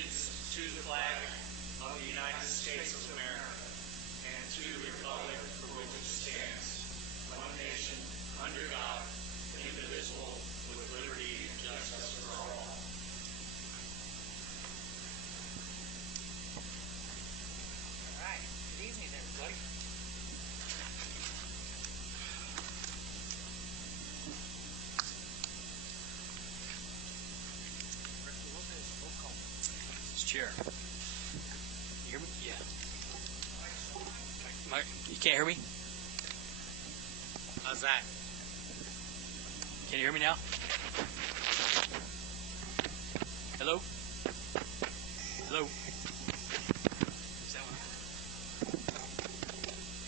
allegiance to the flag of the United States of America and to the republic for which it stands, one nation, under God, indivisible, with liberty and justice for all. All right. Good evening, everybody. Mr. Chair. You hear me? Yeah. You can't hear me? How's that? Can you hear me now? Hello? Hello? Is that one?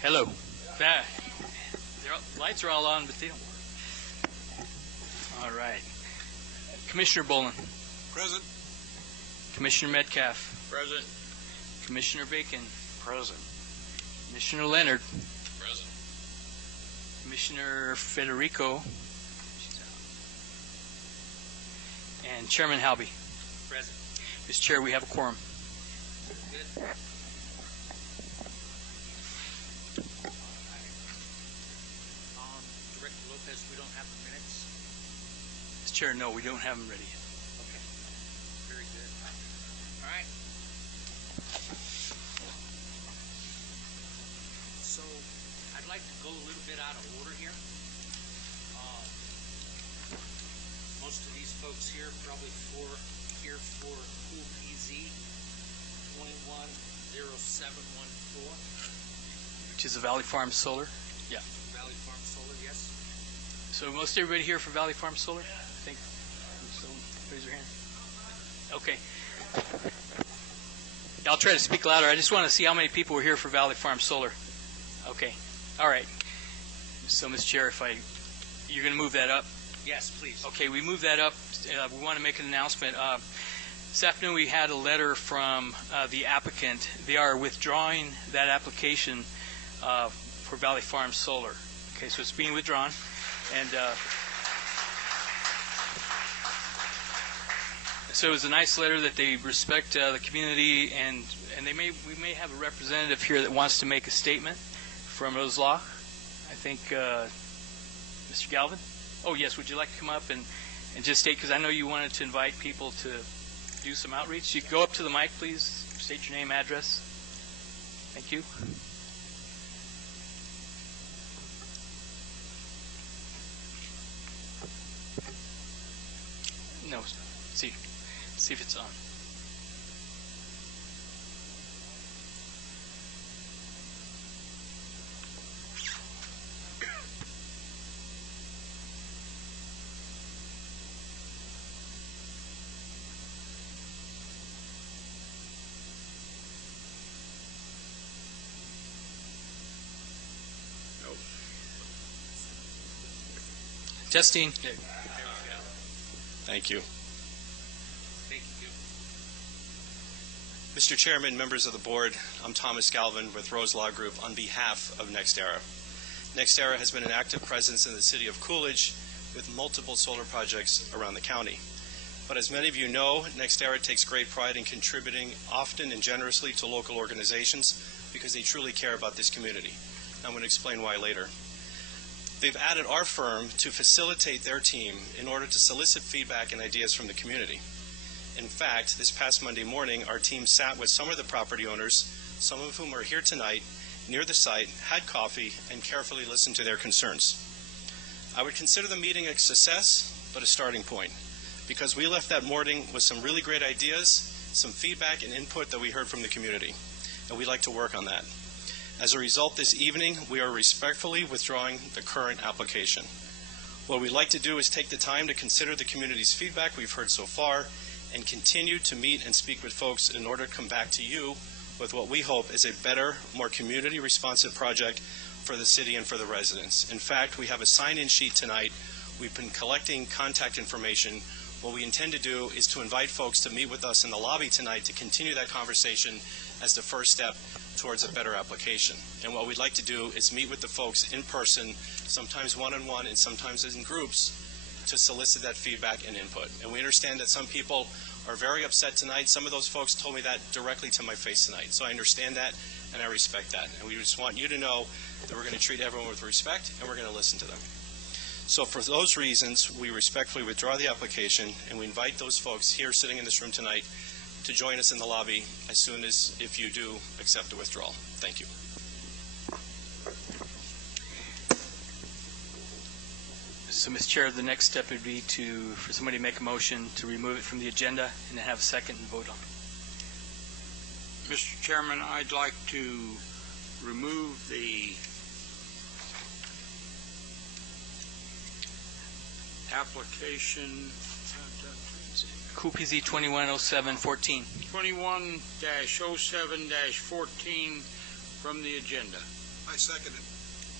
Hello? Ah, lights are all on, but they don't work. All right. Commissioner Bolin. Present. Commissioner Metcalf. Present. Commissioner Bacon. Present. Commissioner Leonard. Present. Commissioner Federico. And Chairman Halby. Present. Mr. Chair, we have a quorum. Good. Director Lopez, we don't have the minutes. Mr. Chair, no, we don't have them ready yet. Okay. Very good. All right. So I'd like to go a little bit out of order here. Most of these folks here probably here for Cool PZ 210714. Which is the Valley Farm Solar. Yeah. Valley Farm Solar, yes. So most everybody here for Valley Farm Solar? I think. So raise your hand. Okay. I'll try to speak louder. I just want to see how many people were here for Valley Farm Solar. Okay. All right. So, Mr. Chair, you're going to move that up? Yes, please. Okay, we move that up. We want to make an announcement. This afternoon we had a letter from the applicant. They are withdrawing that application for Valley Farm Solar. Okay, so it's being withdrawn. And so it was a nice letter that they respect the community, and we may have a representative here that wants to make a statement from Rose Law. I think Mr. Galvin? Oh, yes. Would you like to come up and just state, because I know you wanted to invite people to do some outreach. You can go up to the mic, please. State your name, address. Thank you. No. See if it's on. Testing. There we go. Thank you. Thank you. Mr. Chairman, members of the board, I'm Thomas Galvin with Rose Law Group on behalf of NextEra. NextEra has been an active presence in the city of Coolidge with multiple solar projects around the county. But as many of you know, NextEra takes great pride in contributing often and generously to local organizations because they truly care about this community. I'm going to explain why later. They've added our firm to facilitate their team in order to solicit feedback and ideas from the community. In fact, this past Monday morning, our team sat with some of the property owners, some of whom are here tonight, near the site, had coffee, and carefully listened to their concerns. I would consider the meeting a success, but a starting point, because we left that morning with some really great ideas, some feedback and input that we heard from the community, and we'd like to work on that. As a result, this evening, we are respectfully withdrawing the current application. What we'd like to do is take the time to consider the community's feedback we've heard so far and continue to meet and speak with folks in order to come back to you with what we hope is a better, more community-responsive project for the city and for the residents. In fact, we have a sign-in sheet tonight. We've been collecting contact information. What we intend to do is to invite folks to meet with us in the lobby tonight to continue that conversation as the first step towards a better application. And what we'd like to do is meet with the folks in person, sometimes one-on-one and sometimes in groups, to solicit that feedback and input. And we understand that some people are very upset tonight. Some of those folks told me that directly to my face tonight. So I understand that, and I respect that. And we just want you to know that we're going to treat everyone with respect, and we're going to listen to them. So for those reasons, we respectfully withdraw the application, and we invite those folks here sitting in this room tonight to join us in the lobby as soon as if you do accept the withdrawal. Thank you. So, Mr. Chair, the next step would be for somebody to make a motion to remove it from the agenda and then have a second and vote on it. Mr. Chairman, I'd like to remove the application CoolPZ 210714. 21-07-14 from the agenda. I second it.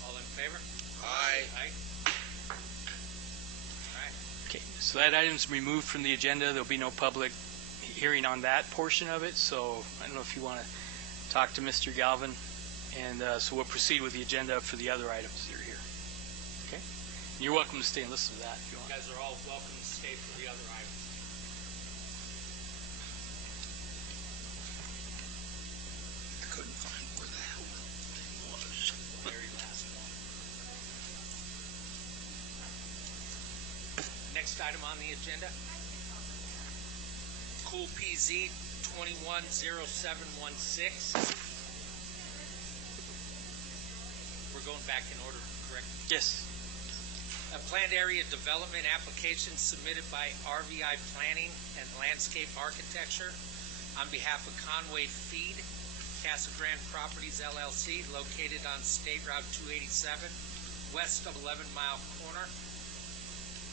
All in favor? Aye. Okay, so that item's removed from the agenda. There'll be no public hearing on that portion of it, so I don't know if you want to talk to Mr. Galvin, and so we'll proceed with the agenda for the other items that are here. Okay? You're welcome to stay and listen to that if you want. You guys are all welcome to stay for the other items. I couldn't find where the hell it was. Very last one. Next item on the agenda, CoolPZ 210716. We're going back in order, correct? Yes. A planned area development application submitted by RVI Planning and Landscape Architecture on behalf of Conway Feed, Casa Grande Properties LLC, located on State Route 287, west of 11 Mile Corner,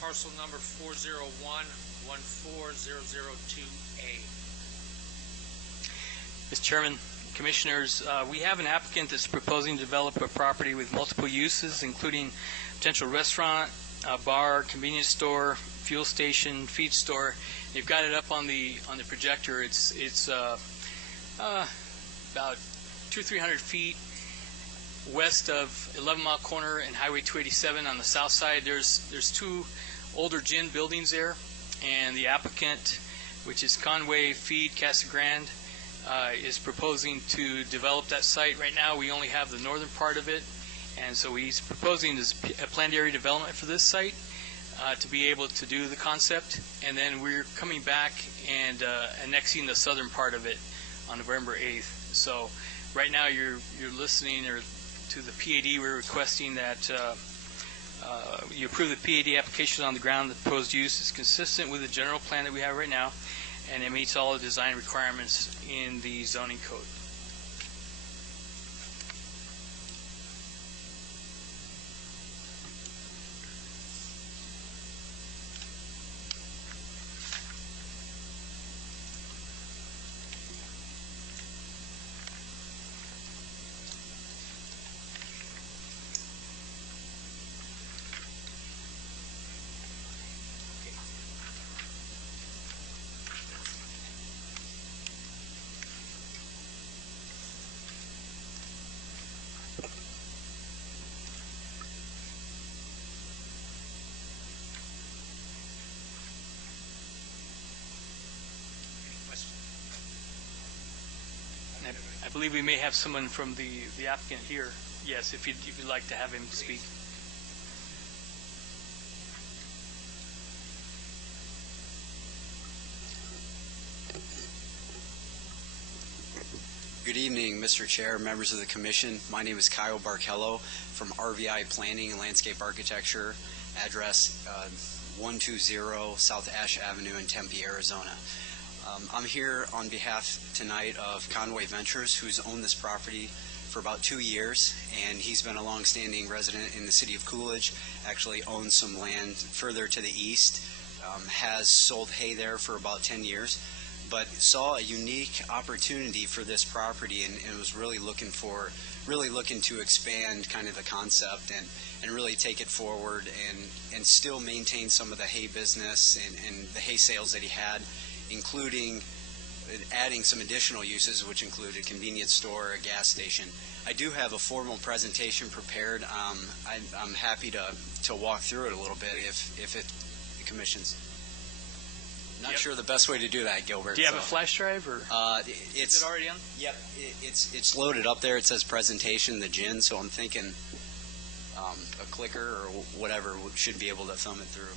parcel number 401-14002A. Mr. Chairman, Commissioners, we have an applicant that's proposing to develop a property with multiple uses, including potential restaurant, bar, convenience store, fuel station, feed store. You've got it up on the projector. It's about 200-300 feet west of 11 Mile Corner and Highway 287 on the south side. There's two older gin buildings there, and the applicant, which is Conway Feed Casa Grande, is proposing to develop that site. Right now we only have the northern part of it, and so he's proposing a planned area development for this site to be able to do the concept, and then we're coming back and annexing the southern part of it on November 8th. So right now you're listening to the PAD. We're requesting that you approve the PAD application on the ground. The proposed use is consistent with the general plan that we have right now, and it meets all the design requirements in the zoning code. I believe we may have someone from the applicant here. Yes, if you'd like to have him speak. Good evening, Mr. Chair, members of the Commission. My name is Kyle Barkello from RVI Planning and Landscape Architecture, address 120 South Ash Avenue in Tempe, Arizona. I'm here on behalf tonight of Conway Ventures, who's owned this property for about 2 years, and he's been a long-standing resident in the city of Coolidge, actually owns some land further to the east, has sold hay there for about 10 years, but saw a unique opportunity for this property and was really looking to expand kind of the concept and really take it forward and still maintain some of the hay business and the hay sales that he had, including adding some additional uses, which include a convenience store, a gas station. I do have a formal presentation prepared. I'm happy to walk through it a little bit if it commissions. Not sure the best way to do that, Gilbert. Do you have a flash drive or? It's Is it already on? Yep, it's loaded up there. It says presentation, the GIN, so I'm thinking a clicker or whatever should be able to thumb it through.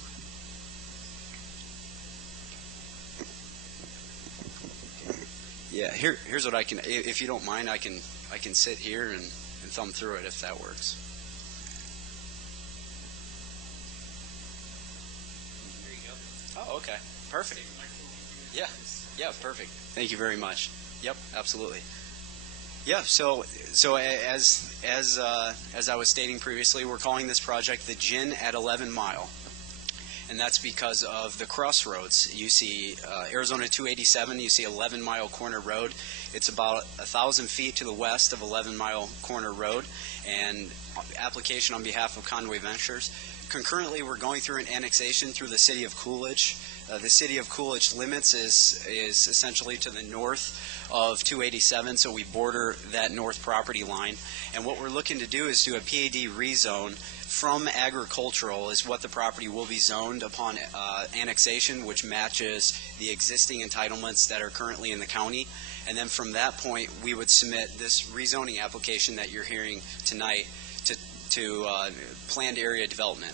Yeah, here's what I can. If you don't mind, I can sit here and thumb through it if that works. There you go. Oh, okay, perfect. Yeah, perfect. Thank you very much. Yep, absolutely. Yeah, so as I was stating previously, we're calling this project the GIN at 11 Mile. And that's because of the crossroads. You see Arizona 287, you see 11 Mile Corner Road. It's about 1,000 feet to the west of 11 Mile Corner Road, and application on behalf of Conway Ventures. Concurrently, we're going through an annexation through the city of Coolidge. The city of Coolidge limits is essentially to the north of 287, so we border that north property line. And what we're looking to do is do a PAD rezone from agricultural is what the property will be zoned upon annexation, which matches the existing entitlements that are currently in the county. And then from that point, we would submit this rezoning application that you're hearing tonight to planned area development.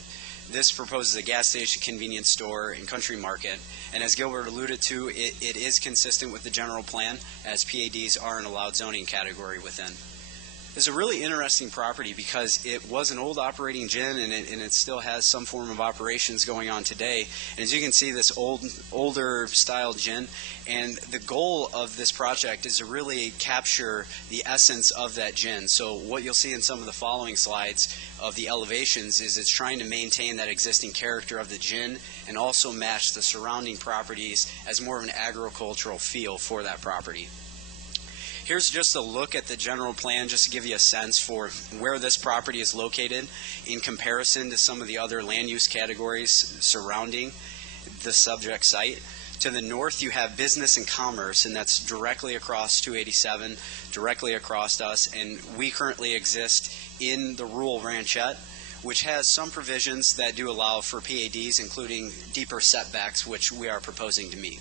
This proposes a gas station, convenience store, and country market. And as Gilbert alluded to, it is consistent with the general plan, as PADs are an allowed zoning category within. It's a really interesting property because it was an old operating gin, and it still has some form of operations going on today. And as you can see, this older style gin, and the goal of this project is to really capture the essence of that gin. So what you'll see in some of the following slides of the elevations is it's trying to maintain that existing character of the gin and also match the surrounding properties as more of an agricultural feel for that property. Here's just a look at the general plan, just to give you a sense for where this property is located in comparison to some of the other land use categories surrounding the subject site. To the north, you have business and commerce, and that's directly across 287, directly across us, and we currently exist in the rural ranchette, which has some provisions that do allow for PADs, including deeper setbacks, which we are proposing to meet.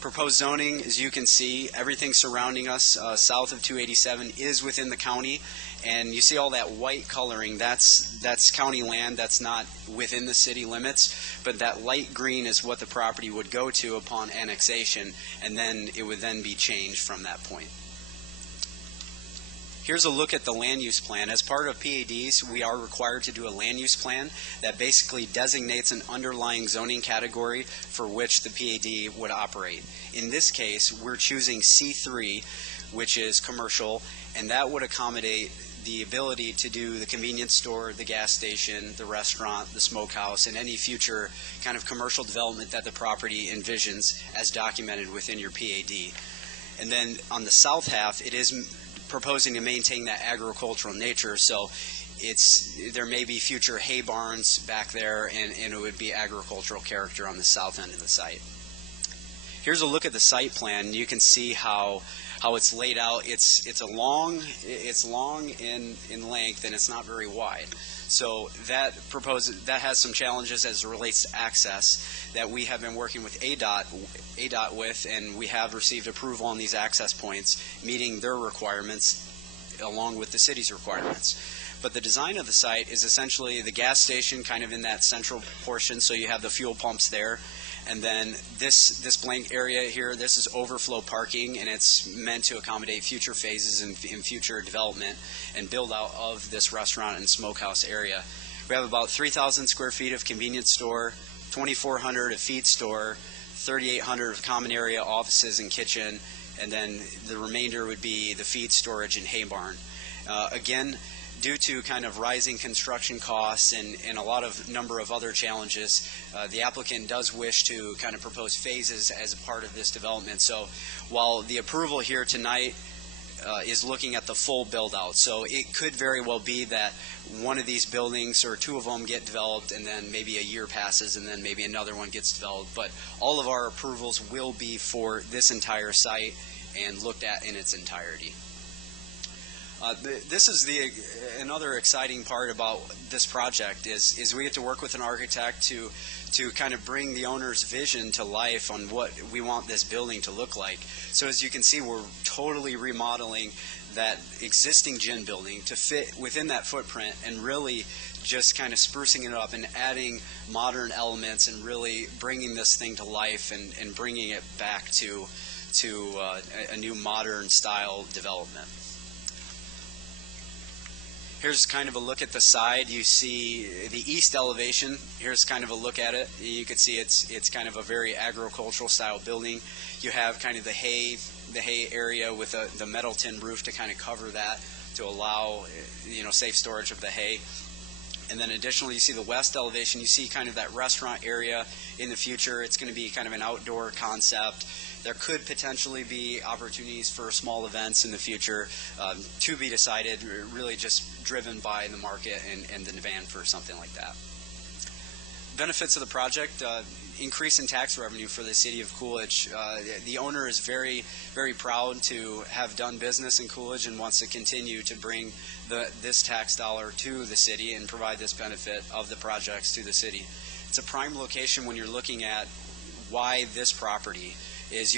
Proposed zoning, as you can see, everything surrounding us south of 287 is within the county, and you see all that white coloring, that's county land, that's not within the city limits, but that light green is what the property would go to upon annexation, and then it would then be changed from that point. Here's a look at the land use plan. As part of PADs, we are required to do a land use plan that basically designates an underlying zoning category for which the PAD would operate. In this case, we're choosing C3, which is commercial, and that would accommodate the ability to do the convenience store, the gas station, the restaurant, the smokehouse, and any future kind of commercial development that the property envisions as documented within your PAD. And then on the south half, it is proposing to maintain that agricultural nature, so there may be future hay barns back there, and it would be agricultural character on the south end of the site. Here's a look at the site plan. You can see how it's laid out. It's long in length, and it's not very wide. So that has some challenges as it relates to access that we have been working with ADOT with, and we have received approval on these access points, meeting their requirements along with the city's requirements. But the design of the site is essentially the gas station kind of in that central portion, so you have the fuel pumps there. And then this blank area here, this is overflow parking, and it's meant to accommodate future phases in future development and build out of this restaurant and smokehouse area. We have about 3,000 square feet of convenience store, 2,400 of feed store, 3,800 of common area offices and kitchen, and then the remainder would be the feed storage and hay barn. Again, due to kind of rising construction costs and a lot of number of other challenges, the applicant does wish to kind of propose phases as a part of this development. So while the approval here tonight is looking at the full build out, so it could very well be that one of these buildings or two of them get developed and then maybe a year passes and then maybe another one gets developed, but all of our approvals will be for this entire site and looked at in its entirety. This is another exciting part about this project is we get to work with an architect to kind of bring the owner's vision to life on what we want this building to look like. So as you can see, we're totally remodeling that existing gym building to fit within that footprint and really just kind of sprucing it up and adding modern elements and really bringing this thing to life and bringing it back to a new modern style development. Here's kind of a look at the side. You see the east elevation. Here's kind of a look at it. You can see it's kind of a very agricultural style building. You have kind of the hay area with the metal tin roof to kind of cover that to allow safe storage of the hay. And then additionally, you see the west elevation. You see kind of that restaurant area in the future. It's going to be kind of an outdoor concept. There could potentially be opportunities for small events in the future, to be decided, really just driven by the market and the demand for something like that. Benefits of the project, increase in tax revenue for the city of Coolidge. The owner is very, very proud to have done business in Coolidge and wants to continue to bring this tax dollar to the city and provide this benefit of the projects to the city. It's a prime location when you're looking at why this property is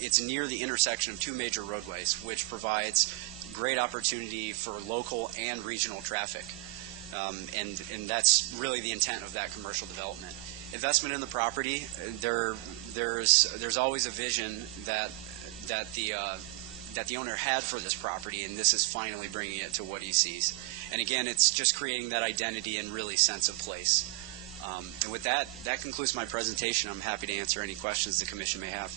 it's near the intersection of two major roadways, which provides great opportunity for local and regional traffic. And that's really the intent of that commercial development. Investment in the property, there's always a vision that the owner had for this property, and this is finally bringing it to what he sees. And again, it's just creating that identity and really sense of place. And with that concludes my presentation. I'm happy to answer any questions the commission may have.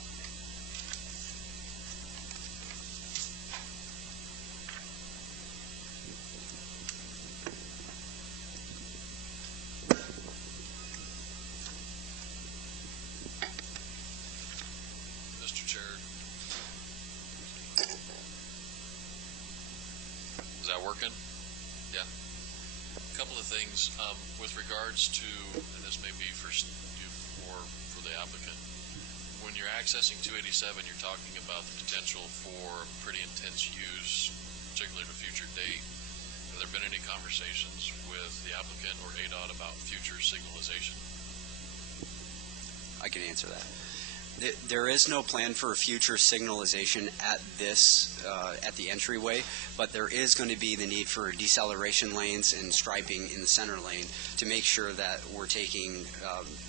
Mr. Chair, is that working? Yeah. A couple of things with regards to, and this may be for you or for the applicant. When you're accessing 287, you're talking about the potential for pretty intense use, particularly at a future date. Have there been any conversations with the applicant or ADOT about future signalization? I can answer that. There is no plan for future signalization at the entryway, but there is going to be the need for deceleration lanes and striping in the center lane to make sure that we're taking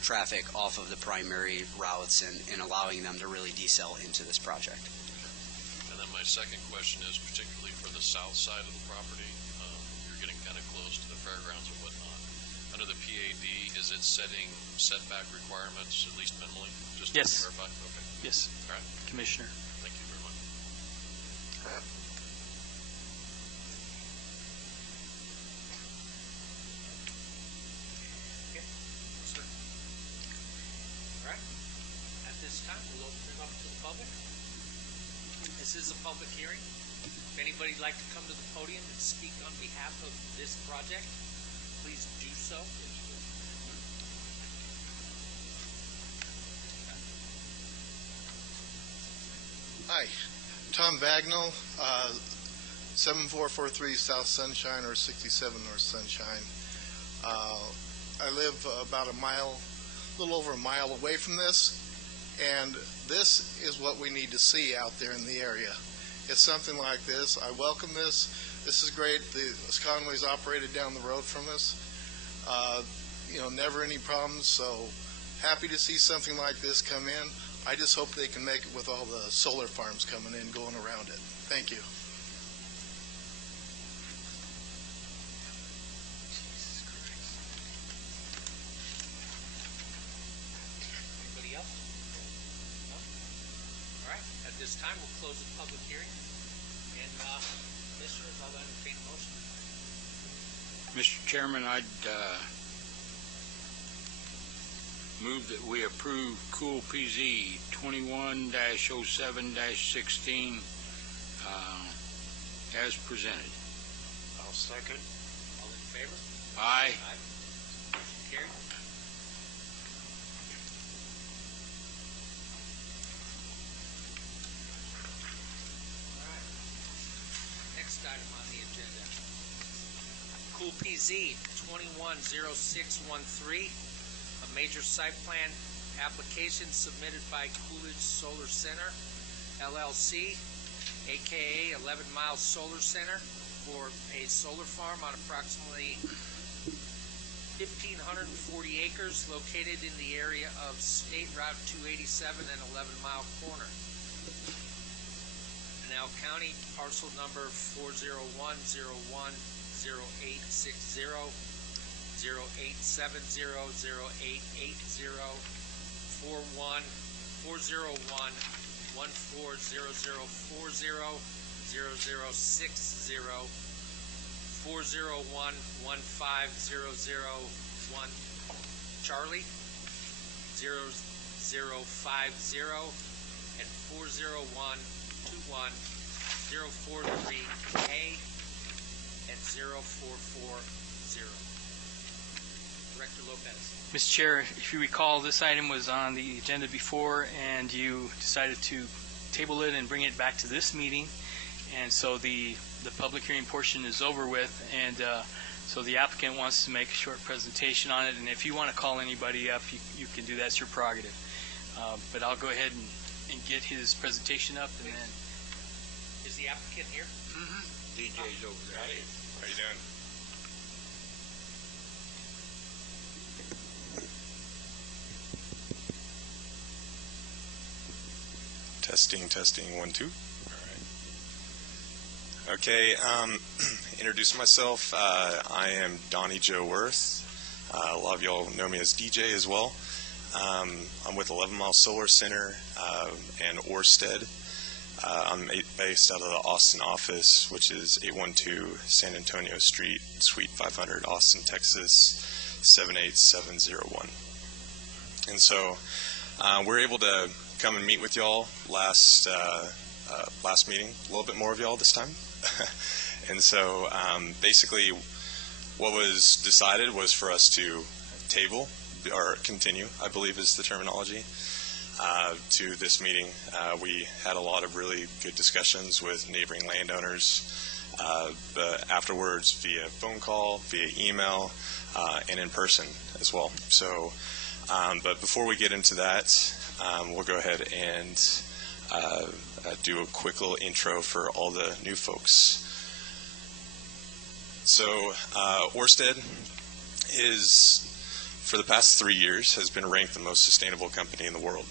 traffic off of the primary routes and allowing them to really decel into this project. And then my second question is particularly for the south side of the property. You're getting kind of close to the fairgrounds and whatnot. Under the PAD, is it setting setback requirements, at least minimally? Just Yes. to verify? Okay. Yes, All right. Commissioner. Thank you very much. Sir. All right. At this time, we'll open it up to the public. This is a public hearing. If anybody'd like to come to the podium and speak on behalf of this project, please do so. Hi, Tom Bagnall, 7443 South Sunshine or 67 North Sunshine. I live about a little over a mile away from this, and this is what we need to see out there in the area. It's something like this. I welcome this. This is great. The Conway's operated down the road from us. Never any problems, so happy to see something like this come in. I just hope they can make it with all the solar farms coming in, going around it. Thank you. Anybody else? No? All right. At this time, we'll close the public hearing. And, Commissioners, I'll entertain a motion. Mr. Chairman, I'd move that we approve Cool PZ 21-07-16 as presented. I'll second. All in favor? Aye. Carried. All right. Next item on the agenda. Cool PZ 210613, a major site plan application submitted by Coolidge Solar Center, LLC, aka 11 Mile Solar Center, for a solar farm on approximately 1,540 acres located in the area of State Route 287 and 11 Mile Corner. Now County, parcel number 401010860, 08700880, 401-401-140040, 0060, 401-15001 Charlie, 0050, and 401-21-043A and 0440. Director Lopez. Mr. Chair, if you recall, this item was on the agenda before, and you decided to table it and bring it back to this meeting. And so the public hearing portion is over with, and so the applicant wants to make a short presentation on it. And if you want to call anybody up, you can do that. It's your prerogative. But I'll go ahead and get his presentation up, and then. Is the applicant here? DJ's over there. How you doing? Testing, 1, 2. All right. Okay, introduce myself. I am Donnie Joe Worth. A lot of y'all know me as DJ as well. I'm with 11 Mile Solar Center and Orsted. I'm based out of the Austin office, which is 812 San Antonio Street, Suite 500, Austin, Texas, 78701. And so we're able to come and meet with y'all last meeting, a little bit more of y'all this time. And so basically what was decided was for us to table, or continue, I believe is the terminology, to this meeting. We had a lot of really good discussions with neighboring landowners, but afterwards via phone call, via email, and in person as well. So, but before we get into that, we'll go ahead and do a quick little intro for all the new folks. So, Orsted is, for the past 3 years, has been ranked the most sustainable company in the world.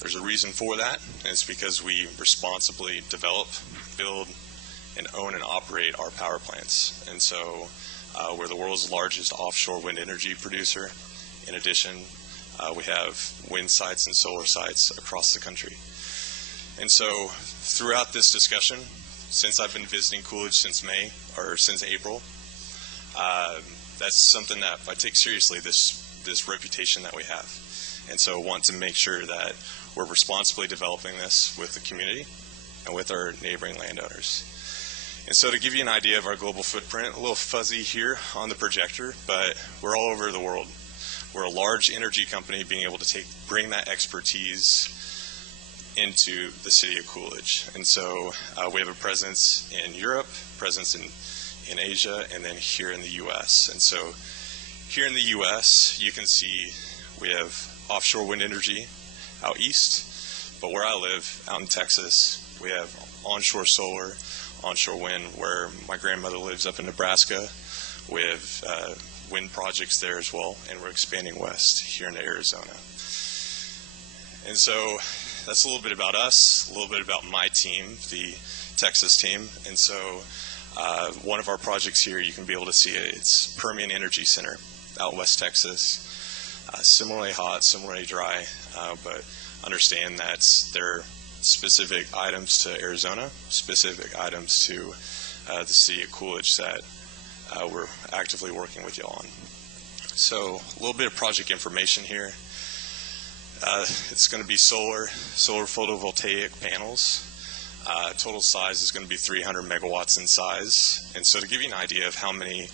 There's a reason for that, and it's because we responsibly develop, build, and own and operate our power plants. And so we're the world's largest offshore wind energy producer. In addition, we have wind sites and solar sites across the country. And so throughout this discussion, since I've been visiting Coolidge since April, that's something that I take seriously, this reputation that we have. And so want to make sure that we're responsibly developing this with the community and with our neighboring landowners. And so to give you an idea of our global footprint, a little fuzzy here on the projector, but we're all over the world. We're a large energy company being able to bring that expertise into the city of Coolidge. And so we have a presence in Europe, presence in Asia, and then here in the U.S. And so here in the U.S., you can see we have offshore wind energy out east, but where I live, out in Texas, we have onshore solar, onshore wind, where my grandmother lives up in Nebraska. We have wind projects there as well, and we're expanding west here into Arizona. And so that's a little bit about us, a little bit about my team, the Texas team. And so one of our projects here, you can be able to see it, it's Permian Energy Center out west Texas. Similarly hot, similarly dry, but understand that there are specific items to Arizona, specific items to the city of Coolidge that we're actively working with y'all on. So a little bit of project information here. It's going to be solar photovoltaic panels. Total size is going to be 300 megawatts in size. And so to give you an idea of how many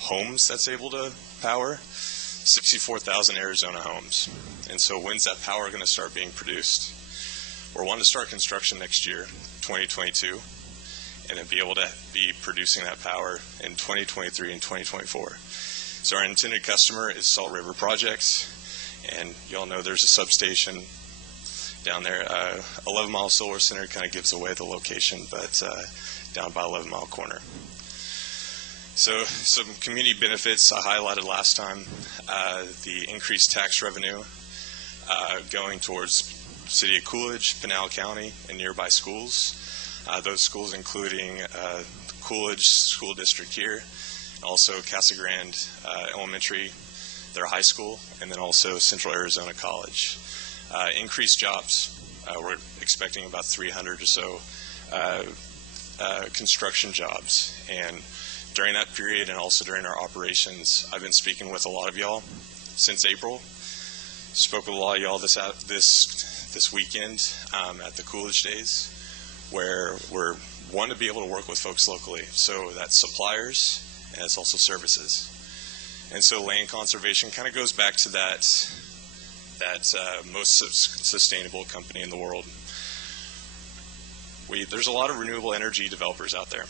homes that's able to power, 64,000 Arizona homes. And so when's that power going to start being produced? We're wanting to start construction next year, 2022. and then be able to be producing that power in 2023 and 2024. So our intended customer is Salt River Projects, and you all know there's a substation down there. 11 Mile Solar Center kind of gives away the location, but down by 11 Mile Corner. So some community benefits I highlighted last time, the increased tax revenue going towards City of Coolidge, Pinal County, and nearby schools. Those schools including Coolidge School District here, also Casa Grande Elementary, their high school, and then also Central Arizona College. Increased jobs. We're expecting about 300 or so construction jobs. And during that period and also during our operations, I've been speaking with a lot of y'all since April. Spoke with a lot of y'all this weekend at the Coolidge Days, where we're wanting to be able to work with folks locally. So that's suppliers and it's also services. And so land conservation kind of goes back to that most sustainable company in the world. There's a lot of renewable energy developers out there.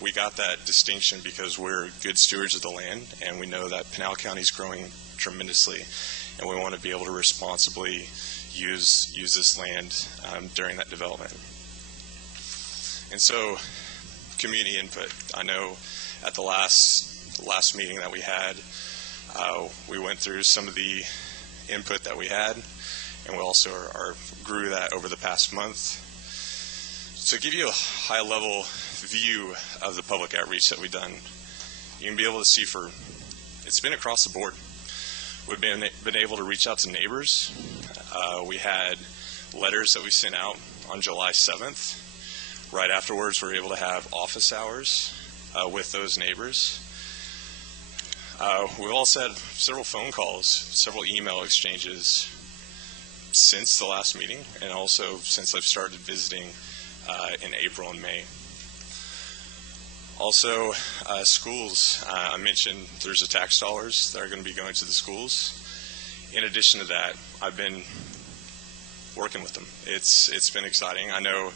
We got that distinction because we're good stewards of the land, and we know that Pinal County is growing tremendously, and we want to be able to responsibly use this land during that development. And so, community input. I know at the last meeting that we had, we went through some of the input that we had, and we also grew that over the past month. So to give you a high-level view of the public outreach that we've done, you can be able to see it's been across the board. We've been able to reach out to neighbors. We had letters that we sent out on July 7th. Right afterwards, we were able to have office hours with those neighbors. We've also had several phone calls, several email exchanges since the last meeting, and also since I've started visiting in April and May. Also, schools. I mentioned there's tax dollars that are going to be going to the schools. In addition to that, I've been working with them. It's been exciting. I know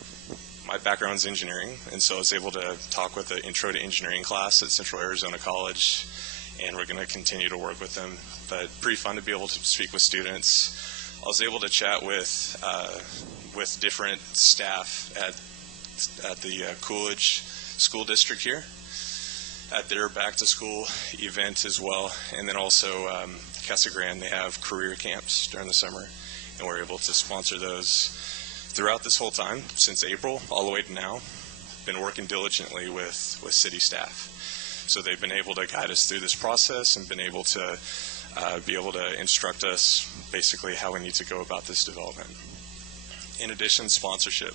my background's engineering, and so I was able to talk with the Intro to Engineering class at Central Arizona College, and we're going to continue to work with them. But pretty fun to be able to speak with students. I was able to chat with different staff at the Coolidge School District here at their back to school event as well, and then also Casa Grande, they have career camps during the summer, and we're able to sponsor those throughout this whole time since April all the way to now. Been working diligently with city staff, so they've been able to guide us through this process and been able to instruct us basically how we need to go about this development. In addition, sponsorship.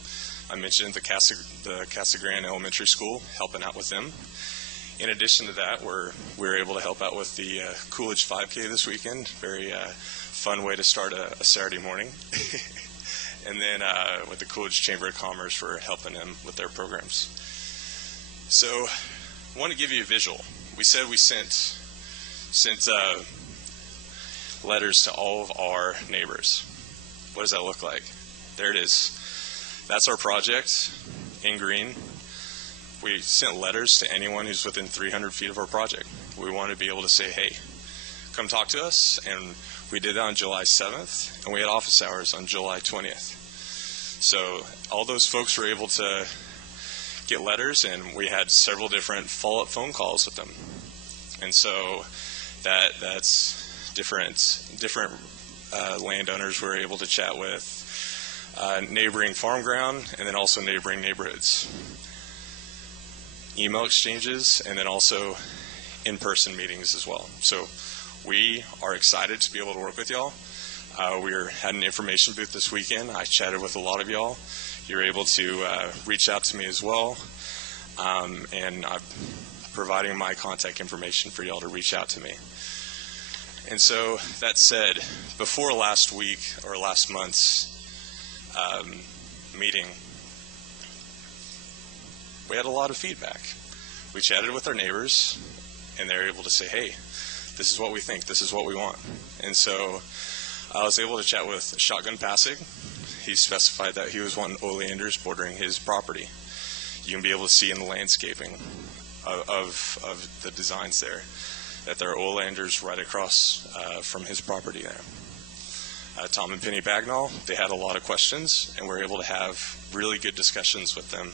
I mentioned the Casa Grande Elementary School, helping out with them. In addition to that, we're able to help out with the Coolidge 5K this weekend. Very fun way to start a Saturday morning. And then with the Coolidge Chamber of Commerce for helping them with their programs. So I want to give you a visual. We said we sent letters to all of our neighbors. What does that look like? There it is. That's our project in green. We sent letters to anyone who's within 300 feet of our project. We want to be able to say, hey, come talk to us. And we did that on July 7th, and we had office hours on July 20th. So all those folks were able to get letters, and we had several different follow-up phone calls with them. And so that's different landowners we're able to chat with. Neighboring farm ground, and then also neighboring neighborhoods. Email exchanges, and then also in-person meetings as well. So we are excited to be able to work with y'all. We had an information booth this weekend. I chatted with a lot of y'all. You're able to reach out to me as well, and I'm providing my contact information for y'all to reach out to me. And so that said, before last week or last month's meeting, we had a lot of feedback. We chatted with our neighbors, and they're able to say, hey, this is what we think, this is what we want. And so I was able to chat with Shotgun Passig. he specified that he was wanting oleanders bordering his property. You can be able to see in the landscaping of the designs there that there are oleanders right across from his property there. Tom and Penny Bagnall, they had a lot of questions, and we were able to have really good discussions with them.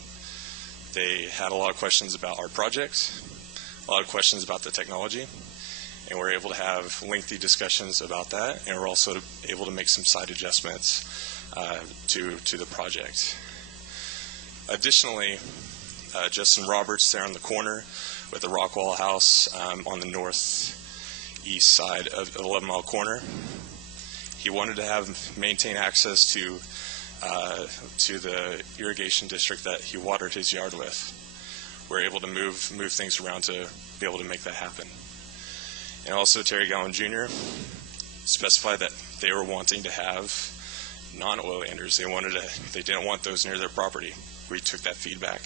They had a lot of questions about our project, a lot of questions about the technology, and we're able to have lengthy discussions about that, and we're also able to make some side adjustments to the project. Additionally, Justin Roberts there on the corner with the Rockwall House on the northeast side of 11 Mile Corner, he wanted to maintain access to the irrigation district that he watered his yard with. We're able to move things around to be able to make that happen. And also Terry Gowan Jr. specified that they were wanting to have non-oleanders. They didn't want those near their property. We took that feedback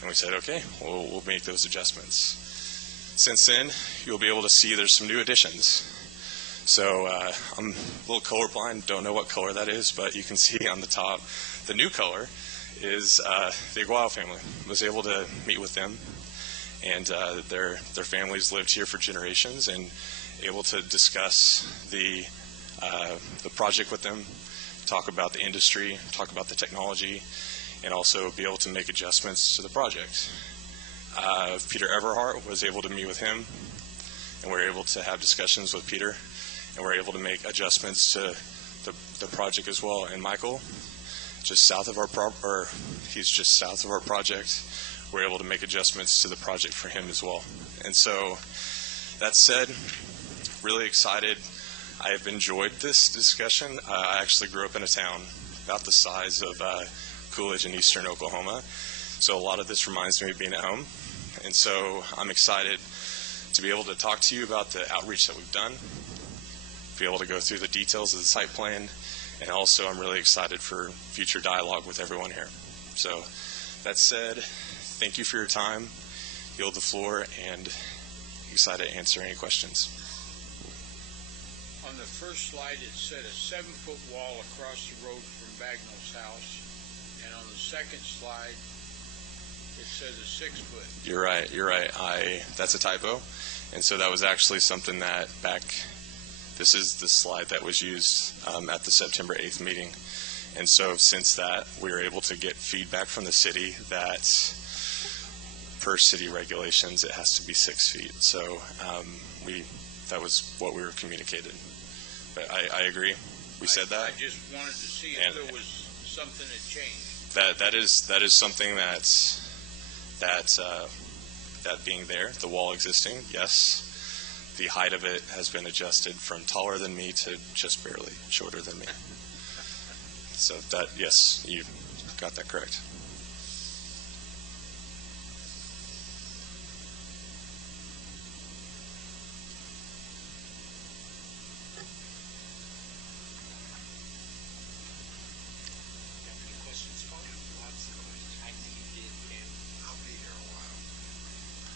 and we said, okay, we'll make those adjustments. Since then, you'll be able to see there's some new additions. So I'm a little colorblind, don't know what color that is, but you can see on the top, the new color is the Igual family. I was able to meet with them, and their families lived here for generations, and able to discuss the project with them, talk about the industry, talk about the technology, and also be able to make adjustments to the project. Peter Everhart was able to meet with him, and we were able to have discussions with Peter, and we're able to make adjustments to the project as well. And Michael, just south of he's just south of our project. We're able to make adjustments to the project for him as well. And so, that said, really excited. I have enjoyed this discussion. I actually grew up in a town about the size of Coolidge in eastern Oklahoma. So a lot of this reminds me of being at home. And so I'm excited to be able to talk to you about the outreach that we've done, be able to go through the details of the site plan, and also I'm really excited for future dialogue with everyone here. So that said, thank you for your time. Yield the floor, and excited to answer any questions. On the first slide, it said a 7-foot wall across the road from Bagnall's house, and on the second slide, it says a 6-foot. You're right. That's a typo, and so that was actually something that this is the slide that was used at the September 8th meeting. And so since that, we were able to get feedback from the city that per city regulations, it has to be 6 feet. So that was what we were communicated. But I agree. We said that. I just wanted to see if there was something that changed. That is something that being there, the wall existing, yes. The height of it has been adjusted from taller than me to just barely shorter than me. So that, yes, you got that correct.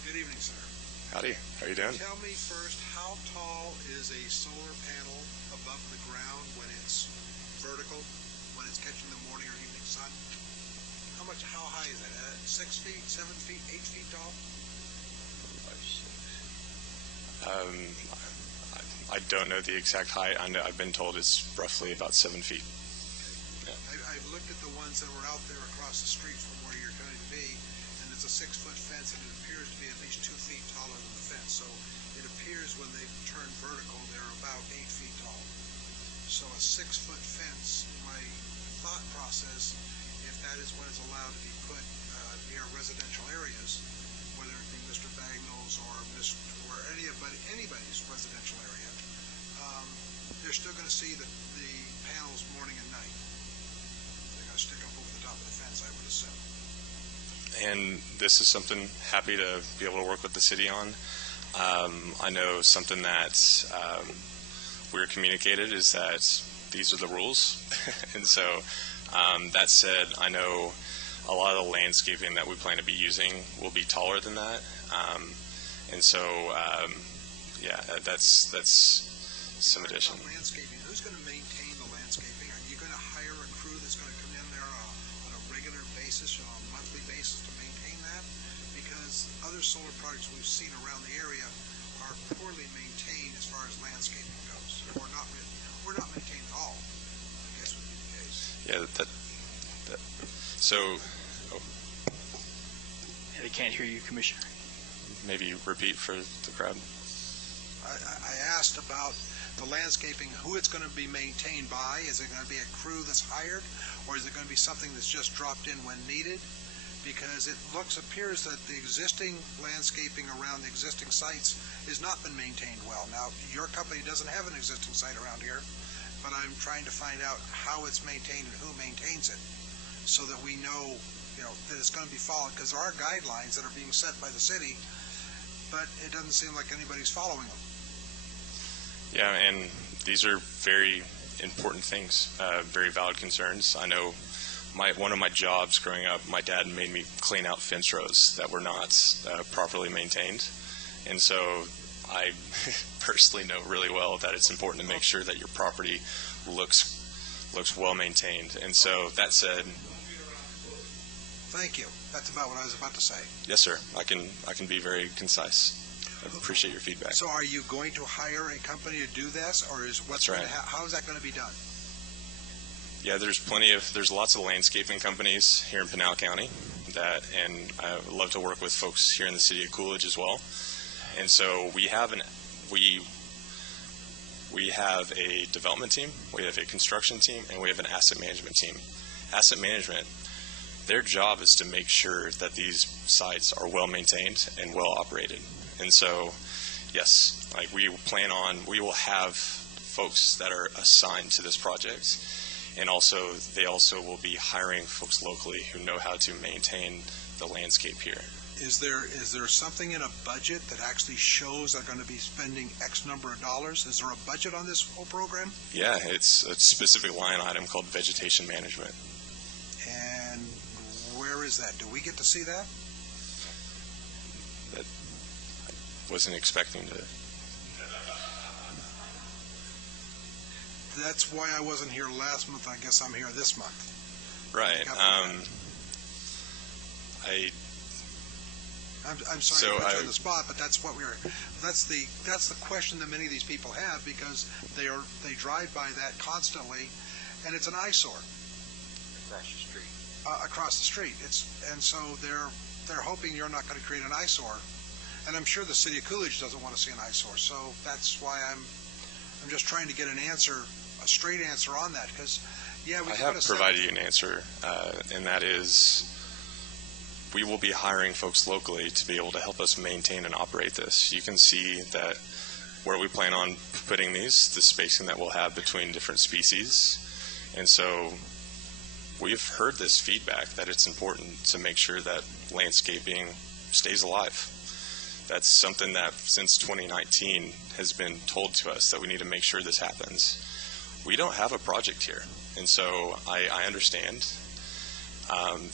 Good evening, sir. Howdy. How are you doing? Tell me first, how tall is a solar panel above the ground when it's vertical, when it's catching the morning or evening sun? How high is that? 6 feet, 7 feet, 8 feet tall? I don't know the exact height. I've been told it's roughly about 7 feet. Yeah. I've looked at the ones that were out there across the street from where you're going to be, and it's a 6-foot fence, and it appears to be at least 2 feet taller than the fence. So it appears when they turn vertical, they're about 8 feet tall. So a 6-foot fence, my thought process, if that is what is allowed to be put near residential areas, whether it be Mr. Bagnall's or anybody's residential area, they're still going to see the panels morning and night. They're going to stick up over the top of the fence, I would assume. And this is something happy to be able to work with the city on. I know something that we're communicated is that these are the rules. And so that said, I know a lot of the landscaping that we plan to be using will be taller than that. And so, yeah, that's some addition. Landscaping. Who's going to maintain the landscaping? Are you going to hire a crew that's going projects we've seen around the area are poorly maintained as far as landscaping goes, or not maintained at all, I guess would be the case. Yeah, so They can't hear you, Commissioner. maybe repeat for the crowd. I asked about the landscaping, who it's going to be maintained by. Is it going to be a crew that's hired, or is it going to be something that's just dropped in when needed? Because it appears that the existing landscaping around the existing sites has not been maintained well. Now, your company doesn't have an existing site around here, but I'm trying to find out how it's maintained and who maintains it, so that we know, that it's going to be followed, because there are guidelines that are being set by the city, but it doesn't seem like anybody's following them. Yeah, and these are very important things, very valid concerns. I know one of my jobs growing up, my dad made me clean out fence rows that were not properly maintained. And so I personally know really well that it's important to make sure that your property looks well maintained. And so that said, Thank you. That's about what I was about to say. yes, sir, I can be very concise. I appreciate your feedback. So are you going to hire a company to do this, or is That's right. How is that going to be done? Yeah, there's lots of landscaping companies here in Pinal County and I would love to work with folks here in the city of Coolidge as well. And so we have a development team, we have a construction team, and we have an asset management team. Asset management, their job is to make sure that these sites are well maintained and well operated. And so, yes, we will have folks that are assigned to this project, and they also will be hiring folks locally who know how to maintain the landscape here. Is there something in a budget that actually shows they're going to be spending X number of dollars? Is there a budget on this whole program? Yeah, it's a specific line item called vegetation management. And where is that? Do we get to see that? That I wasn't expecting to. That's why I wasn't here last month. I guess I'm here this month. Right. I'm sorry to put you on the spot, but that's the question that many of these people have, because they drive by that constantly, and it's an eyesore. Across the street. And so they're hoping you're not going to create an eyesore, and I'm sure the city of Coolidge doesn't want to see an eyesore. So that's why I'm just trying to get an answer, a straight answer on that, because I have provided you an answer, and that is we will be hiring folks locally to be able to help us maintain and operate this. You can see that where we plan on putting the spacing that we'll have between different species. And so we've heard this feedback that it's important to make sure that landscaping stays alive. That's something that since 2019 has been told to us, that we need to make sure this happens. We don't have a project here, and so I understand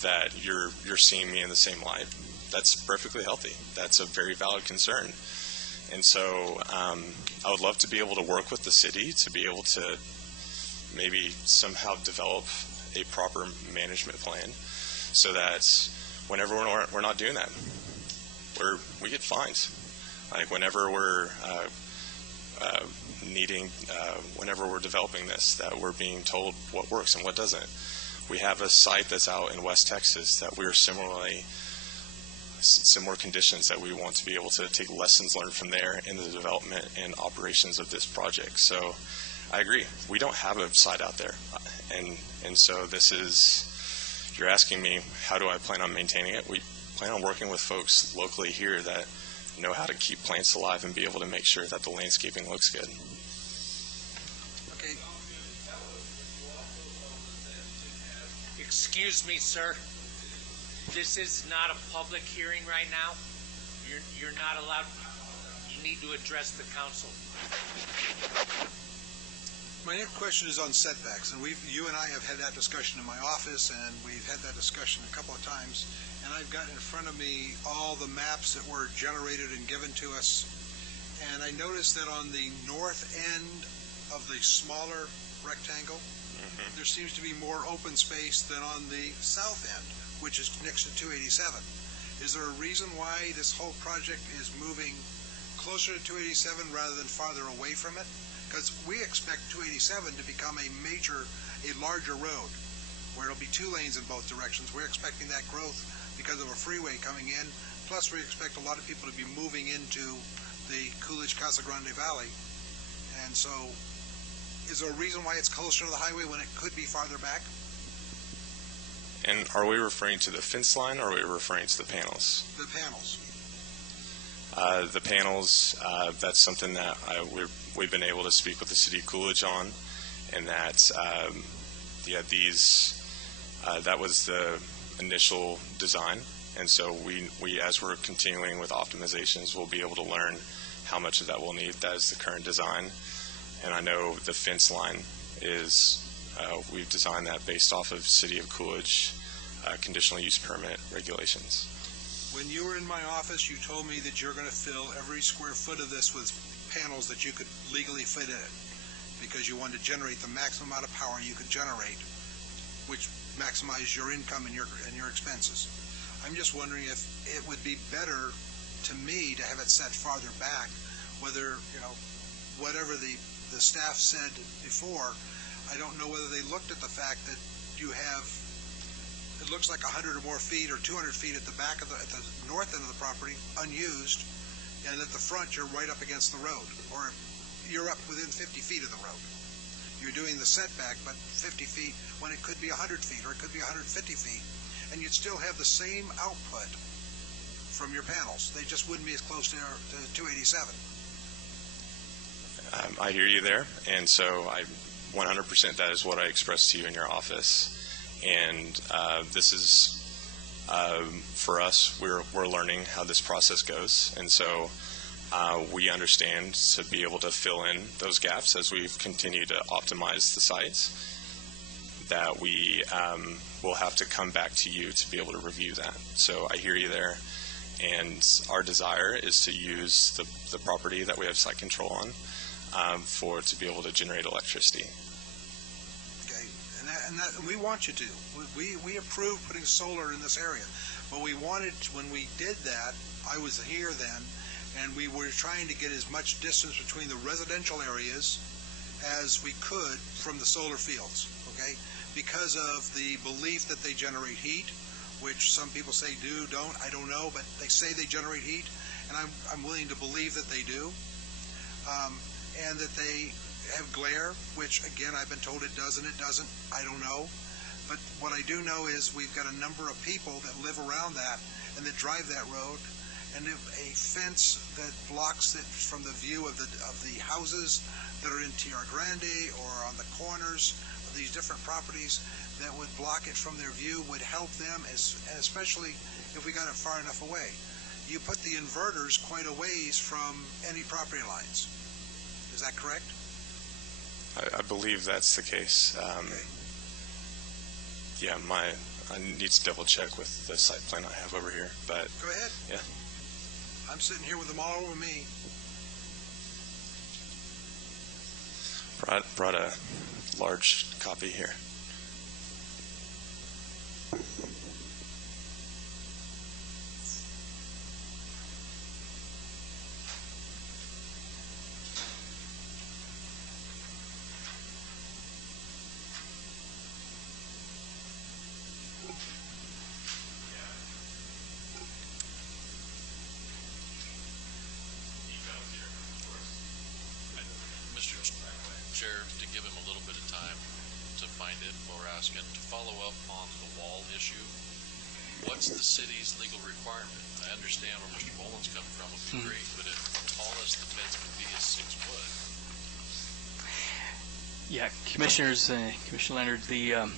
that you're seeing me in the same light. That's perfectly healthy. That's a very valid concern. And so I would love to be able to work with the city to be able to maybe somehow develop a proper management plan, so that whenever we're not doing that, we get fined. Like whenever we're whenever we're developing this, that we're being told what works and what doesn't. We have a site that's out in West Texas that we're similar conditions that we want to be able to take lessons learned from there in the development and operations of this project. So I agree. We don't have a site out there. And so you're asking me, how do I plan on maintaining it? We plan on working with folks locally here that know how to keep plants alive and be able to make sure that the landscaping looks good. Okay. Excuse me, sir. This is not a public hearing right now. You're not allowed. You need to address the council. My next question is on setbacks, and you and I have had that discussion in my office, and we've had that discussion a couple of times, and I've got in front of me all the maps that were generated and given to us, and I noticed that on the north end of the smaller rectangle, there seems to be more open space than on the south end, which is next to 287. Is there a reason why this whole project is moving closer to 287 rather than farther away from it? Because we expect 287 to become a larger road, where it'll be 2 lanes in both directions. We're expecting that growth because of a freeway coming in. Plus, we expect a lot of people to be moving into the Coolidge Casa Grande Valley. And so, is there a reason why it's closer to the highway when it could be farther back? And are we referring to the fence line, or are we referring to the panels? The panels. The panels, that's something that we've been able to speak with the city of Coolidge on, and that, that was the initial design. And so we, as we're continuing with optimizations, we'll be able to learn how much of that we'll need. That is the current design. And I know the fence line is, we've designed that based off of City of Coolidge conditional use permit regulations. When you were in my office, you told me that you're going to fill every square foot of this with panels that you could legally fit in it, because you wanted to generate the maximum amount of power you could generate, which maximizes your income and your expenses. I'm just wondering if it would be better to me to have it set farther back, whether, whatever the staff said before. I don't know whether they looked at the fact that you have, it looks like 100 or more feet or 200 feet at the back of at the north end of the property, unused, and at the front you're right up against the road, or you're up within 50 feet of the road. You're doing the setback, but 50 feet when it could be 100 feet or it could be 150 feet, and you'd still have the same output from your panels. They just wouldn't be as close to 287. I hear you there, and so 100% that is what I expressed to you in your office. And this is, for us, we're learning how this process goes, and so we understand to be able to fill in those gaps as we continue to optimize the sites, that we will have to come back to you to be able to review that. So I hear you there, and our desire is to use the property that we have site control on to be able to generate electricity. And we want you to. We approved putting solar in this area, but we wanted, when we did that, I was here then, and we were trying to get as much distance between the residential areas as we could from the solar fields, okay? Because of the belief that they generate heat, which some people say don't, I don't know, but they say they generate heat, and I'm willing to believe that they do, and that they have glare, which again I've been told it does and it doesn't. I don't know, but what I do know is we've got a number of people that live around that and that drive that road, and if a fence that blocks it from the view of the houses that are in Tierra Grande or on the corners of these different properties, that would block it from their view would help them, especially if we got it far enough away. You put the inverters quite a ways from any property lines. Is that correct? I believe that's the case. Okay. Yeah, I need to double check with the site plan I have over here, but go ahead. Yeah, I'm sitting here with them all over me. brought a large copy here. Chair, to give him a little bit of time to find it while we're asking, to follow up on the wall issue, what's the city's legal requirement? I understand where Mr. Boland's coming from would be great, but if the tallest the fence can be is 6 foot. Yeah, Commissioners, Commissioner Leonard, the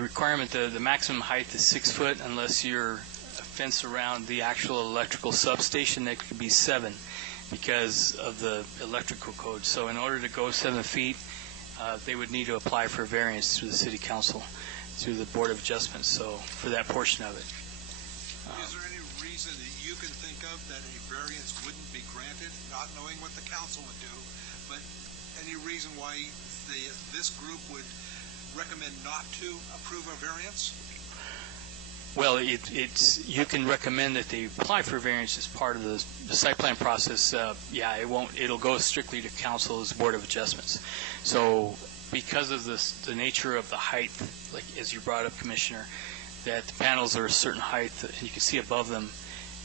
requirement, the maximum height is 6 foot unless you're a fence around the actual electrical substation. That could be 7. Because of the electrical code. So in order to go 7 feet, they would need to apply for variance through the City Council, through the Board of Adjustments, so for that portion of it. Is there any reason that you can think of that a variance wouldn't be granted, not knowing what the council would do, but any reason why this group would recommend not to approve a variance? Well, you can recommend that they apply for variance as part of the site plan process. It'll go strictly to council as Board of Adjustments. So because of the nature of the height, like as you brought up, Commissioner, that the panels are a certain height and you can see above them.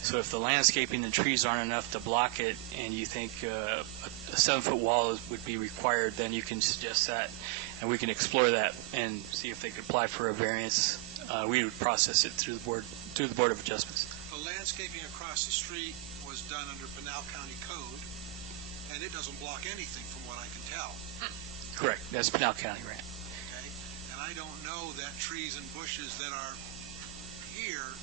So if the landscaping and trees aren't enough to block it and you think a 7-foot wall would be required, then you can suggest that and we can explore that and see if they could apply for a variance. We would process it through the Board of Adjustments. The landscaping across the street was done under Pinal County Code, and it doesn't block anything from what I can tell. Correct. That's Pinal County, right? Okay? And I don't know that trees and bushes that are here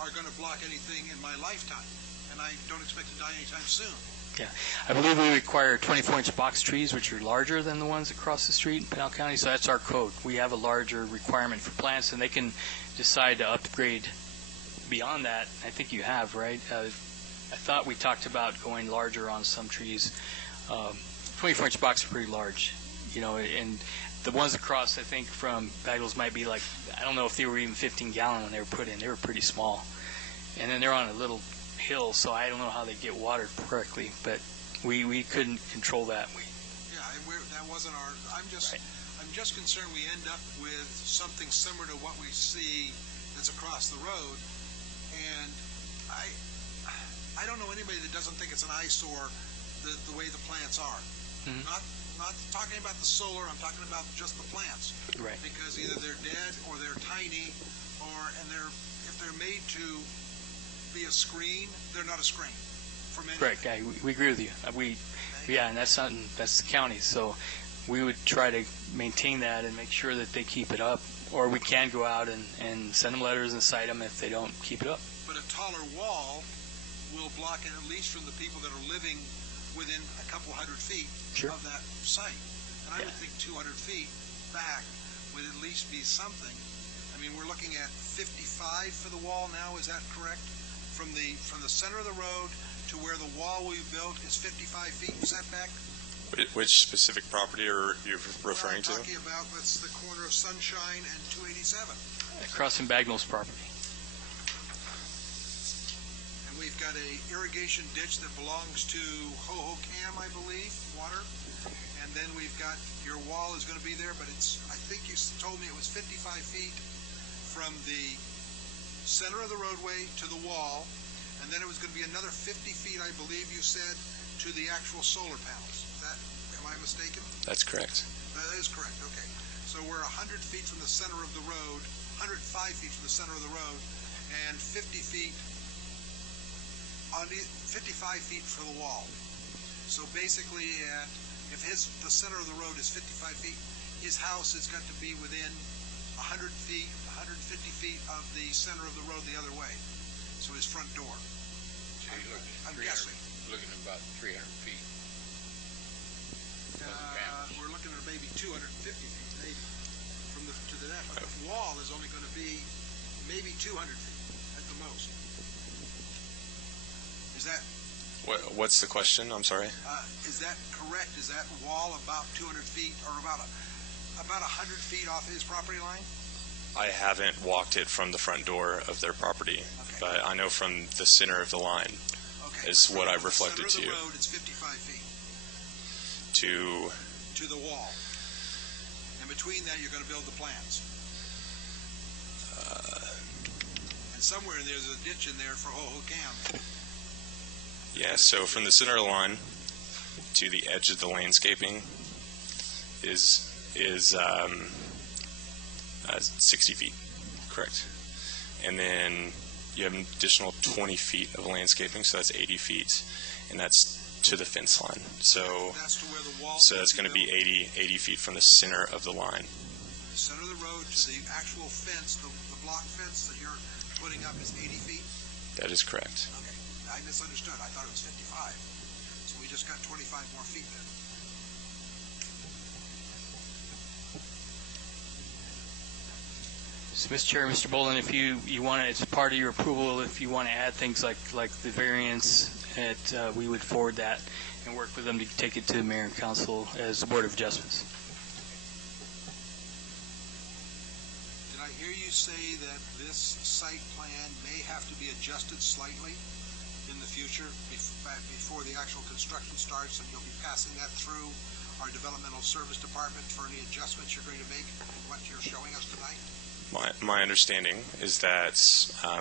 are going to block anything in my lifetime, and I don't expect to die anytime soon. Yeah. I believe we require 24-inch box trees, which are larger than the ones across the street in Pinal County, so that's our code. We have a larger requirement for plants, and they can decide to upgrade beyond that. I think you have, right? I thought we talked about going larger on some trees. 24-inch box are pretty large, and the ones across, I think, from Bagnell's might be like, I don't know if they were even 15-gallon when they were put in. They were pretty small. And then they're on a little hill, so I don't know how they get watered correctly, but we couldn't control that. That wasn't our. I'm just concerned we end up with something similar to what we see that's across the road, and I don't know anybody that doesn't think it's an eyesore the way the plants are. Mm-hmm. Not talking about the solar. I'm talking about just the plants. Right. Because either they're dead or they're tiny, if they're made to be a screen, they're not a screen. Correct. Yeah, we agree with you. And that's the county. So we would try to maintain that and make sure that they keep it up. Or we can go out and send them letters and cite them if they don't keep it up. But a taller wall will block it, at least from the people that are living within a couple hundred feet of that site. And I would think 200 feet back would at least be something. I mean, we're looking at 55 for the wall now. Is that correct? From the center of the road to where the wall we built is 55 feet setback? Which specific property are you referring to? I'm talking about, that's the corner of Sunshine and 287. Across from Bagnell's property. And we've got a irrigation ditch that belongs to Ho-Ho-Cam, I believe, water. And then we've got, your wall is going to be there, but I think you told me it was 55 feet from the center of the roadway to the wall, and then it was going to be another 50 feet, I believe you said, to the actual solar panels. Am I mistaken? That's correct. That is correct, okay. So we're 100 feet from the center of the road, 105 feet from the center of the road, and 55 feet for the wall. So basically, if the center of the road is 55 feet, his house has got to be within 100 feet, 150 feet of the center of the road the other way. So his front door. I'm guessing. Looking at about 300 feet. We're looking at maybe 250 feet, maybe, to the net. But the wall is only going to be maybe 200 feet at the most. Is that? What's the question? I'm sorry. Is that correct? Is that wall about 200 feet or about 100 feet off his property line? I haven't walked it from the front door of their property, but I know from the center of the line is what I've reflected to you. The center of the road, it's 55 feet. To the wall. And between that, you're going to build the plants. And somewhere there's a ditch in there for Ho-Ho-Cam. Yeah, so from the center of the line to the edge of the landscaping is 60 feet, correct. And then you have an additional 20 feet of landscaping, so that's 80 feet, and that's to the fence line. So that's going to be 80 feet from the center of the line. The center of the road to the actual fence, the block fence that you're putting up is 80 feet? That is correct. Okay. I misunderstood. I thought it was 55. So we just got 25 more feet then. So, Mr. Chair, Mr. Bolin, if you want to, it's part of your approval, if you want to add things like the variance, we would forward that and work with them to take it to the Mayor and Council as the Board of Adjustments. Did I hear you say that this site plan may have to be adjusted slightly in the future before the actual construction starts, and you'll be passing that through our developmental service department for any adjustments you're going to make in what you're showing us tonight? My understanding is that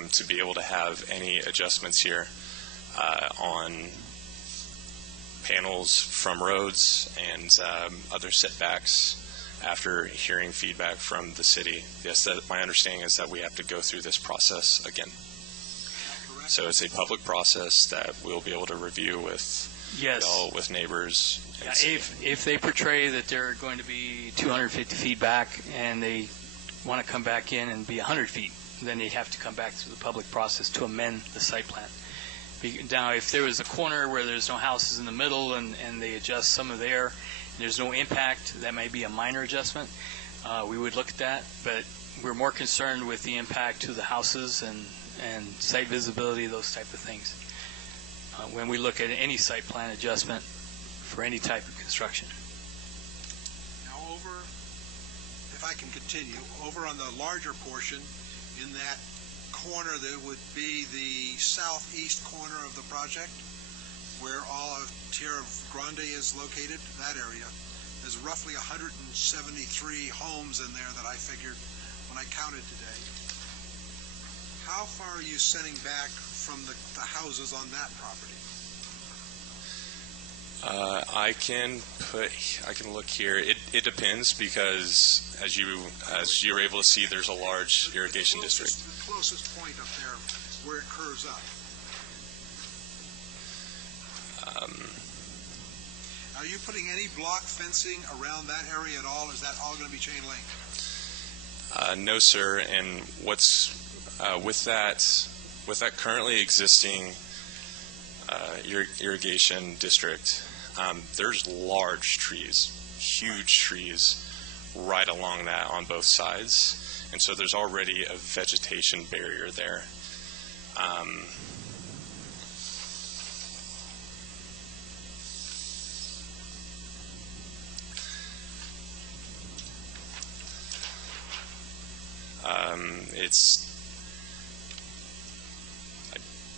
to be able to have any adjustments here on panels from roads and other setbacks after hearing feedback from the city, yes, that my understanding is that we have to go through this process again. So it's a public process that we'll be able to review with y'all, with neighbors. Yeah, if they portray that they're going to be 250 feet back and they want to come back in and be 100 feet, then they have to come back through the public process to amend the site plan. Now, if there was a corner where there's no houses in the middle and they adjust some of there, and there's no impact, that may be a minor adjustment. We would look at that, but we're more concerned with the impact to the houses and site visibility, those type of things, when we look at any site plan adjustment for any type of construction. Now if I can continue, over on the larger portion, in that corner that would be the southeast corner of the project, where all of Tierra Grande is located, that area, there's roughly 173 homes in there that I figured when I counted today. How far are you setting back from the houses on that property? I can look here. It depends, because as you're able to see, there's a large irrigation district. The closest point up there where it curves up. Are you putting any block fencing around that area at all? Is that all going to be chain link? No, sir. And what's with that currently existing irrigation district, there's large trees, huge trees right along that on both sides, and so there's already a vegetation barrier there. I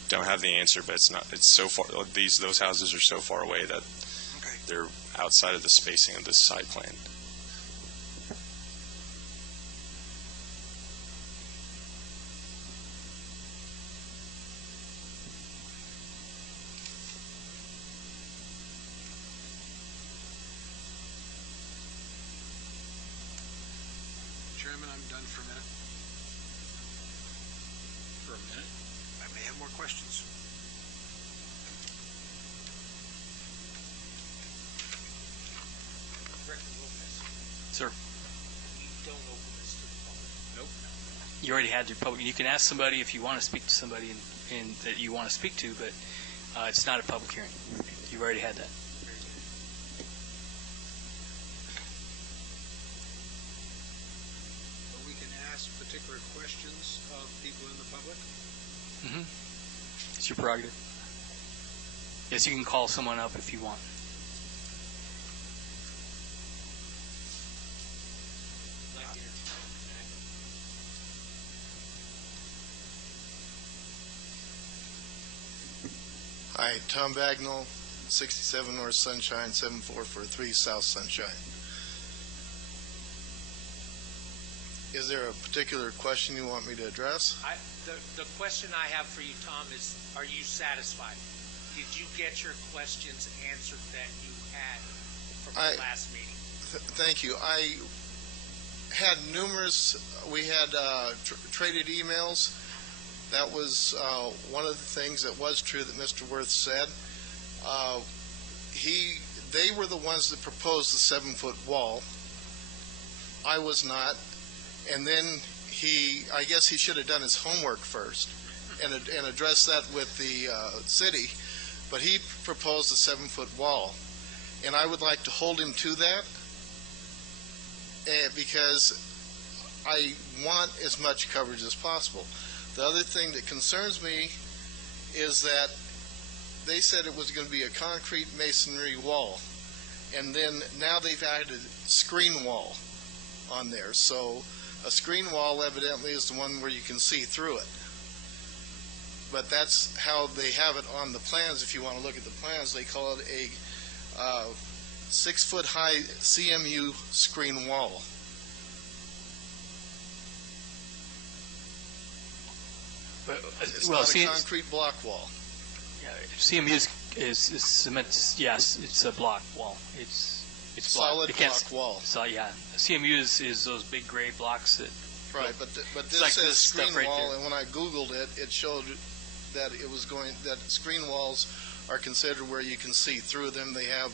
don't have the answer, but it's so far, those houses are so far away that they're outside of the spacing of this site plan. Chairman, I'm done for a minute. For a minute? I may have more questions. Sir? You don't open this to the public. Nope. You already had your public. You can ask somebody if you want to speak to somebody and that you want to speak to, but it's not a public hearing. You've already had that. But we can ask particular questions of people in the public? Mm-hmm. It's your prerogative. Yes, you can call someone up if you want. Hi, Tom Bagnall, 67 North Sunshine, 7443 South Sunshine. Is there a particular question you want me to address? The question I have for you, Tom, is, are you satisfied? Did you get your questions answered that you had from the last meeting? Thank you. I had we had traded emails. That was one of the things that was true that Mr. Worth said. They were the ones that proposed the 7-foot wall. I was not. And then I guess he should have done his homework first and addressed that with the city. But he proposed a 7-foot wall. And I would like to hold him to that because I want as much coverage as possible. The other thing that concerns me is that they said it was going to be a concrete masonry wall, and then now they've added a screen wall on there. So A screen wall evidently is the one where you can see through it. But that's how they have it on the plans. If you want to look at the plans, they call it a 6-foot high CMU screen wall. But, It's well, not a concrete block wall. CMU is cement. Yes, it's a block wall. It's block. Solid It can't block wall. So yeah, CMU is those big gray blocks that. Right, but this like says this stuff screen right wall, there. and when I Googled it, it showed that it was that screen walls are considered where you can see through them. They have,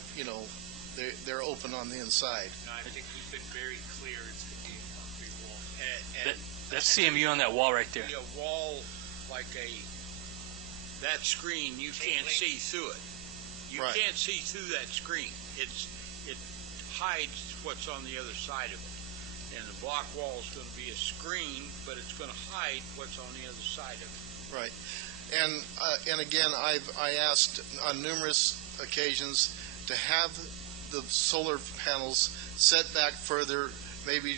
they're open on the inside. No, I think we've been very clear it's going to be a concrete wall. That's CMU on that wall right there. A wall like that screen, you can't see through it. You Right. can't see through that screen. It hides what's on the other side of it. And the block wall is going to be a screen, but it's going to hide what's on the other side of it. Right. And again, I asked on numerous occasions to have the solar panels set back further, maybe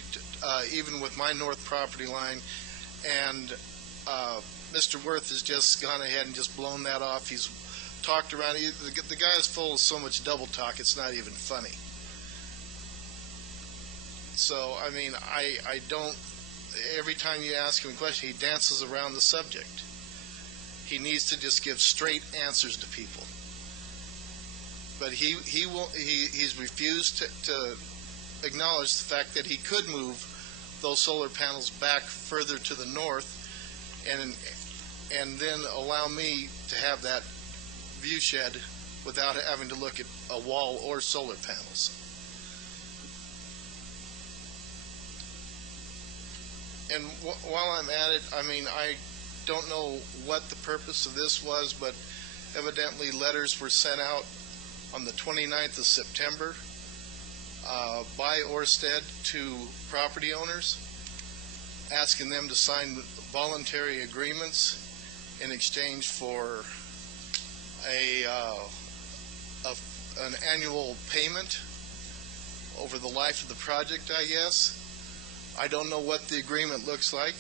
even with my north property line, and Mr. Worth has just gone ahead and just blown that off. He's talked around. The guy is full of so much double talk, it's not even funny. So, I mean, I don't, every time you ask him a question, he dances around the subject. He needs to just give straight answers to people. But he's refused to acknowledge the fact that he could move those solar panels back further to the north and then allow me to have that view shed without having to look at a wall or solar panels. And while I'm at it, I mean, I don't know what the purpose of this was, but evidently letters were sent out on the 29th of September by Orsted to property owners, asking them to sign voluntary agreements in exchange for an annual payment over the life of the project, I guess. I don't know what the agreement looks like.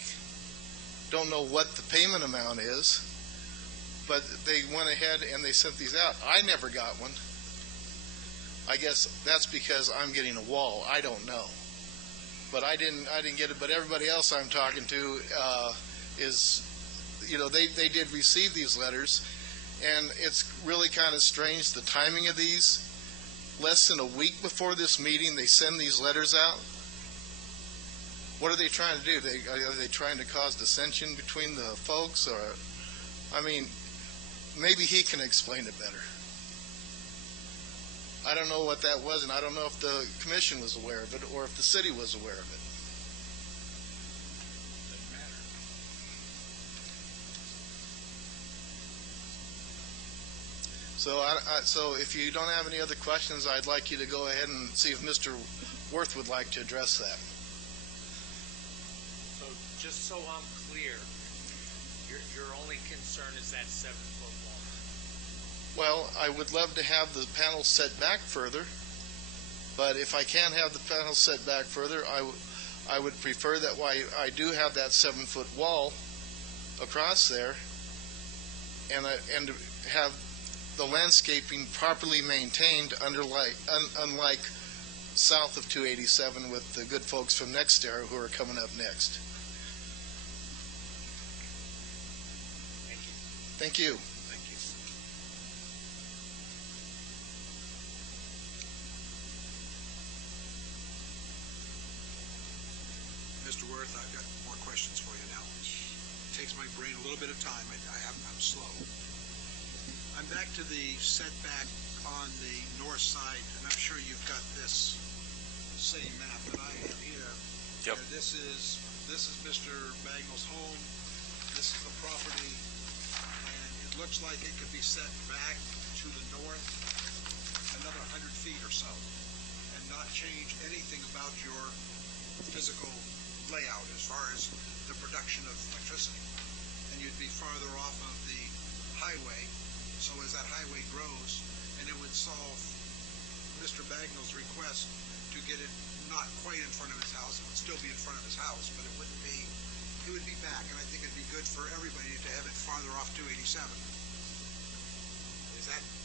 Don't know what the payment amount is. But they went ahead and they sent these out. I never got one. I guess that's because I'm getting a wall. I don't know. But I didn't get it. But everybody else I'm talking to is, they did receive these letters. And it's really kind of strange, the timing of these. Less than a week before this meeting, they send these letters out. What are they trying to do? Are they trying to cause dissension between the folks? Or, I mean, maybe he can explain it better. I don't know what that was, and I don't know if the commission was aware of it or if the city was aware of it. Doesn't matter. So if you don't have any other questions, I'd like you to go ahead and see if Mr. Worth would like to address that. So just so I'm clear, your only concern is that 7-foot wall. Well, I would love to have the panels set back further, but if I can't have the panels set back further, I would prefer that I do have that 7-foot wall across there, and have the landscaping properly maintained, unlike south of 287 with the good folks from NextEra who are coming up next. Thank you. Thank you. Thank you. Mr. Worth, I've got more questions for you now. It takes my brain a little bit of time. I'm slow. I'm back to the setback on the north side, and I'm sure you've got this same map that I have here. Yep. This is Mr. Bagnall's home. This is the property, and it looks like it could be set back to the north another 100 feet or so, and not change anything about your physical layout as far as the production of electricity. And you'd be farther off of the highway, so as that highway grows, and it would solve Mr. Bagnall's request to get it not quite in front of his house. It would still be in front of his house, but it wouldn't be, it would be back, and I think it'd be good for everybody to have it farther off 287.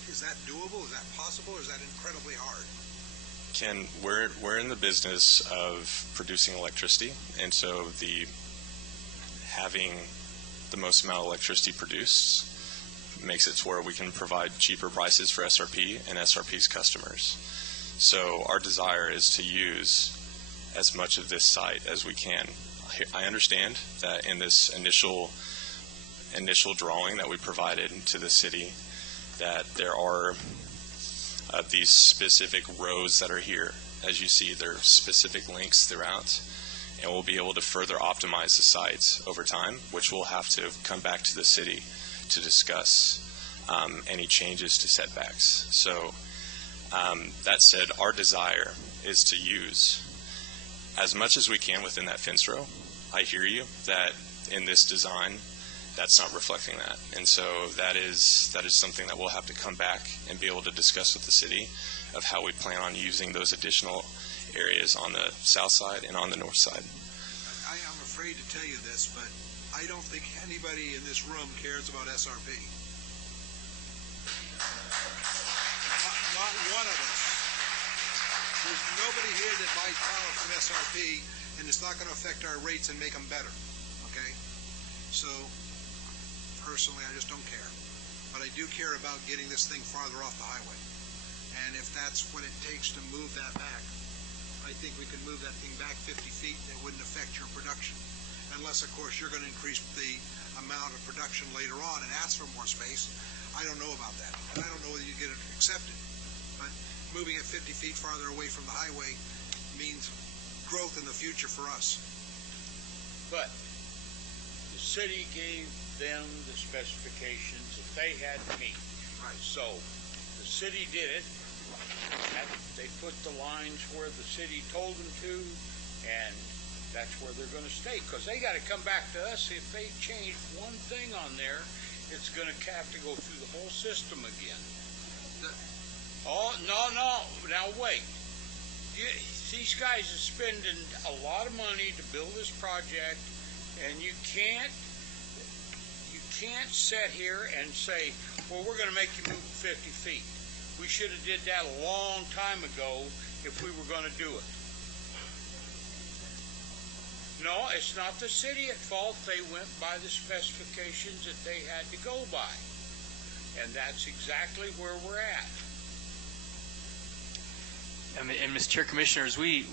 Is that doable? Is that possible? Or is that incredibly hard? Ken, we're in the business of producing electricity, and so having the most amount of electricity produced makes it to where we can provide cheaper prices for SRP and SRP's customers. So our desire is to use as much of this site as we can. I understand that in this initial drawing that we provided to the city, that there are these specific rows that are here. As you see, there are specific links throughout, and we'll be able to further optimize the site over time, which we'll have to come back to the city to discuss any changes to setbacks. So that said, our desire is to use as much as we can within that fence row. I hear you that in this design, that's not reflecting that. And so that is something that we'll have to come back and be able to discuss with the city of how we plan on using those additional areas on the south side and on the north side. I am afraid to tell you this, but I don't think anybody in this room cares about SRP. Not one of us. There's nobody here that buys power from SRP, and it's not going to affect our rates and make them better. Okay? So, personally, I just don't care. But I do care about getting this thing farther off the highway. And if that's what it takes to move that back, I think we could move that thing back 50 feet and it wouldn't affect your production. Unless, of course, you're going to increase the amount of production later on and ask for more space. I don't know about that. And I don't know whether you get it accepted. But moving it 50 feet farther away from the highway means growth in the future for us. But the city gave them the specifications that they had to meet. Right. So the city did it. They put the lines where the city told them to, and that's where they're going to stay, because they got to come back to us. If they change one thing on there, it's going to have to go through the whole system again. Oh, no, now wait. These guys are spending a lot of money to build this project, and you can't sit here and say, well, we're going to make you move 50 feet. We should have did that a long time ago if we were going to do it. No, it's not the city at fault. They went by the specifications that they had to go by. And that's exactly where we're at. And Mr. Chair, Commissioners, we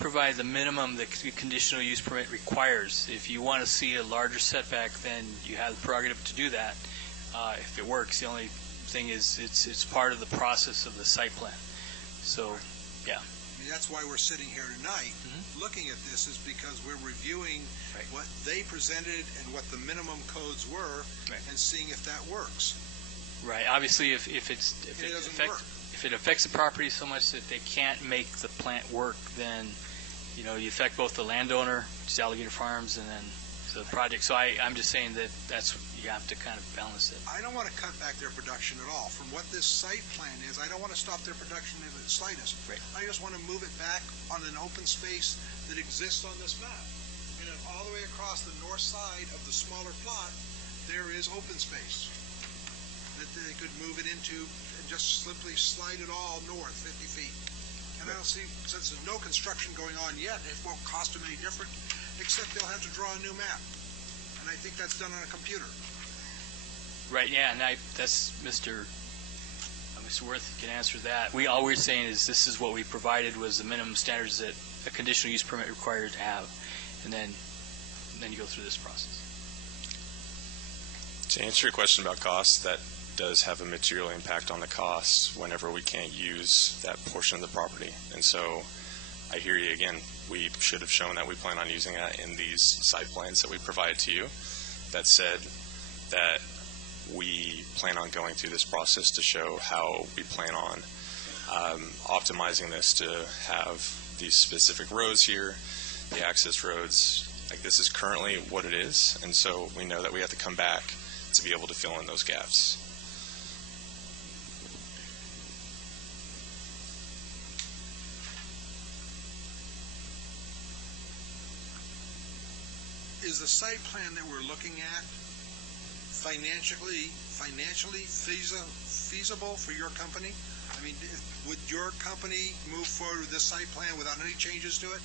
provide the minimum that the conditional use permit requires. If you want to see a larger setback, then you have the prerogative to do that. If it works, the only thing is it's part of the process of the site plan. So, yeah. I mean, that's why we're sitting here tonight looking at this, is because we're reviewing what they presented and what the minimum codes were and seeing if that works. Right. Obviously, if it affects the property so much that they can't make the plant work, then you affect both the landowner, which is Alligator Farms, and then the project. So I'm just saying that you have to kind of balance it. I don't want to cut back their production at all. From what this site plan is, I don't want to stop their production in the slightest. Right. I just want to move it back on an open space that exists on this map. And if all the way across the north side of the smaller plot, there is open space that they could move it into and just simply slide it all north 50 feet. And I don't see, since there's no construction going on yet, it won't cost them any different, except they'll have to draw a new map. And I think that's done on a computer. Right, yeah, and that's Mr. Worth can answer that. All we're saying is this is what we provided was the minimum standards that a conditional use permit required to have, and then you go through this process. To answer your question about costs, that does have a material impact on the costs whenever we can't use that portion of the property. And so I hear you again. We should have shown that we plan on using that in these site plans that we provided to you. That said, that we plan on going through this process to show how we plan on optimizing this to have these specific roads here, the access roads. Like, this is currently what it is, and so we know that we have to come back to be able to fill in those gaps. is the site plan that we're looking at financially feasible for your company? I mean, would your company move forward with this site plan without any changes to it?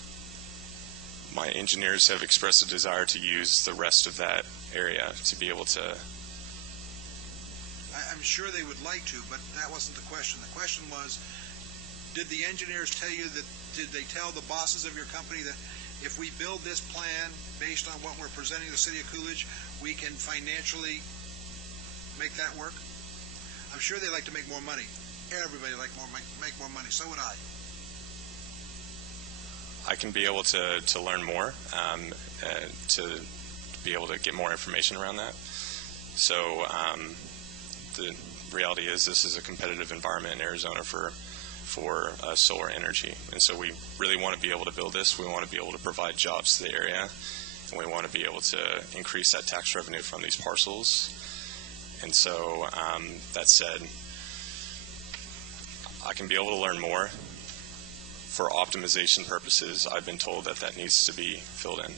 My engineers have expressed a desire to use the rest of that area to be able to. I'm sure they would like to, but that wasn't the question. The question was, did the engineers tell you that, did they tell the bosses of your company that if we build this plan based on what we're presenting to the city of Coolidge, we can financially make that work? I'm sure they like to make more money. Everybody like make more money. So would I. I can be able to learn more, to be able to get more information around that. So the reality is this is a competitive environment in Arizona for solar energy. And so we really want to be able to build this. We want to be able to provide jobs to the area. And we want to be able to increase that tax revenue from these parcels. And so that said, I can be able to learn more. For optimization purposes, I've been told that that needs to be filled in.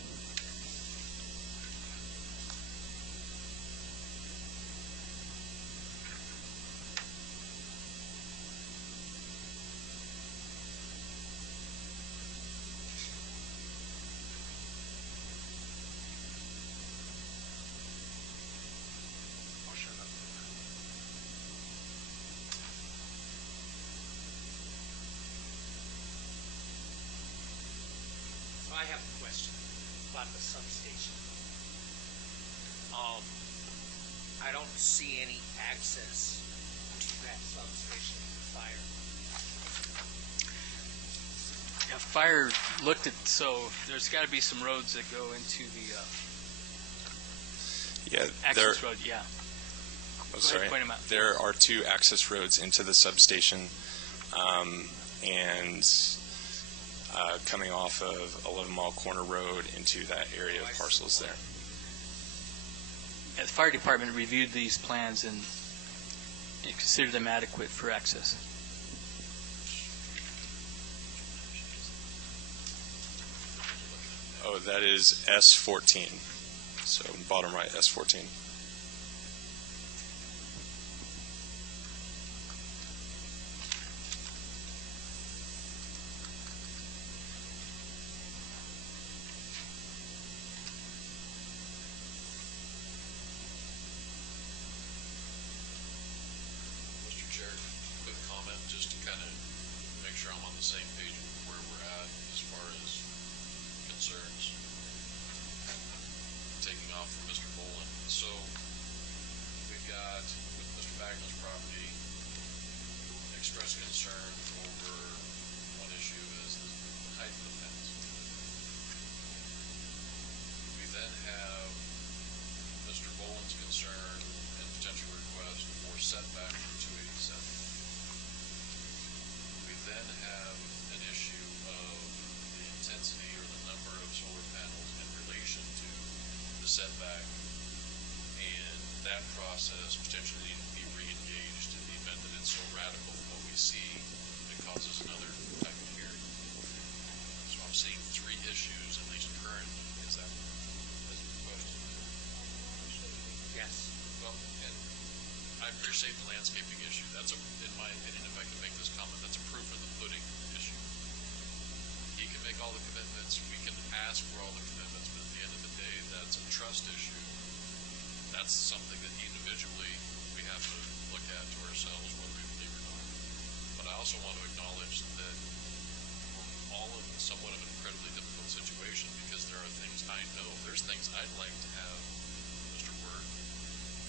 I have a question about the substation. I don't see any access to that substation for fire. Yeah, fire looked at, so there's got to be some roads that go into the access road. Yeah. Oh, sorry. Point them out. There are 2 access roads into the substation, and coming off of 11 Mile Corner Road into that area of parcels there. Yeah, the fire department reviewed these plans and considered them adequate for access. Oh, that is S14. So bottom right, S14. Mr. Chair, quick comment, just to kind of make sure I'm on the same page with where we're at as far as concerns. Taking off from Mr. Boland. So we've got, with Mr. Bagnall's property, expressed concern over one issue is the height of the fence. We then have Mr. Boland's concern and potential request for setback from 287. We then have an issue of the intensity or the number of solar panels in relation to the setback, and that process potentially need to be re-engaged in the event that it's so radical what we see it causes another type of hearing. So I'm seeing 3 issues, at least currently. Is that the question? Yes. Well, and I appreciate the landscaping issue. That's in my opinion, if I can make this comment, that's a proof of the pudding issue. He can make all the commitments, we can ask for all the commitments, but at the end of the day, that's a trust issue. That's something that individually we have to look at to ourselves, whether we believe or not. But I also want to acknowledge that we're all in somewhat of an incredibly difficult situation, because there are things I know, there's things I'd like to have Mr. Word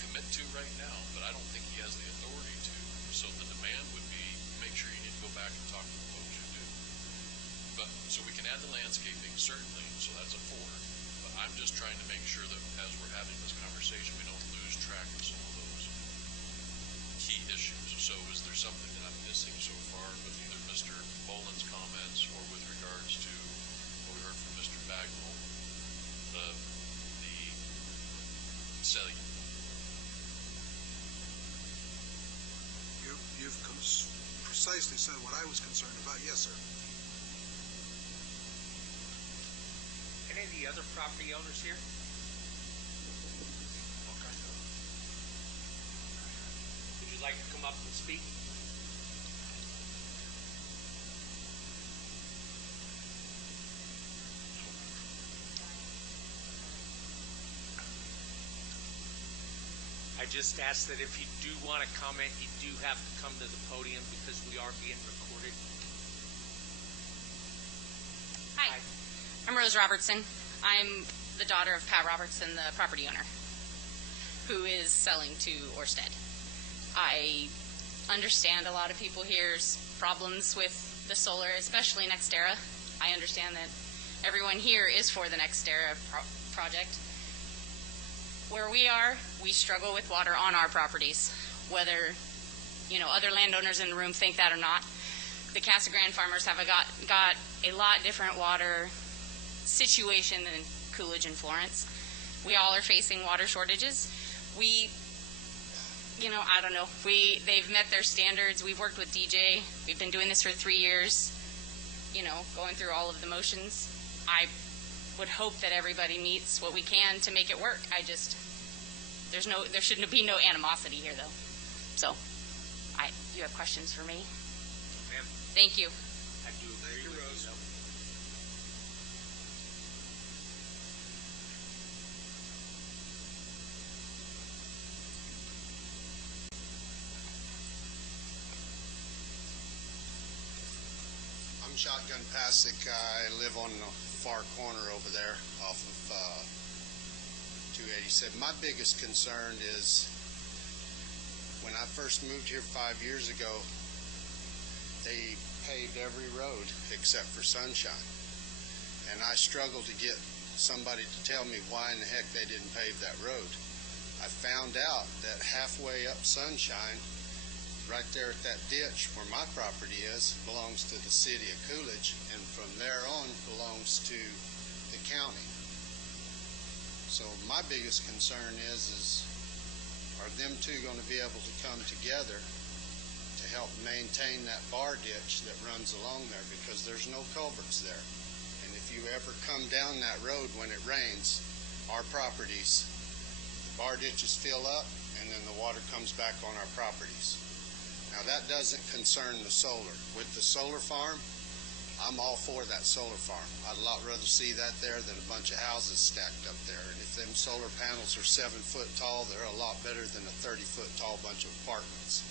commit to right now, but I don't think he has the authority to. So the demand would be, make sure you need to go back and talk to the folks who do. But, so we can add the landscaping, certainly, so that's a 4. But I'm just trying to make sure that as we're having this conversation, we don't lose track of some of those key issues. So is there something that I'm missing so far with either Mr. Boland's comments or with regards to what we heard from Mr. Bagnall, the cellular? You've precisely said what I was concerned about. Yes, sir. Any of the other other property owners here? Would you like to come up and speak? I just ask that if you do want to comment, you do have to come to the podium because we are being recorded. Hi, I'm Rose Robertson. I'm the daughter of Pat Robertson, the property owner, who is selling to Orsted. I understand a lot of people here's problems with the solar, especially NextEra. I understand that everyone here is for the NextEra project. Where we are, we struggle with water on our properties, whether other landowners in the room think that or not. The Casa Grande farmers have got a lot different water situation than Coolidge and Florence. We all are facing water shortages. I don't know. They've met their standards. We've worked with DJ. We've been doing this for 3 years. Going through all of the motions. I would hope that everybody meets what we can to make it work. There shouldn't be no animosity here, though. So, you have questions for me? Ma'am, Thank you. I do agree with you, though. I'm Shotgun Pasick. I live on the far corner over there off of 287. My biggest concern is when I first moved here 5 years ago, they paved every road except for Sunshine. And I struggled to get somebody to tell me why in the heck they didn't pave that road. I found out that halfway up Sunshine, right there at that ditch where my property is, belongs to the city of Coolidge, and from there on belongs to the county. So my biggest concern is are them two going to be able to come together to help maintain that bar ditch that runs along there, because there's no culverts there. And if you ever come down that road when it rains, our properties, the bar ditches fill up and then the water comes back on our properties. Now that doesn't concern the solar. With the solar farm, I'm all for that solar farm. I'd a lot rather see that there than a bunch of houses stacked up there. And if them solar panels are 7 foot tall, they're a lot better than a 30-foot tall bunch of apartments.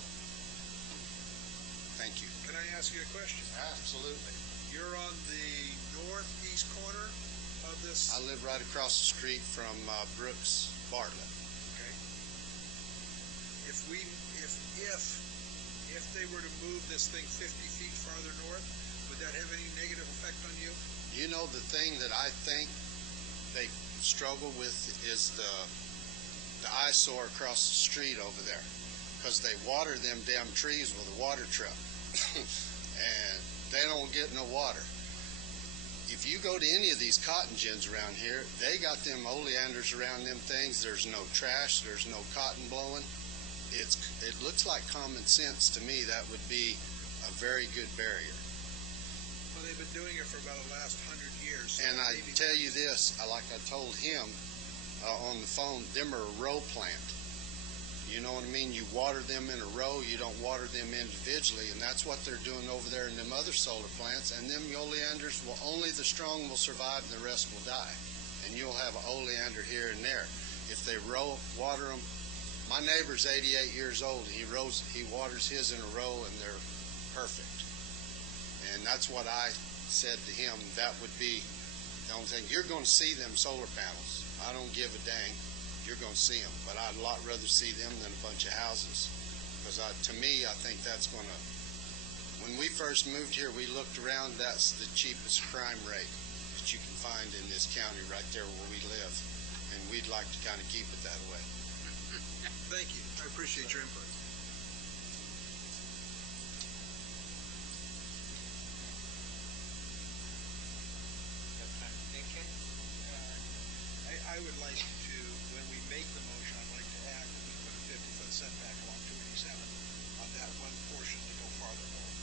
Thank you. Can I ask you a question? Absolutely. You're on the northeast corner of this? I live right across the street from Brooks Bartlett. Okay. If they were to move this thing 50 feet farther north, would that have any negative effect on you? You know, the thing that I think they struggle with is the eyesore across the street over there, because they water them damn trees with a water truck, and they don't get no water. If you go to any of these cotton gins around here, they got them oleanders around them things. There's no trash. There's no cotton blowing. It looks like common sense to me. That would be a very good barrier. Well, they've been doing it for about the last 100 years. And I tell you this, like I told him on the phone, them are a row plant. You know what I mean? You water them in a row. You don't water them individually, and that's what they're doing over there in them other solar plants. And them oleanders only the strong will survive, and the rest will die. And you'll have an oleander here and there. If they water them, my neighbor's 88 years old. He waters his in a row, and they're perfect. And that's what I said to him. That would be the only thing. You're going to see them solar panels. I don't give a dang. You're going to see them. But I'd a lot rather see them than a bunch of houses. Because to me, I think that's going to... When we first moved here, we looked around. That's the cheapest crime rate that you can find in this county right there where we live. And we'd like to kind of keep it that way. Thank you. I appreciate your input. I would like to, when we make the motion, I'd like to add that we put a 50-foot setback along 287 on that one portion to go farther north.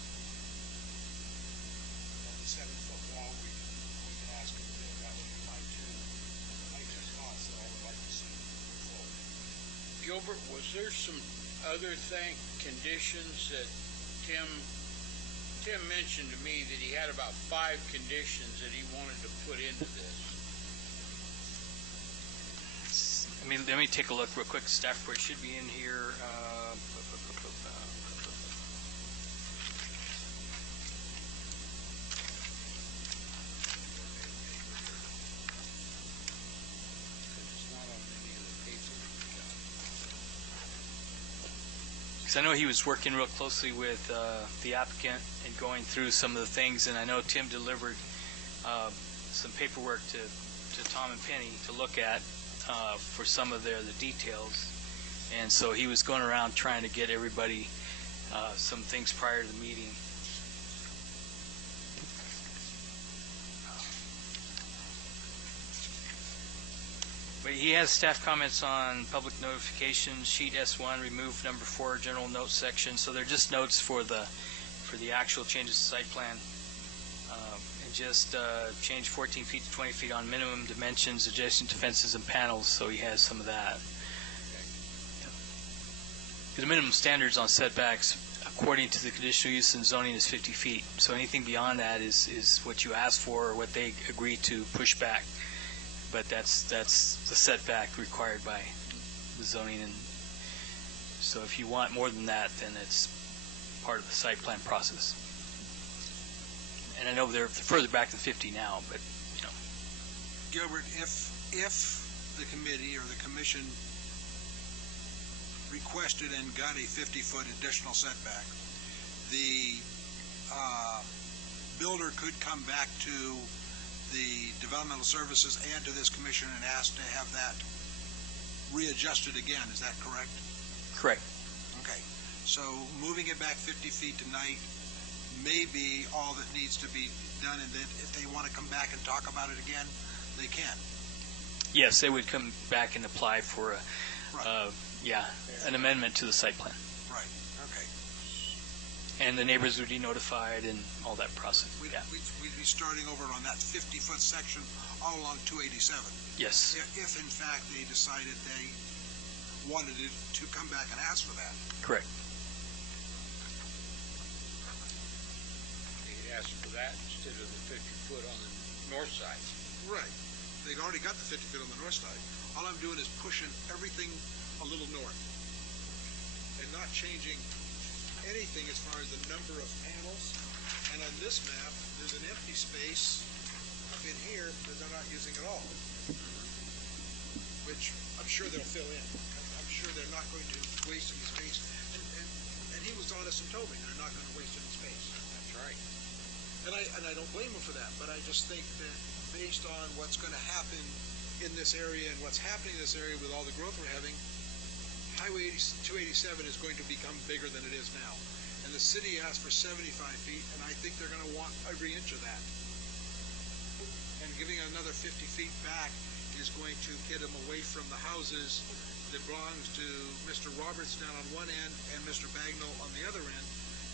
On the 7-foot wall, we can ask them to do. That would be my two Gilbert, was there some other conditions that Tim mentioned to me that he had about 5 conditions that he wanted to put into this? Let me take a look real quick. Staff report should be in here. It's not on any of the paper. Because I know he was working real closely with the applicant and going through some of the things, and I know Tim delivered some paperwork to Tom and Penny to look at for some of the details, and so he was going around trying to get everybody some things prior to the meeting. But he has staff comments on public notification, sheet S1, remove number 4, general notes section. So they're just notes for the actual changes to site plan. And just change 14 feet to 20 feet on minimum dimensions adjacent to fences and panels. So he has some of that. The minimum standards on setbacks, according to the conditional use and zoning, is 50 feet. So anything beyond that is what you ask for or what they agree to push back. But that's the setback required by the zoning, and so if you want more than that, then it's part of the site plan process. And I know they're further back than 50 now, but Gilbert, if the committee or the commission requested and got a 50-foot additional setback, the builder could come back to the developmental services and to this commission and ask to have that readjusted again. Is that correct? Correct. Okay. So moving it back 50 feet tonight may be all that needs to be done, and that if they want to come back and talk about it again, they can. Yes, they would come back and apply for an amendment to the site plan. Right. Okay. And the neighbors would be notified and all that process. We'd be starting over on that 50-foot section all along 287. Yes. If in fact they decided they wanted to come back and ask for that. Correct. They'd ask for that instead of the 50-foot on the north side. Right. They've already got the 50 feet on the north side. All I'm doing is pushing everything a little north and not changing anything as far as the number of panels. And on this map, there's an empty space up in here that they're not using at all, which I'm sure they'll fill in. I'm sure they're not going to waste any space. And he was honest and told me they're not going to waste any space. That's right. And I don't blame him for that, but I just think that based on what's going to happen in this area and what's happening in this area with all the growth we're having, Highway 287 is going to become bigger than it is now. And the city asked for 75 feet, and I think they're going to want every inch of that. And giving another 50 feet back is going to get them away from the houses that belongs to Mr. Roberts down on one end and Mr. Bagnall on the other end.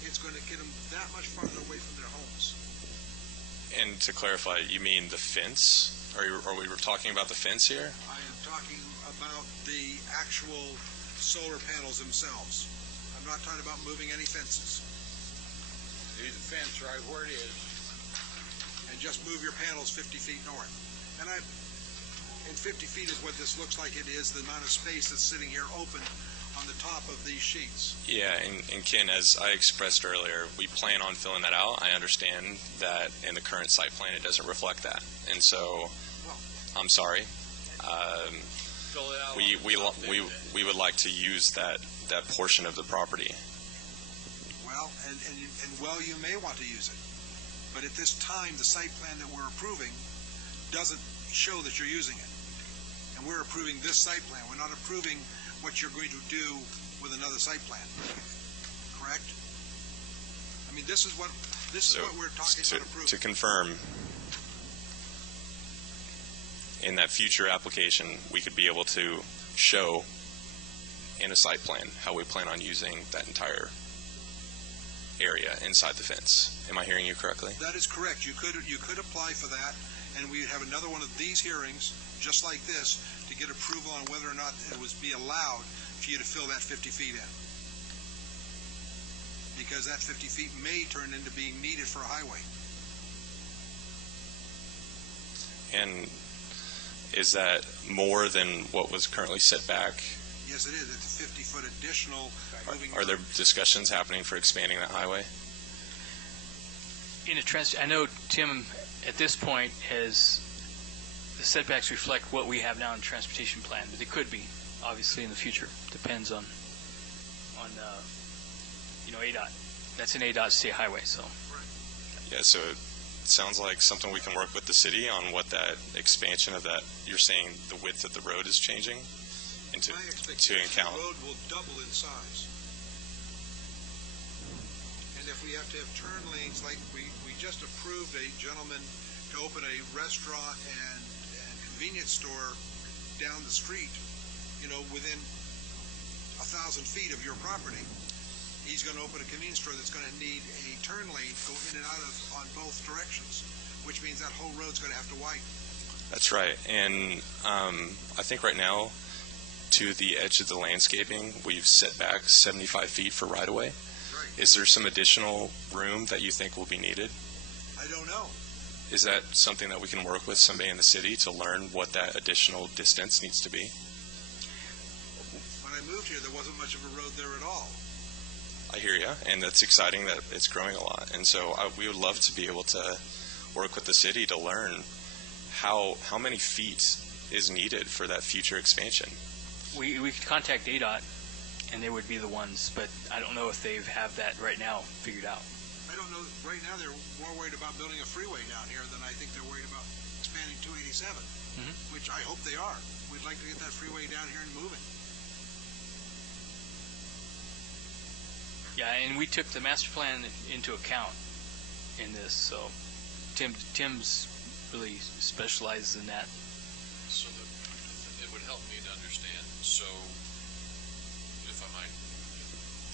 It's going to get them that much farther away from their homes. And to clarify, you mean the fence? Are we talking about the fence here? I am talking about the actual solar panels themselves. I'm not talking about moving any fences. Leave the fence right where it is. And just move your panels 50 feet north. And 50 feet is what this looks like it is, the amount of space that's sitting here open on the top of these sheets. Yeah, and Ken, as I expressed earlier, we plan on filling that out. I understand that in the current site plan it doesn't reflect that. And so, I'm sorry. Fill it out. We would like to use that portion of the property. Well, and you may want to use it. But at this time, the site plan that we're approving doesn't show that you're using it. And we're approving this site plan. We're not approving what you're going to do with another site plan. Correct? I mean, this is what we're talking about approving. To confirm, in that future application, we could be able to show in a site plan how we plan on using that entire area inside the fence. Am I hearing you correctly? That is correct. You could apply for that, and we'd have another one of these hearings, just like this, to get approval on whether or not it would be allowed for you to fill that 50 feet in. Because that 50 feet may turn into being needed for a highway. And is that more than what was currently set back? Yes, it is. It's a 50-foot additional moving. Are there discussions happening for expanding that highway? I know Tim, at this point, has the setbacks reflect what we have now in the transportation plan, but they could be, obviously, in the future. Depends on ADOT. That's an ADOT state highway, so. Yeah, so it sounds like something we can work with the city on what that expansion of that, you're saying the width of the road is changing into My to expectation account. the road will double in size. And if we have to have turn lanes, like we just approved a gentleman to open a restaurant and convenience store down the street, within 1,000 feet of your property. He's going to open a convenience store that's going to need a turn lane to go in and out of on both directions, which means that whole road's going to have to widen. That's right. And I think right now, to the edge of the landscaping, we've set back 75 feet for right-of-way. Right. Is there some additional room that you think will be needed? I don't know. Is that something that we can work with somebody in the city to learn what that additional distance needs to be? When I moved here, there wasn't much of a road there at all. I hear you, and that's exciting that it's growing a lot. And so we would love to be able to work with the city to learn how many feet is needed for that future expansion. We could contact ADOT, and they would be the ones, but I don't know if they have that right now figured out. I don't know. Right now, they're more worried about building a freeway down here than I think they're worried about expanding 287, which I hope they are. We'd like to get that freeway down here and moving. Yeah, and we took the master plan into account in this, so Tim's really specializes in that. So it would help me to understand. So, if I might,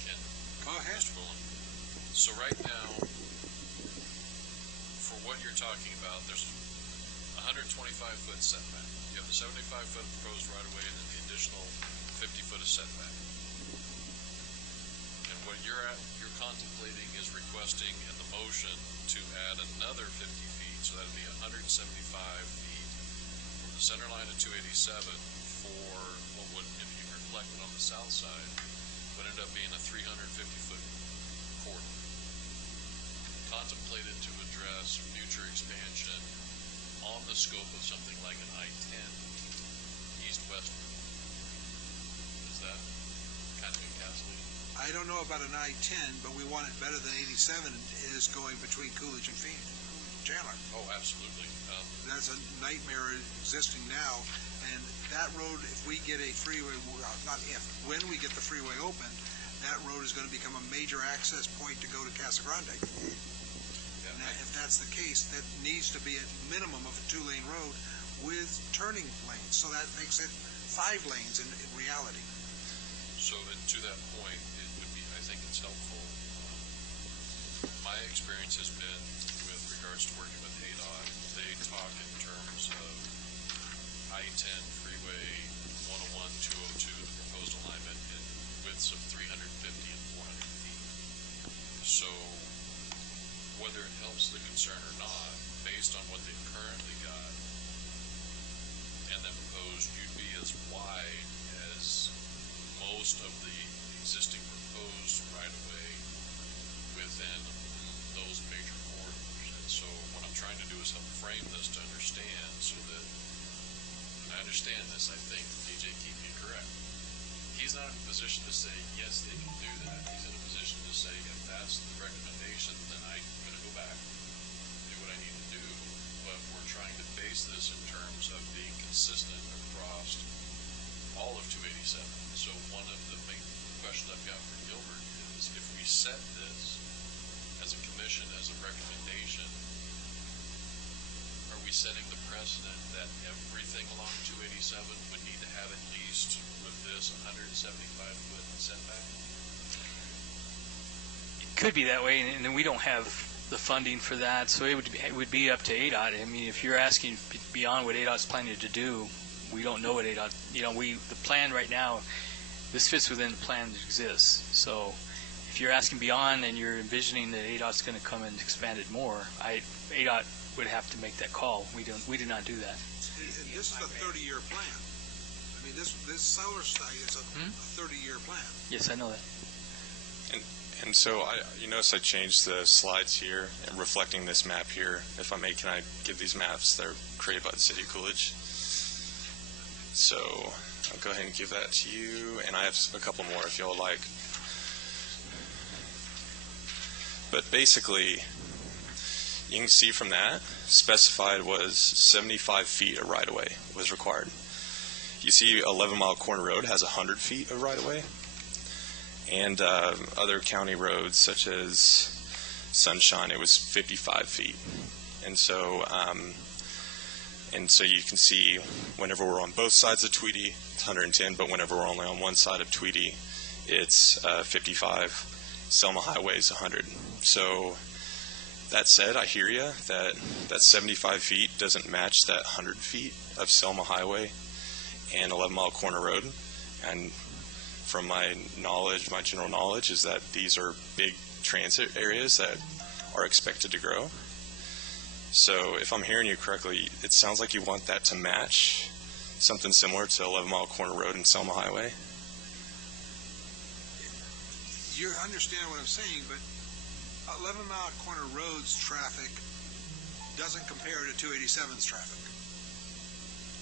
Ken. Go ahead. Mr. Bullen. So right now, for what you're talking about, there's a 125-foot setback. You have the 75-foot proposed right-of-way and then the additional 50-foot of setback. And what you're contemplating is requesting in the motion to add another 50 feet, so that would be 175 feet from the center line of 287 for what would, if you reflect it on the south side, would end up being a 350-foot corridor. Contemplated to address future expansion on the scope of something like an I-10 east-west. Is that kind of encapsulated? I don't know about an I-10, but we want it better than 87 is going between Coolidge and Chandler. Oh, absolutely. That's a nightmare existing now. And that road, if we get a freeway, when we get the freeway open, that road is going to become a major access point to go to Casa Grande. And if that's the case, that needs to be a minimum of a 2-lane road with turning lanes. So that makes it 5 lanes in reality. So to that point, it would be, I think it's helpful. My experience has been with regards to working with ADOT, they talk in terms of I-10 freeway 101, 202, the proposed alignment in widths of 350 and 400 feet. So whether it helps the concern or not, based on what they've currently got, and then proposed, you'd be as wide as most of the existing proposed right-of-way within those major corridors. And so what I'm trying to do is help frame this to understand so that, and I understand this, I think, DJ, keep me correct. He's not in a position to say, yes, they can do that. He's in a position to say, if that's the recommendation, then I'm going to go back, do what I need to do. But we're trying to base this in terms of being consistent across all of 287. So one of the main questions I've got for Gilbert is, if we set this as a commission, as a recommendation, are we setting the precedent that everything along 287 would need to have at least with this 175-foot setback? It could be that way, and then we don't have the funding for that, so it would be up to ADOT. I mean, if you're asking beyond what ADOT's planning to do, we don't know what ADOT, the plan right now this fits within the plan that exists. So if you're asking beyond and you're envisioning that ADOT's going to come and expand it more, ADOT would have to make that call. We do not do that. And this is a 30-year plan. I mean, this solar site is a 30-year plan. Yes, I know that. And so you notice I changed the slides here and reflecting this map here. If I may, can I give these maps? They're created by the City of Coolidge. So I'll go ahead and give that to you, and I have a couple more if y'all like. But basically, you can see from that, specified was 75 feet of right-of-way was required. You see 11 Mile Corner Road has 100 feet of right-of-way. And other county roads, such as Sunshine, it was 55 feet. And so you can see whenever we're on both sides of Tweedy, it's 110, but whenever we're only on one side of Tweedy, it's 55. Selma Highway is 100. So that said, I hear you that 75 feet doesn't match that 100 feet of Selma Highway and 11 Mile Corner Road. And from my knowledge, my general knowledge, is that these are big transit areas that are expected to grow. So if I'm hearing you correctly, it sounds like you want that to match something similar to 11 Mile Corner Road and Selma Highway. You understand what I'm saying, but 11 Mile Corner Road's traffic doesn't compare to 287's traffic.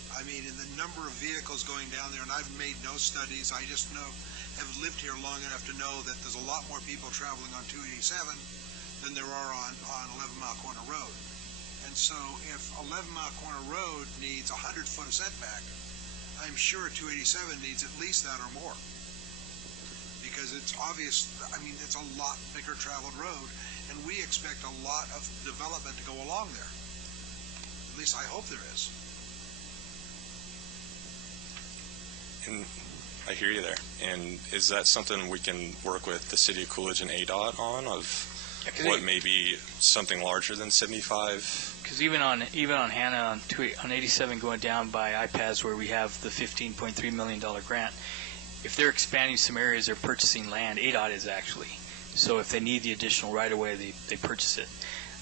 I mean, in the number of vehicles going down there, and I've made no studies, I just have lived here long enough to know that there's a lot more people traveling on 287 than there are on 11 Mile Corner Road. And so if 11 Mile Corner Road needs 100 foot of setback, I'm sure 287 needs at least that or more. Because it's obvious, I mean, it's a lot bigger traveled road, and we expect a lot of development to go along there. At least I hope there is. And I hear you there. And is that something we can work with the City of Coolidge and ADOT on, of what may be something larger than 75? Because even on Hannah on 87 going down by iPads where we have the $15.3 million grant, if they're expanding some areas, they're purchasing land. ADOT is actually. So if they need the additional right-of-way, they purchase it.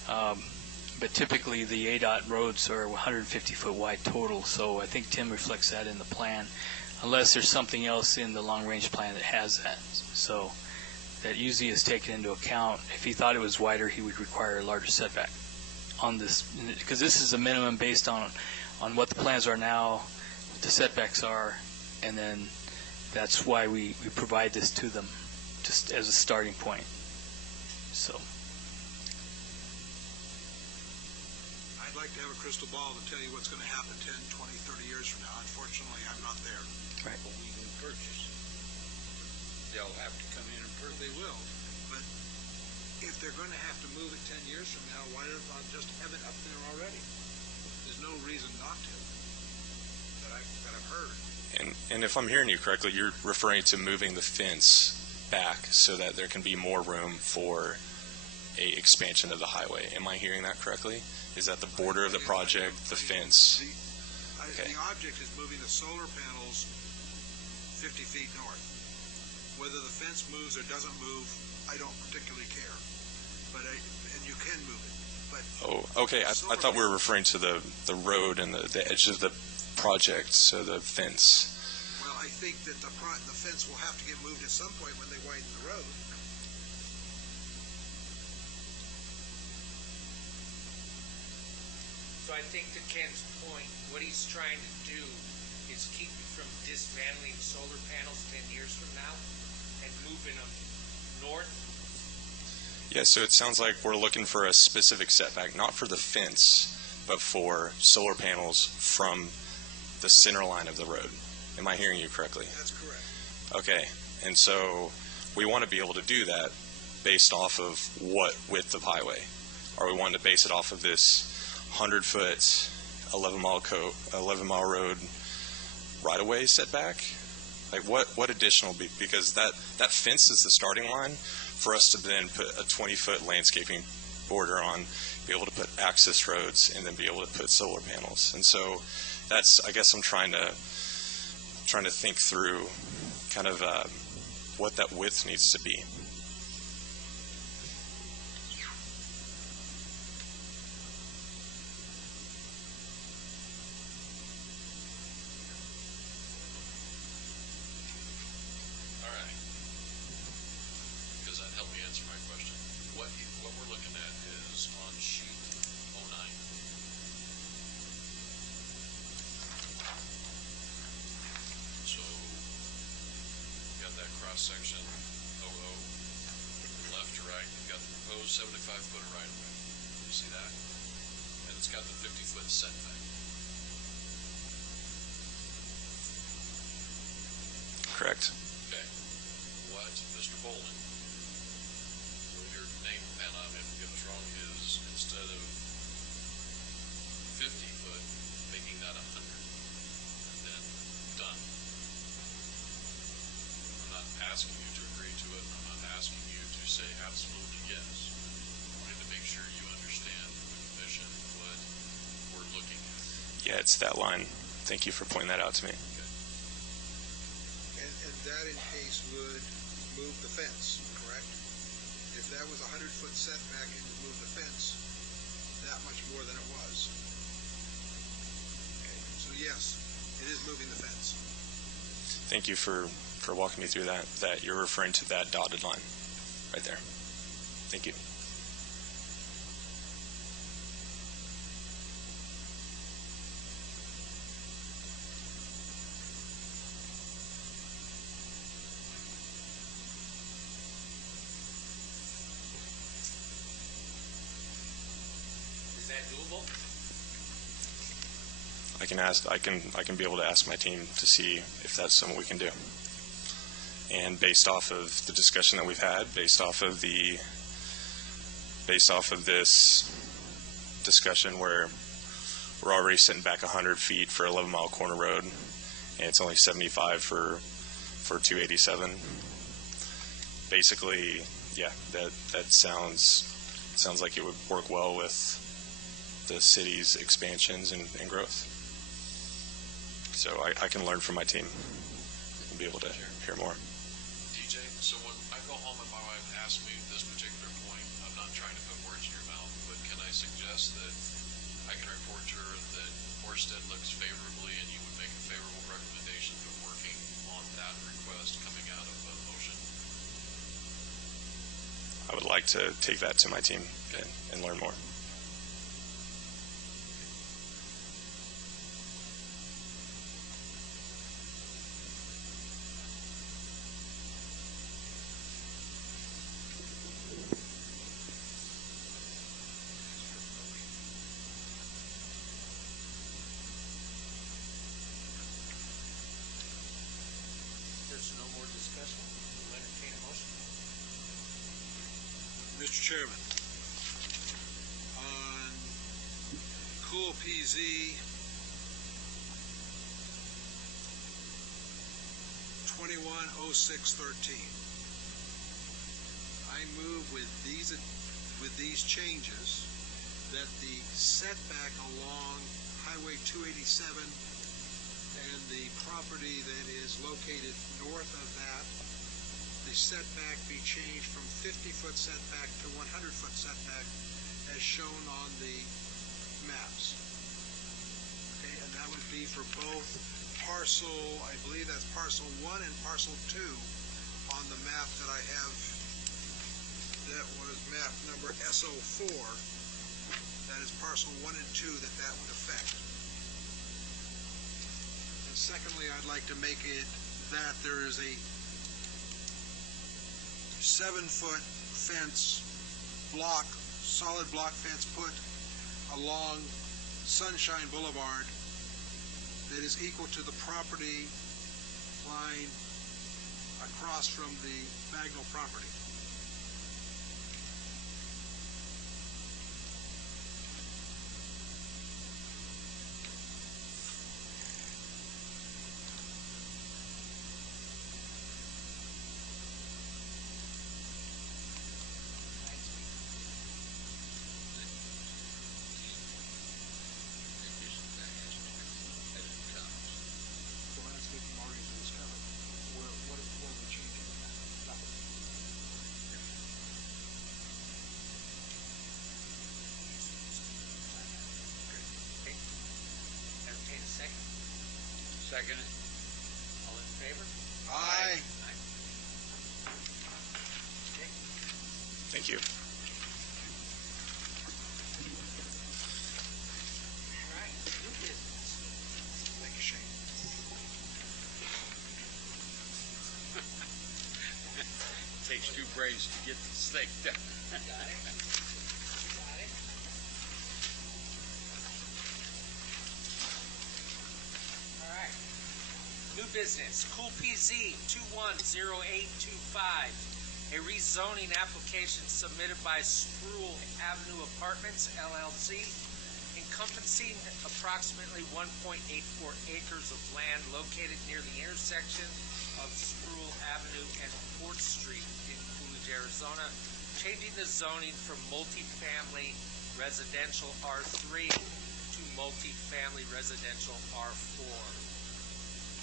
But typically the ADOT roads are 150-foot wide total, so I think Tim reflects that in the plan, unless there's something else in the long-range plan that has that. So that usually is taken into account. If he thought it was wider, he would require a larger setback on this, because this is a minimum based on what the plans are now, what the setbacks are, and then that's why we provide this to them, just as a starting point. So I'd like to have a crystal ball to tell you what's going to happen 10, 20, 30 years from now. Unfortunately, I'm not there. Right. But we can purchase. They'll have to come in and purchase. They will. But if they're going to have to move it 10 years from now, why don't I just have it up there already? There's no reason not to that I've heard. And if I'm hearing you correctly, you're referring to moving the fence back so that there can be more room for a expansion of the highway. Am I hearing that correctly? Is that the border of the project, the fence? Okay. The object is moving the solar panels 50 feet north. Whether the fence moves or doesn't move, I don't particularly care. And you can move it. But oh, okay. I thought we were referring to the road and the edge of the project, so the fence. Well, I think that the fence will have to get moved at some point when they widen the road. So I think to Ken's point, what he's trying to do is keep you from dismantling solar panels 10 years from now and moving them north. Yeah, so it sounds like we're looking for a specific setback, not for the fence, but for solar panels from the center line of the road. Am I hearing you correctly? That's correct. Okay, and so we want to be able to do that based off of what width of highway? Are we wanting to base it off of this 100-foot, 11-mile road right-of-way setback? Like what additional, because that fence is the starting line for us to then put a 20-foot landscaping border on, be able to put access roads, and then be able to put solar panels. And so that's, I guess I'm trying to trying to think through kind of what that width needs to be. All right. Because that helped me answer my question. What we're looking at is on sheet 09. So you got that cross section 00, left to right. You've got the proposed 75-foot right of way. You see that? And it's got the 50-foot setback. Correct. Okay. What Mr. Bolden, with your name, and I may get this wrong, is instead of 50 foot, making that 100, and then done. I'm not asking you to agree to it. I'm not asking you to say absolutely yes. I wanted to make sure you understand the commission what we're looking at. Yeah, it's that line. Thank you for pointing that out to me. And that in case would move the fence, correct? If that was a 100-foot setback and you move the fence, that much more than it was. Okay, so yes, it is moving the fence. Thank you for walking me through that. That you're referring to that dotted line right there. Thank you. Is that doable? I can be able to ask my team to see if that's something we can do. And based off of the discussion that we've had, based off of this discussion where we're already sitting back 100 feet for 11 Mile Corner Road, and it's only 75 for 287. Basically, yeah, that sounds like it would work well with the city's expansions and growth. So I can learn from my team and be able to hear more. DJ, so when I go home and my wife asks me this particular point, I'm not trying to put words in your mouth, but can I suggest that I can report to her that Orsted looks favorably and you would make a favorable recommendation to working on that request coming out of Ocean? I would like to take that to my team and learn more. There's no more discussion. We'll entertain a motion. Mr. Chairman, on Cool PZ 210613, I move with these changes that the setback along Highway 287 and the property that is located north of that, the setback be changed from 50-foot setback to 100-foot setback as shown on the maps. Okay, and that would be for both parcel, I believe that's parcel 1 and parcel 2 on the map that I have. That was map number SO4. That is parcel 1 and 2 that would affect. And secondly, I'd like to make it that there is a 7-foot fence block, solid block fence put along Sunshine Boulevard that is equal to the property line across from the Bagnell property. So that's what you already Second. All in favor? Aye. Thank you. All right, new business. Thank you, Shane. Takes two brains to get this thing done. Got it. Got it. All right. New business, Cool PZ 210825, a rezoning application submitted by Spruill Avenue Apartments LLC, encompassing approximately 1.84 acres of land located near the intersection of Spruill Avenue and 4th Street in Coolidge, Arizona, changing the zoning from multifamily residential R3 to multifamily residential R4.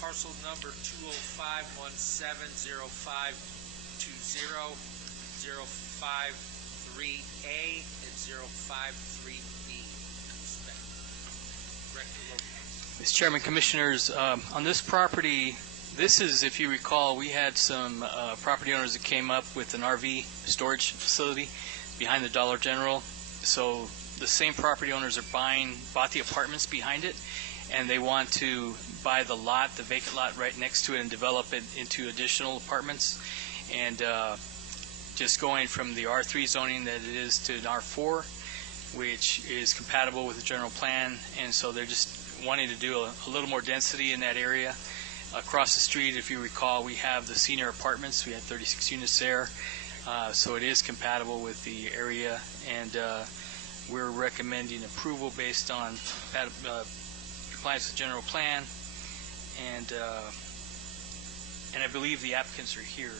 Parcel number 205170520, 053A, and 053B. Director Lopez. Mr. Chairman, Commissioners, on this property, this is, if you recall, we had some property owners that came up with an RV storage facility behind the Dollar General. So the same property owners are bought the apartments behind it, and they want to buy the lot, the vacant lot right next to it, and develop it into additional apartments. And just going from the R3 zoning that it is to an R4, which is compatible with the general plan, and so they're just wanting to do a little more density in that area. Across the street, if you recall, we have the senior apartments. We had 36 units there, so it is compatible with the area, and we're recommending approval based on compliance with the general plan, and I believe the applicants are here.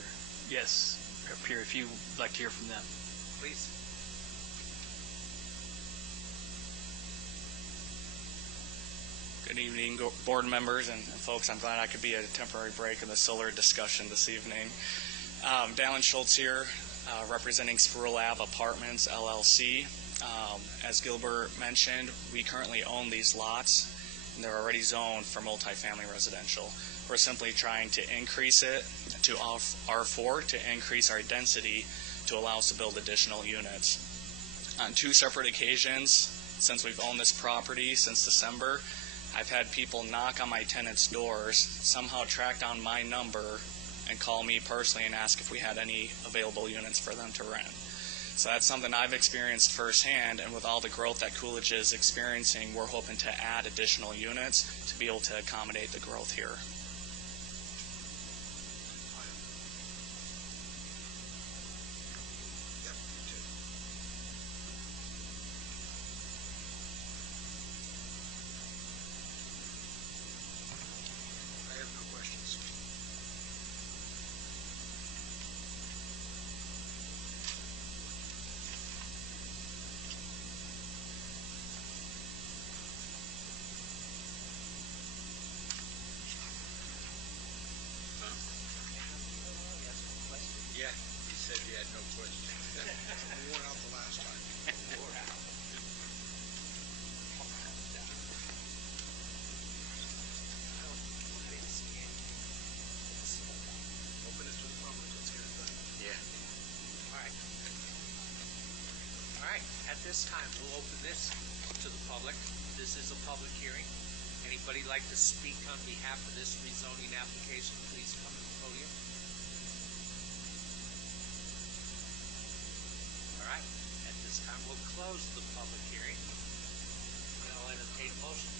Yes, up here, if you'd like to hear from them. Please. Good evening, board members and folks. I'm glad I could be at a temporary break in the solar discussion this evening. Dallin Schultz here, representing Spruill Ave Apartments, LLC. As Gilbert mentioned, we currently own these lots, and they're already zoned for multifamily residential. We're simply trying to increase it to R4 to increase our density to allow us to build additional units. On two separate occasions, since we've owned this property since December, I've had people knock on my tenants' doors, somehow track down my number, and call me personally and ask if we had any available units for them to rent. So that's something I've experienced firsthand, and with all the growth that Coolidge is experiencing, we're hoping to add additional units to be able to accommodate the growth here. I have no questions. Yeah, he said he had no questions. We went out the last time. Open it to the public, let's get it done. Yeah. All right. All right, at this time, we'll open this to the public. This is a public hearing. Anybody like to speak on behalf of this rezoning application, please come to the podium. All right, at this time, we'll close the public hearing. And I'll entertain a motion.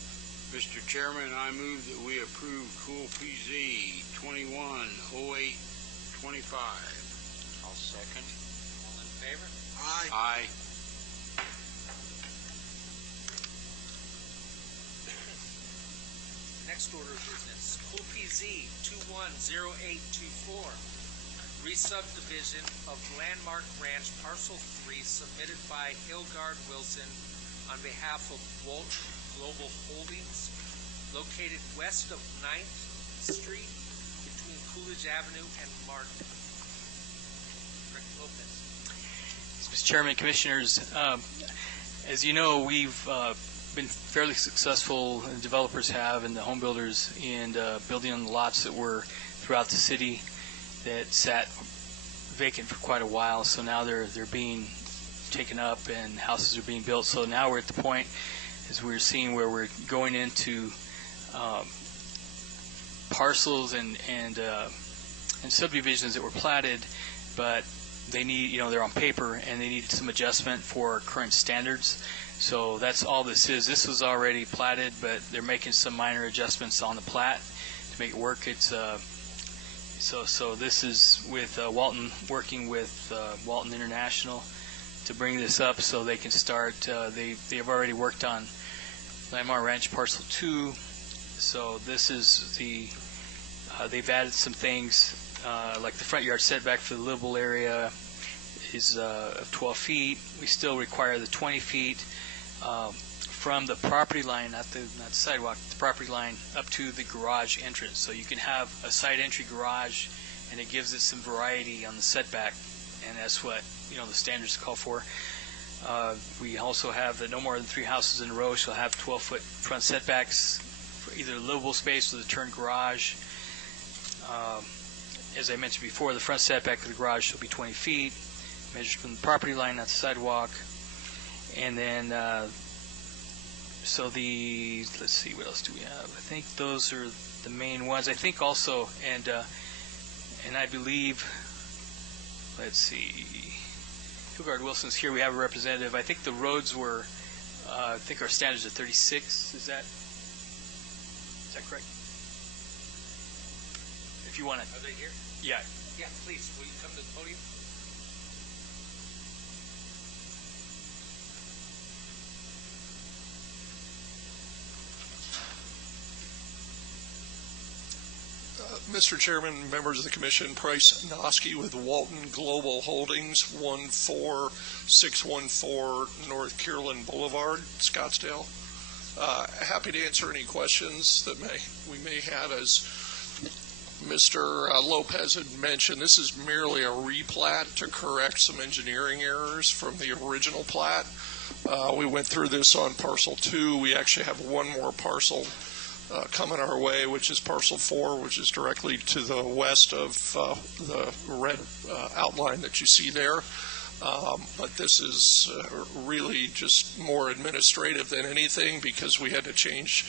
Mr. Chairman, I move that we approve Cool PZ 210825. I'll second. All in favor? Aye. Aye. Next order of business, Cool PZ 210824, re-subdivision of Landmark Ranch Parcel 3 submitted by Hilgard Wilson on behalf of Walt Global Holdings, located west of 9th Street between Coolidge Avenue and Martin. Director Lopez. Mr. Chairman, Commissioners, as you know, we've been fairly successful, the developers have, and the home builders, in building on the lots that were throughout the city that sat vacant for quite a while. So now they're being taken up and houses are being built. So now we're at the point, as we're seeing, where we're going into parcels and subdivisions that were platted, but they need, they're on paper and they need some adjustment for current standards. So that's all this is. This was already platted, but they're making some minor adjustments on the plat to make it work. It's so this is with Walton, working with Walton International to bring this up so they can start. They have already worked on Landmark Ranch Parcel 2. So this is they've added some things, like the front yard setback for the livable area is of 12 feet. We still require the 20 feet from the property line, not the sidewalk, the property line up to the garage entrance. So you can have a side entry garage, and it gives it some variety on the setback, and that's what the standards call for. We also have that no more than 3 houses in a row shall have 12-foot front setbacks for either livable space or the turned garage. As I mentioned before, the front setback of the garage shall be 20 feet, measured from the property line, not the sidewalk. And then, let's see, what else do we have? I think those are the main ones. I think also, and I believe, let's see, Hilgard Wilson's here. We have a representative. I think the roads were, I think our standards are 36. Is that correct? If you want to. Are they here? Yeah. Yeah, please. Will you come to the podium? Mr. Chairman, members of the Commission, Price Noski with Walton Global Holdings, 14614 North Kierland Boulevard, Scottsdale. Happy to answer any questions that we may have. As Mr. Lopez had mentioned, this is merely a replat to correct some engineering errors from the original plat. We went through this on Parcel 2. We actually have one more parcel coming our way, which is Parcel 4, which is directly to the west of the red outline that you see there. But this is really just more administrative than anything, because we had to change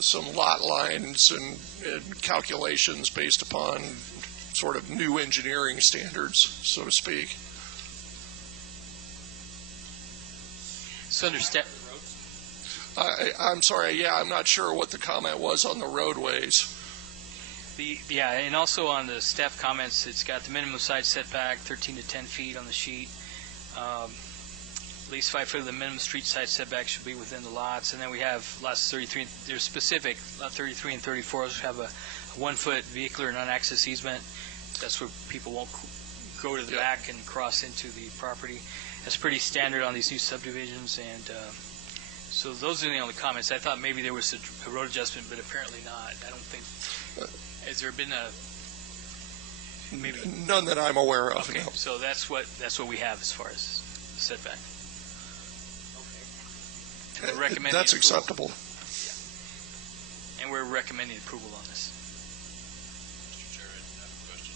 some lot lines and calculations based upon sort of new engineering standards, so to speak. So understand. I'm sorry, I'm not sure what the comment was on the roadways. And also on the staff comments, it's got the minimum side setback, 13 to 10 feet on the sheet. At least 5 foot of the minimum street side setback should be within the lots. And then we have lots 33, they're specific, lot 33 and 34 have a 1-foot vehicular non-access easement. That's where people won't go to the back and cross into the property. That's pretty standard on these new subdivisions, and so those are the only comments. I thought maybe there was a road adjustment, but apparently not. I don't think. Has there been maybe none that I'm aware of? Okay, no. So that's what we have as far as setback. Okay. And we're recommending that's approval. Acceptable. Yeah. And we're recommending approval on this. Mr. Chair, I have a question.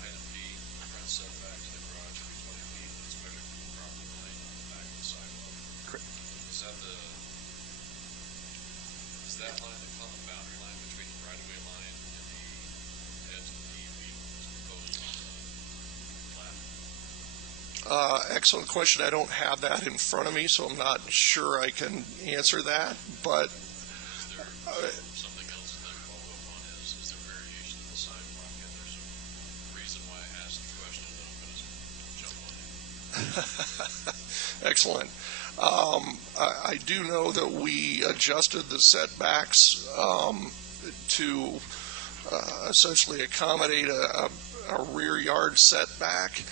Item B, front setback to the garage will be 20 feet. It's measured from the property line on the back of the sidewalk. Correct. Is that line the common boundary line between the right-of-way line and the edge of the DEP that's proposed on the plat? Excellent question. I don't have that in front of me, so I'm not sure I can answer that. But is there something else that I follow up on? Is there variation in the sidewalk? And there's a reason why I asked the question, but I'm going to jump on it. Excellent. I do know that we adjusted the setbacks to essentially accommodate a rear yard setback,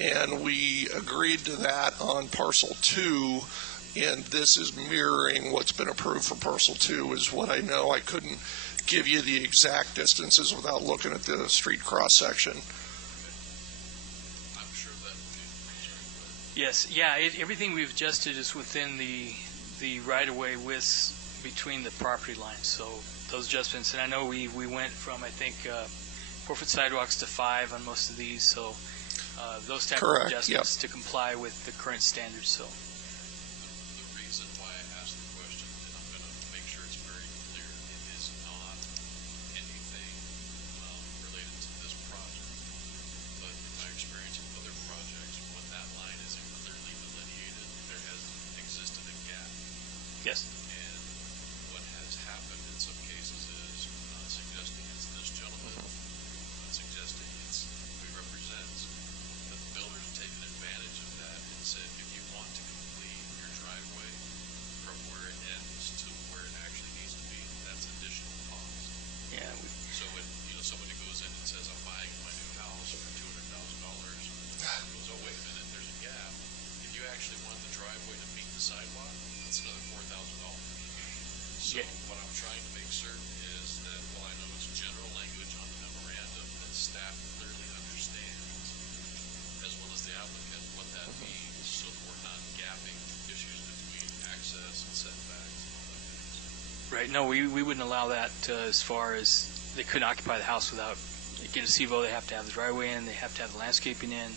and we agreed to that on Parcel 2, and this is mirroring what's been approved for Parcel 2 is what I know. I couldn't give you the exact distances without looking at the street cross-section. I'm sure that would be Yes, yeah, everything we've adjusted is within the right-of-way widths between the property lines. So those adjustments, and I know we went from, I think, 4-foot sidewalks to 5 on most of these, so those type Correct, of adjustments to comply with the current standards. So The reason why I asked the question, and I'm going to make sure it's very clear, it is not anything related to this project. But in my experience with other projects, when that line isn't clearly delineated, there has existed a gap. yes. And what has happened in some cases is, not suggesting it's this gentleman, not suggesting it's who he represents, but the builders have taken advantage of that and said, if you want to complete your driveway from where it ends to where it actually needs to be, that's additional cost. Yeah, So when, somebody goes in and says, I'm buying my new house for $200,000, goes, oh, wait a minute, there's a gap. If you actually want the driveway to meet the sidewalk, it's another $4,000. So what I'm trying to make certain is that, while I know it's general language on the memorandum, that staff clearly understands, as well as the applicant, what that means, so that we're not gapping issues between access and setbacks and all that kind of stuff. Right. No, we wouldn't allow that as far as they couldn't occupy the house without get a CVO. They have to have the driveway in. They have to have the landscaping in.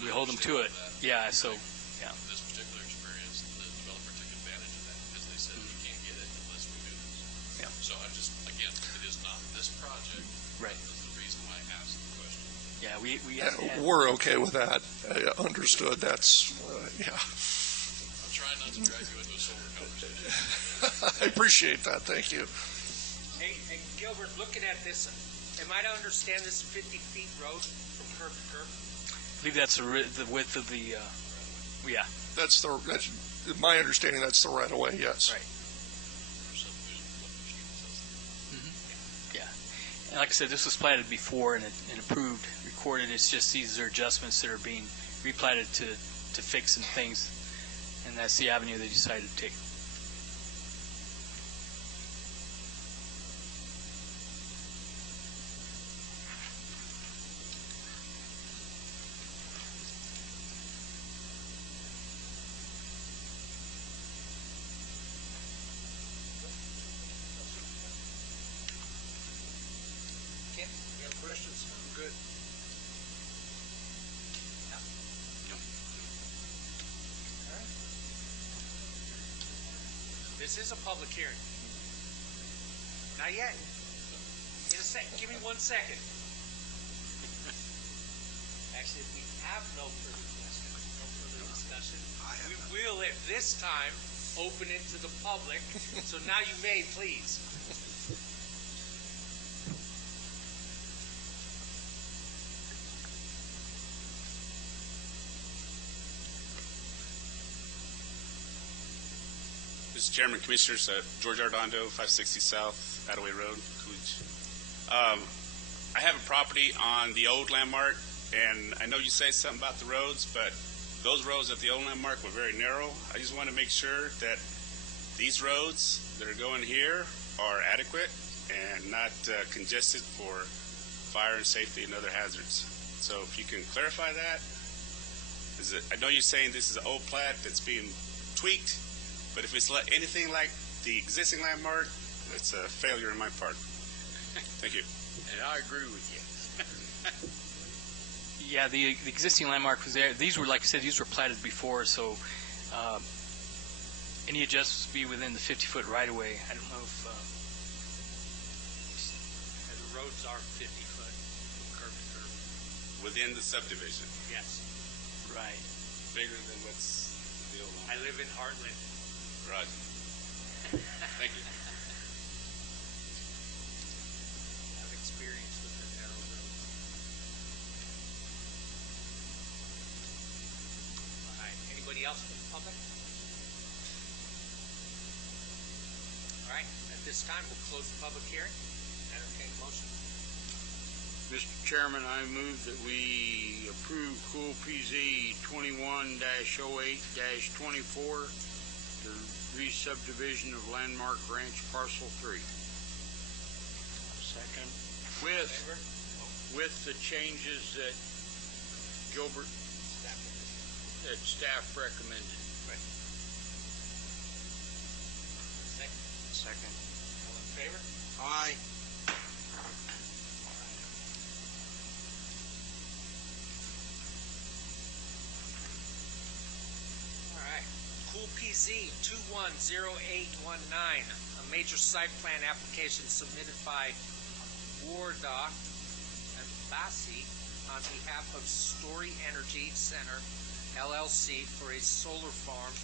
We hold them to it. Yeah. So, yeah. In this particular experience, the developer took advantage of that because they said you can't get it unless we do this. Yeah. So I just, again, it is not this project. Right. That's the reason why I asked the question. Yeah, we We're okay with that. Understood. That's, yeah. I'm trying not to drag you into a solar conversation. I appreciate that. Thank you. Hey, Gilbert, looking at this, am I to understand this 50 feet road from curb to curb? I believe that's the width of the, yeah. That's my understanding. That's the right of way. Yes. Right. Yeah. And like I said, this was platted before and approved, recorded. It's just these are adjustments that are being replatted to fix some things, and that's the avenue they decided to take. You have questions? I'm good. This is a public hearing. Not yet. In a sec. Give me 1 second. Actually, if we have no further discussion, we will at this time open it to the public. So now you may, please. Mr. Chairman, Commissioners, George Ardondo, 560 South Attaway Road, Coolidge. I have a property on the old landmark, and I know you say something about the roads, but those roads at the old landmark were very narrow. I just want to make sure that these roads that are going here are adequate and not congested for fire and safety and other hazards. So if you can clarify that. I know you're saying this is an old plat that's being tweaked, but if it's anything like the existing landmark, it's a failure on my part. Thank you. And I agree with you. Yeah, the existing landmark was there. These were, like I said, these were platted before, so any adjustments would be within the 50-foot right-of-way. I don't know if The roads are 50 foot curb to curb. Within the subdivision. Yes. right. Bigger than what's the old I landmark. live in Heartland. Right. Thank you. I've experienced with the narrow road. All right. Anybody else from the public? All right. At this time, we'll close the public hearing. Entertain a motion. Mr. Chairman, I move that we approve Cool PZ 21-08-24, the re-subdivision of Landmark Ranch Parcel 3. Second. With the changes that Gilbert that staff recommended. Second. All in favor? Aye. All right. Cool PZ 210819, a major site plan application submitted by Warda and Bassi on behalf of Story Energy Center LLC for a solar farm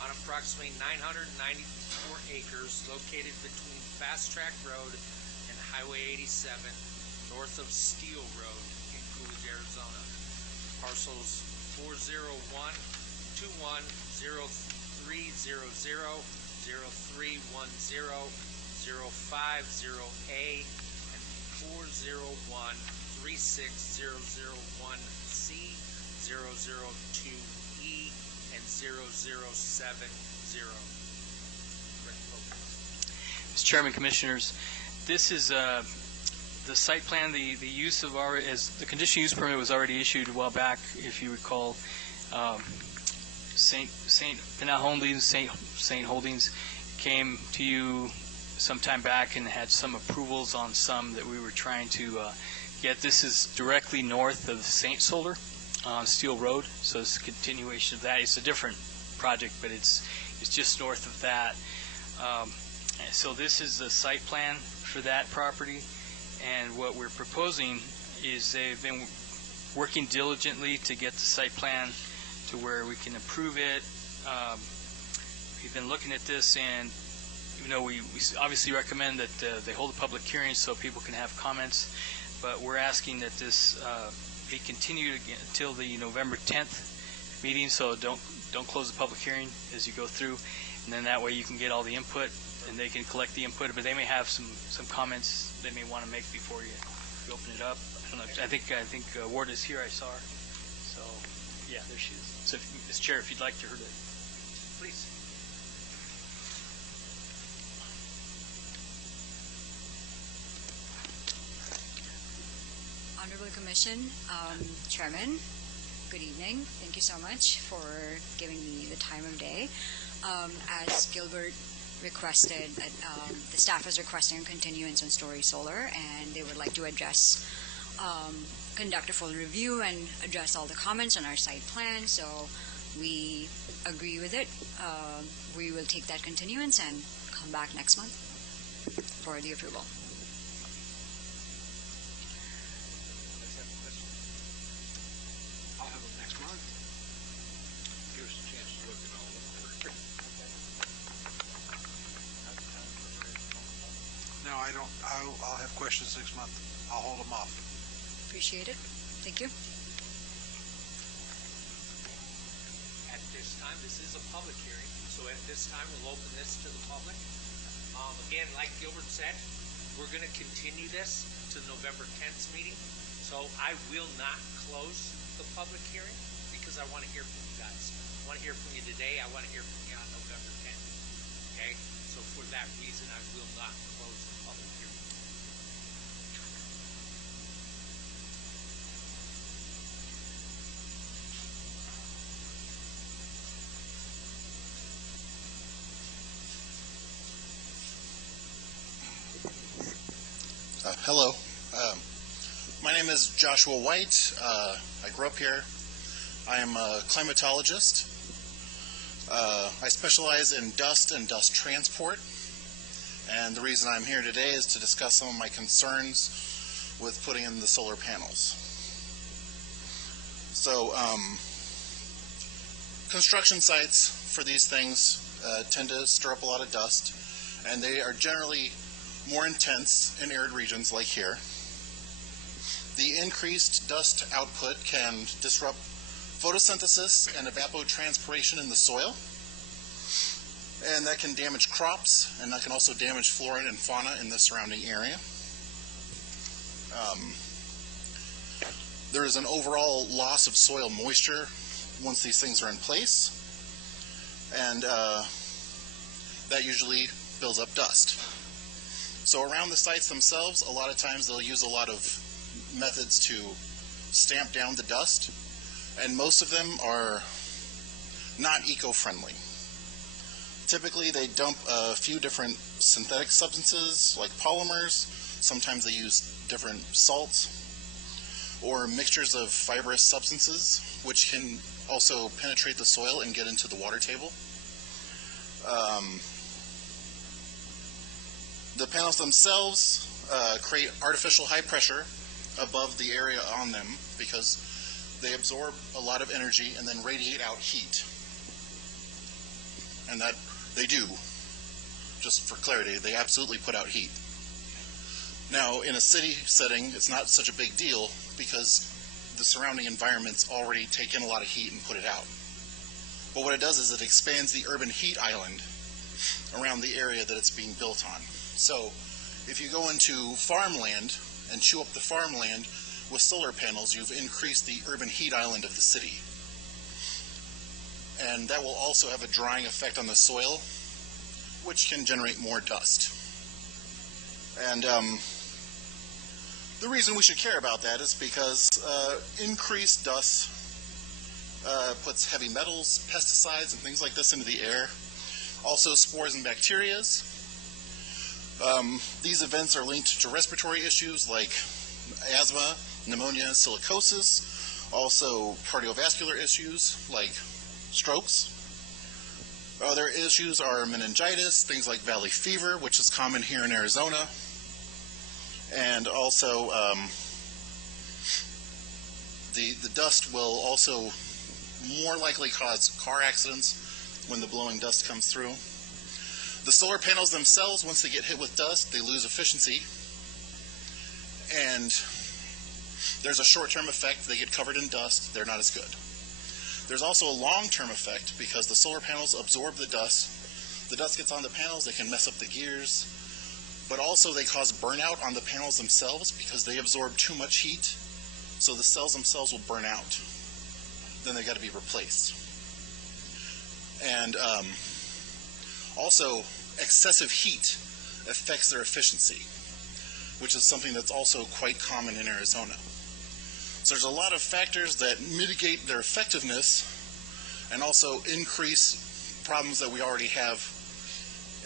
on approximately 994 acres located between Fast Track Road and Highway 87 north of Steel Road in Coolidge, Arizona. Parcels 401-210300, 0310-0508, and 401-36001C, 002E, and 0070. Mr. Chairman, Commissioners, this is the site plan. The use of our as the conditional use permit was already issued a while back, if you recall. Saint Holdings came to you some time back and had some approvals on some that we were trying to get. This is directly north of Saint Solar on Steel Road, so it's a continuation of that. It's a different project, but it's just north of that. So this is the site plan for that property, and what we're proposing is they've been working diligently to get the site plan to where we can approve it. We've been looking at this, and even though we obviously recommend that they hold a public hearing so people can have comments, but we're asking that this be continued until the November 10th meeting, so don't close the public hearing as you go through, and then that way you can get all the input and they can collect the input, but they may have some comments they may want to make before you open it up. I don't know. I think Ward is here. I saw her. So yeah, there she is. So, Ms. Chair, if you'd like her to, please. Honorable Commission, Chairman, good evening. Thank you so much for giving me the time of day. As Gilbert requested, the staff is requesting a continuance on Story Solar, and they would like to conduct a full review and address all the comments on our site plan. So we agree with it. We will take that continuance and come back next month for the approval. I'll have them next month. Give us a chance to look at all of them. No, I don't. I'll have questions next month. I'll hold them off. Appreciate it. Thank you. At this time, this is a public hearing, so at this time, we'll open this to the public. Again, like Gilbert said, we're going to continue this to November 10th meeting, so I will not close the public hearing because I want to hear from you guys. I want to hear from you today. I want to hear from you on November 10th. Okay? So for that reason, I will not close the public hearing. Hello. My name is Joshua White. I grew up here. I am a climatologist. I specialize in dust and dust transport. And the reason I'm here today is to discuss some of my concerns with putting in the solar panels. So, construction sites for these things tend to stir up a lot of dust, and they are generally more intense in arid regions like here. The increased dust output can disrupt photosynthesis and evapotranspiration in the soil, and that can damage crops, and that can also damage flora and fauna in the surrounding area. There is an overall loss of soil moisture once these things are in place, and that usually builds up dust. So around the sites themselves, a lot of times they'll use a lot of methods to stamp down the dust, and most of them are not eco-friendly. Typically, they dump a few different synthetic substances like polymers. Sometimes they use different salts or mixtures of fibrous substances, which can also penetrate the soil and get into the water table. The panels themselves create artificial high pressure above the area on them because they absorb a lot of energy and then radiate out heat. And that they do. Just for clarity, they absolutely put out heat. Now, in a city setting, it's not such a big deal because the surrounding environment's already taken a lot of heat and put it out. But what it does is it expands the urban heat island around the area that it's being built on. So, if you go into farmland and chew up the farmland with solar panels, you've increased the urban heat island of the city. And that will also have a drying effect on the soil, which can generate more dust. And the reason we should care about that is because increased dust puts heavy metals, pesticides, and things like this into the air. Also spores and bacterias. These events are linked to respiratory issues like asthma, pneumonia, silicosis, also cardiovascular issues like strokes. Other issues are meningitis, things like valley fever, which is common here in Arizona, and also the dust will also more likely cause car accidents when the blowing dust comes through. The solar panels themselves, once they get hit with dust, they lose efficiency, and there's a short-term effect. They get covered in dust, they're not as good. There's also a long-term effect because the solar panels absorb the dust. The dust gets on the panels, they can mess up the gears, but also they cause burnout on the panels themselves because they absorb too much heat, so the cells themselves will burn out. Then they've got to be replaced. And also, excessive heat affects their efficiency, which is something that's also quite common in Arizona. So there's a lot of factors that mitigate their effectiveness and also increase problems that we already have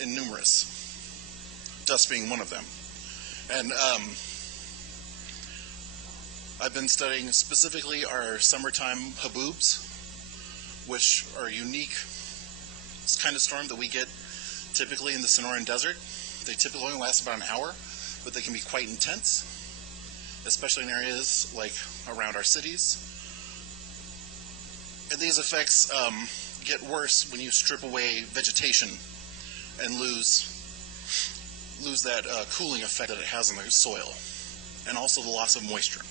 in numerous, dust being one of them. And I've been studying specifically our summertime haboobs, which are unique kind of storm that we get typically in the Sonoran Desert. They typically only last about an hour, but they can be quite intense, especially in areas like around our cities. And these effects get worse when you strip away vegetation and lose that cooling effect that it has on the soil, and also the loss of moisture.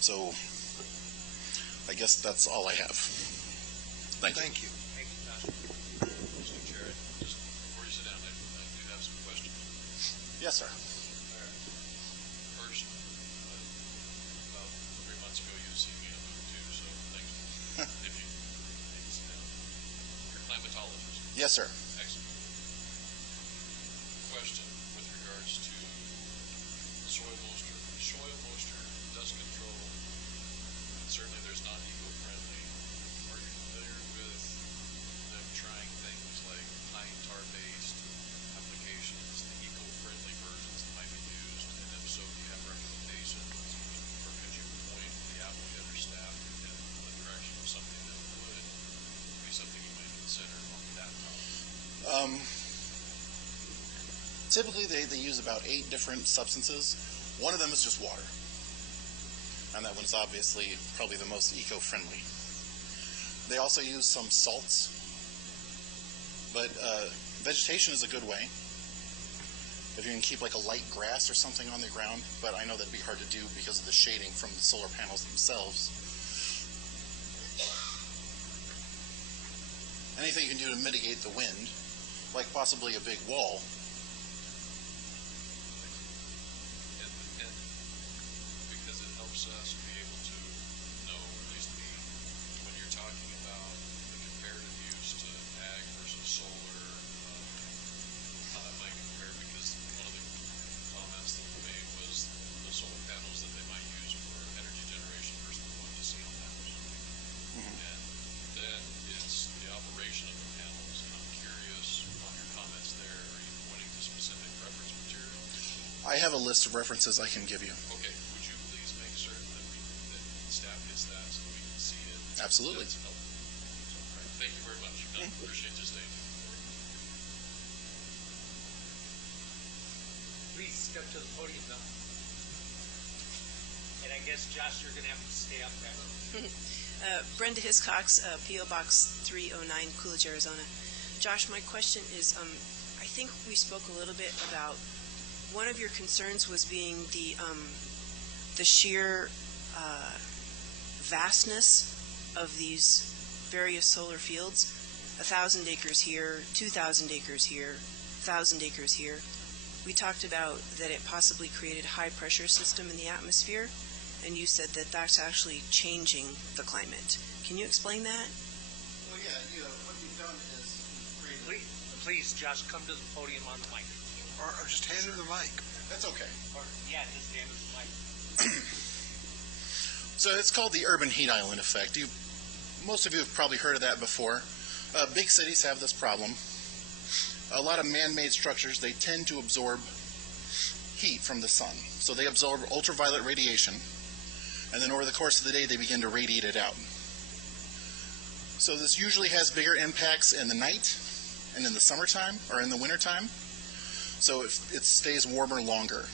So I guess that's all I have. Thank you. Thank you. Thank you, Josh. Mr. Chair, just before you sit down, I do have some questions. Yes, sir. First, about 3 months ago, you see me on Move 2, so thanks. If you sit down. You're a climatologist. Yes, sir. Excellent. Question with regards to soil moisture, dust control. Certainly there's not eco-friendly. Are you familiar with them trying things like pine tar-based applications, the eco-friendly versions that might be used? And if so, do you have recommendations? Or could you point the applicant or staff in the direction of something that would be something you might consider on that topic? Typically, they use about 8 different substances. One of them is just water. And that one's obviously probably the most eco-friendly. They also use some salts. But vegetation is a good way. If you can keep like a light grass or something on the ground, but I know that'd be hard to do because of the shading from the solar panels themselves. Anything you can do to mitigate the wind, like possibly a big wall. And because it helps us be able to know, or at least me, when you're talking about the comparative use to ag versus solar, how that might compare, because one of the comments that you made was the solar panels that they might use for energy generation versus the ones you see on that. And then is I have a list of references I can give you. Okay, would you please make certain that staff gets that so we can see it? Absolutely. That's helpful. All right, thank you very much. I appreciate this day. Please step to the podium now. And I guess, Josh, you're going to have to stay up there. Brenda Hiscox, P.O. Box 309, Coolidge, Arizona. Josh, my question is, I think we spoke a little bit about one of your concerns was being the sheer vastness of these various solar fields. 1,000 acres here, 2,000 acres here, 1,000 acres here. We talked about that it possibly created a high pressure system in the atmosphere, and you said that that's actually changing the climate. Can you explain that? Well, yeah, what you've done is Please, Josh, come to the podium on the mic. Or just hand him the mic. That's okay. Or, yeah, just hand him the mic. So it's called the urban heat island effect. Most of you have probably heard of that before. Big cities have this problem. A lot of man-made structures, they tend to absorb heat from the sun. So they absorb ultraviolet radiation, and then over the course of the day, they begin to radiate it out. So this usually has bigger impacts in the night and in the summertime or in the wintertime. So it stays warmer longer.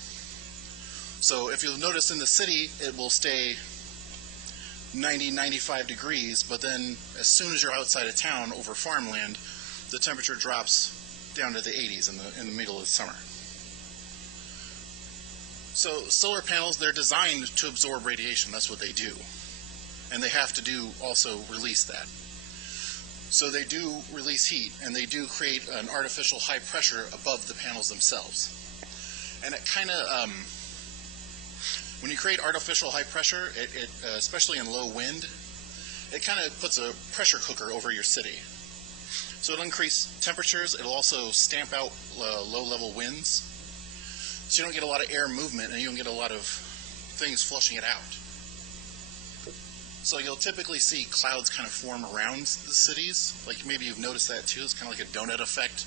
So if you'll notice in the city, it will stay 90, 95 degrees, but then as soon as you're outside of town over farmland, the temperature drops down to the 80s in the middle of the summer. So solar panels, they're designed to absorb radiation. That's what they do. And they have to also release that. So they do release heat, and they do create an artificial high pressure above the panels themselves. And it kind of, when you create artificial high pressure, it especially in low wind, it kind of puts a pressure cooker over your city. So it'll increase temperatures. It'll also stamp out low-level winds. So you don't get a lot of air movement, and you don't get a lot of things flushing it out. So you'll typically see clouds kind of form around the cities. Like maybe you've noticed that too. It's kind of like a donut effect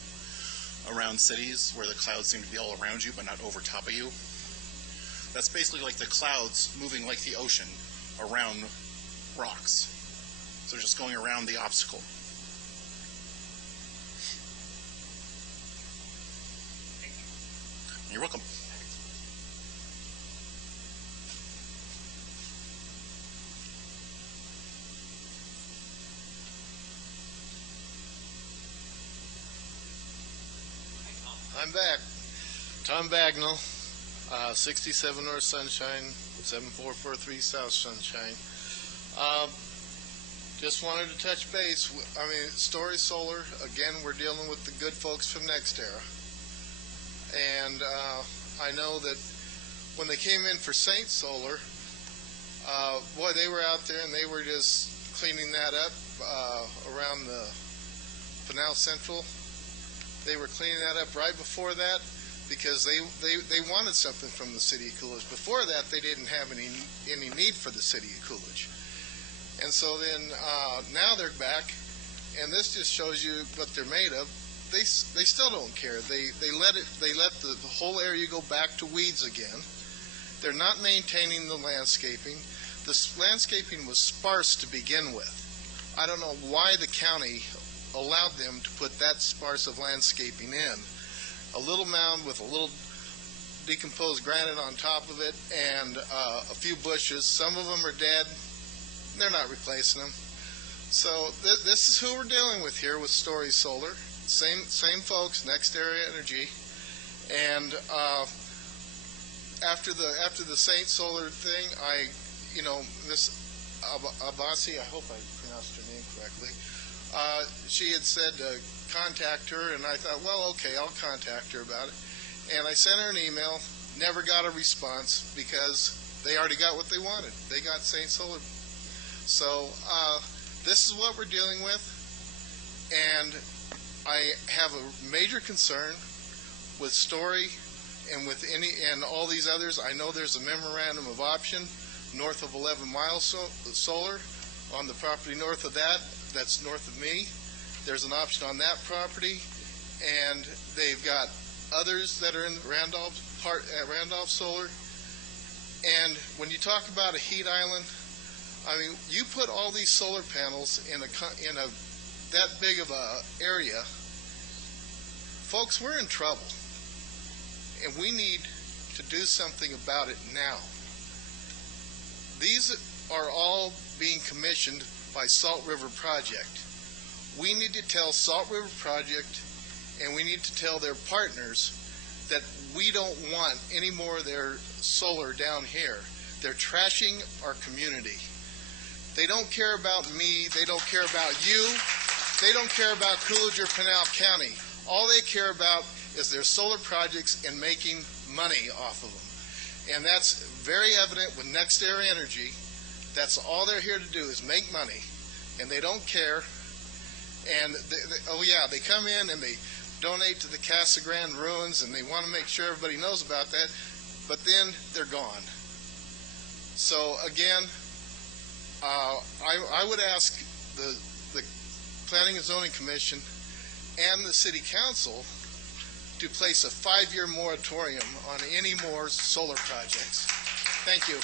around cities where the clouds seem to be all around you but not over top of you. That's basically like the clouds moving like the ocean around rocks. So they're just going around the obstacle. You're welcome. I'm back. Tom Bagnall, 67 North Sunshine, 7443 South Sunshine. Just wanted to touch base. Story Solar, again, we're dealing with the good folks from NextEra. And I know that when they came in for Saint Solar, boy, they were out there and they were just cleaning that up around the Pinal Central. They were cleaning that up right before that because they wanted something from the city of Coolidge. Before that, they didn't have any need for the city of Coolidge. And so then now they're back, and this just shows you what they're made of. They still don't care. They let the whole area go back to weeds again. They're not maintaining the landscaping. The landscaping was sparse to begin with. I don't know why the county allowed them to put that sparse of landscaping in. A little mound with a little decomposed granite on top of it and a few bushes. Some of them are dead. They're not replacing them. So this is who we're dealing with here with Story Solar. Same folks, NextEra Energy. And after the Saint Solar thing, this Abasi, I hope I pronounced her name correctly, she had said to contact her, and I thought, well, okay, I'll contact her about it. And I sent her an email, never got a response because they already got what they wanted. They got Saint Solar. So this is what we're dealing with, and I have a major concern with Story and with and all these others. I know there's a memorandum of option north of 11 Mile Solar on the property north of that. That's north of me. There's an option on that property, and they've got others that are in Randolph Solar. And when you talk about a heat island, I mean, you put all these solar panels in a that big of a area, folks, we're in trouble, and we need to do something about it now. These are all being commissioned by Salt River Project. We need to tell Salt River Project, and we need to tell their partners that we don't want any more of their solar down here. They're trashing our community. They don't care about me. They don't care about you. They don't care about Coolidge or Pinal County. All they care about is their solar projects and making money off of them. And that's very evident with NextEra Energy. That's all they're here to do is make money, and they don't care. And they come in and they donate to the Casa Grande ruins, and they want to make sure everybody knows about that, but then they're gone. So again, I would ask the Planning and Zoning Commission and the City Council to place a 5-year moratorium on any more solar projects. Thank you.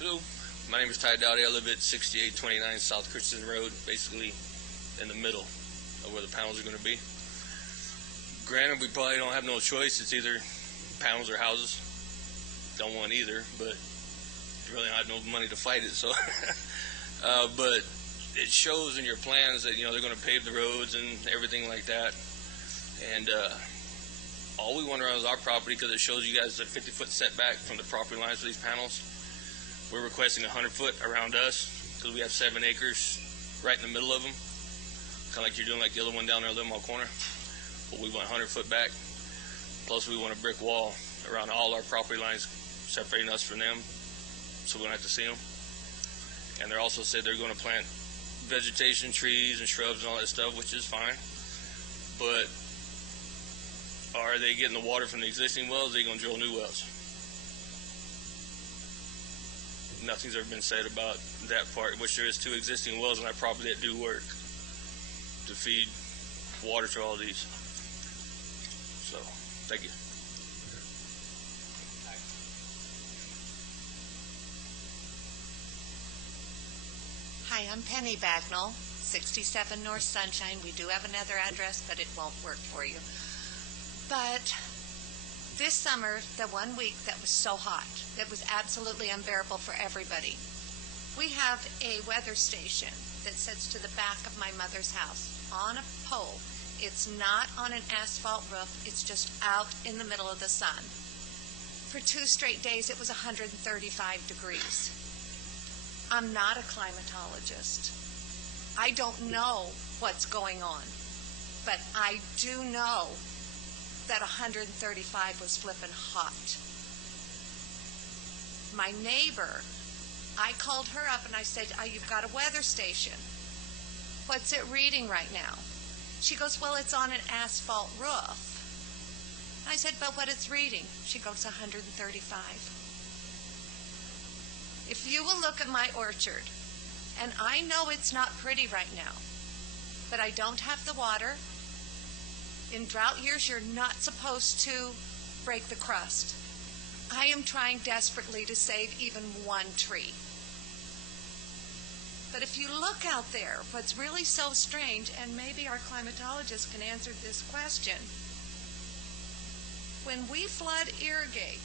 Hello, my name is Ty Dowdy. I live at 6829 South Christian Road, basically in the middle of where the panels are going to be. Granted, we probably don't have no choice. It's either panels or houses. Don't want either, but really don't have no money to fight it. So, but it shows in your plans that they're going to pave the roads and everything like that. And all we want around is our property, because it shows you guys a 50-foot setback from the property lines for these panels. We're requesting 100-foot around us because we have 7 acres right in the middle of them, kind of like you're doing like the other one down there, Limau Corner. But we want 100 foot back. Plus, we want a brick wall around all our property lines, separating us from them, so we don't have to see them. And they're also said they're going to plant vegetation, trees, and shrubs and all that stuff, which is fine. But are they getting the water from the existing wells? Or are they going to drill new wells? Nothing's ever been said about that part, which there is 2 existing wells on that property that do work to feed water to all these. So, thank you. Hi, I'm Penny Bagnall, 67 North Sunshine. We do have another address, but it won't work for you. But this summer, the 1 week that was so hot, that was absolutely unbearable for everybody, we have a weather station that sits to the back of my mother's house on a pole. It's not on an asphalt roof. It's just out in the middle of the sun. For 2 straight days, it was 135 degrees. I'm not a climatologist. I don't know what's going on, but I do know that 135 was flippin' hot. My neighbor, I called her up and I said, you've got a weather station. What's it reading right now? She goes, well, it's on an asphalt roof. I said, but what it's reading? She goes, 135. If you will look at my orchard, and I know it's not pretty right now, but I don't have the water. In drought years, you're not supposed to break the crust. I am trying desperately to save even 1 tree. But if you look out there, what's really so strange, and maybe our climatologist can answer this question, when we flood irrigate,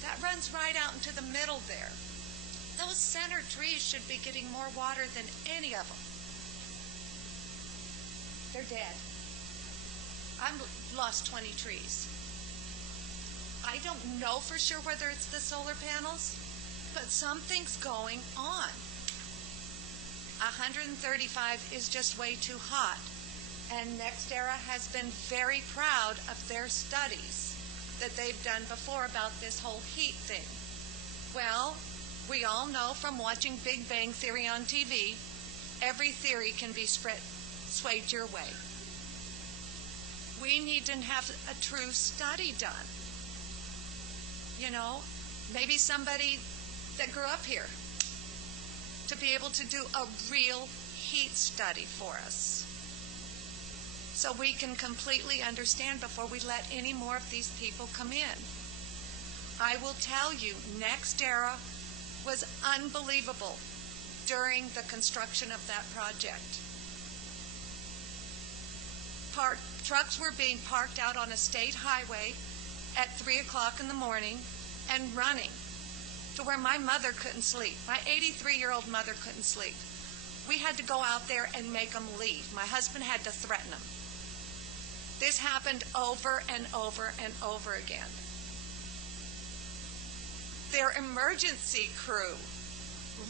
that runs right out into the middle there. Those center trees should be getting more water than any of them. They're dead. I've lost 20 trees. I don't know for sure whether it's the solar panels, but something's going on. 135 is just way too hot. And NextEra has been very proud of their studies that they've done before about this whole heat thing. Well, we all know from watching Big Bang Theory on TV, every theory can be swayed your way. We need to have a true study done. You know, maybe somebody that grew up here to be able to do a real heat study for us, so we can completely understand before we let any more of these people come in. I will tell you, NextEra was unbelievable during the construction of that project. Trucks were being parked out on a state highway at 3 o'clock in the morning and running to where my mother couldn't sleep. My 83-year-old mother couldn't sleep. We had to go out there and make them leave. My husband had to threaten them. This happened over and over and over again. Their emergency crew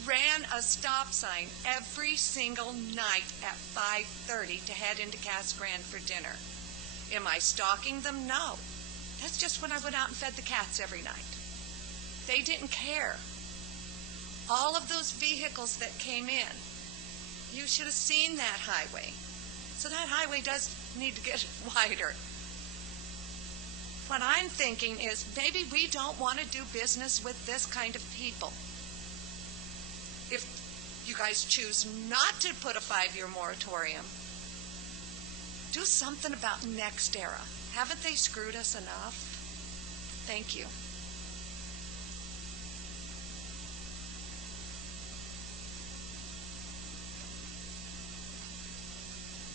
ran a stop sign every single night at 5:30 to head into Casa Grande for dinner. Am I stalking them? No. That's just when I went out and fed the cats every night. They didn't care. All of those vehicles that came in, you should have seen that highway. So that highway does need to get wider. What I'm thinking is maybe we don't want to do business with this kind of people. If you guys choose not to put a 5-year moratorium, do something about NextEra. Haven't they screwed us enough? Thank you.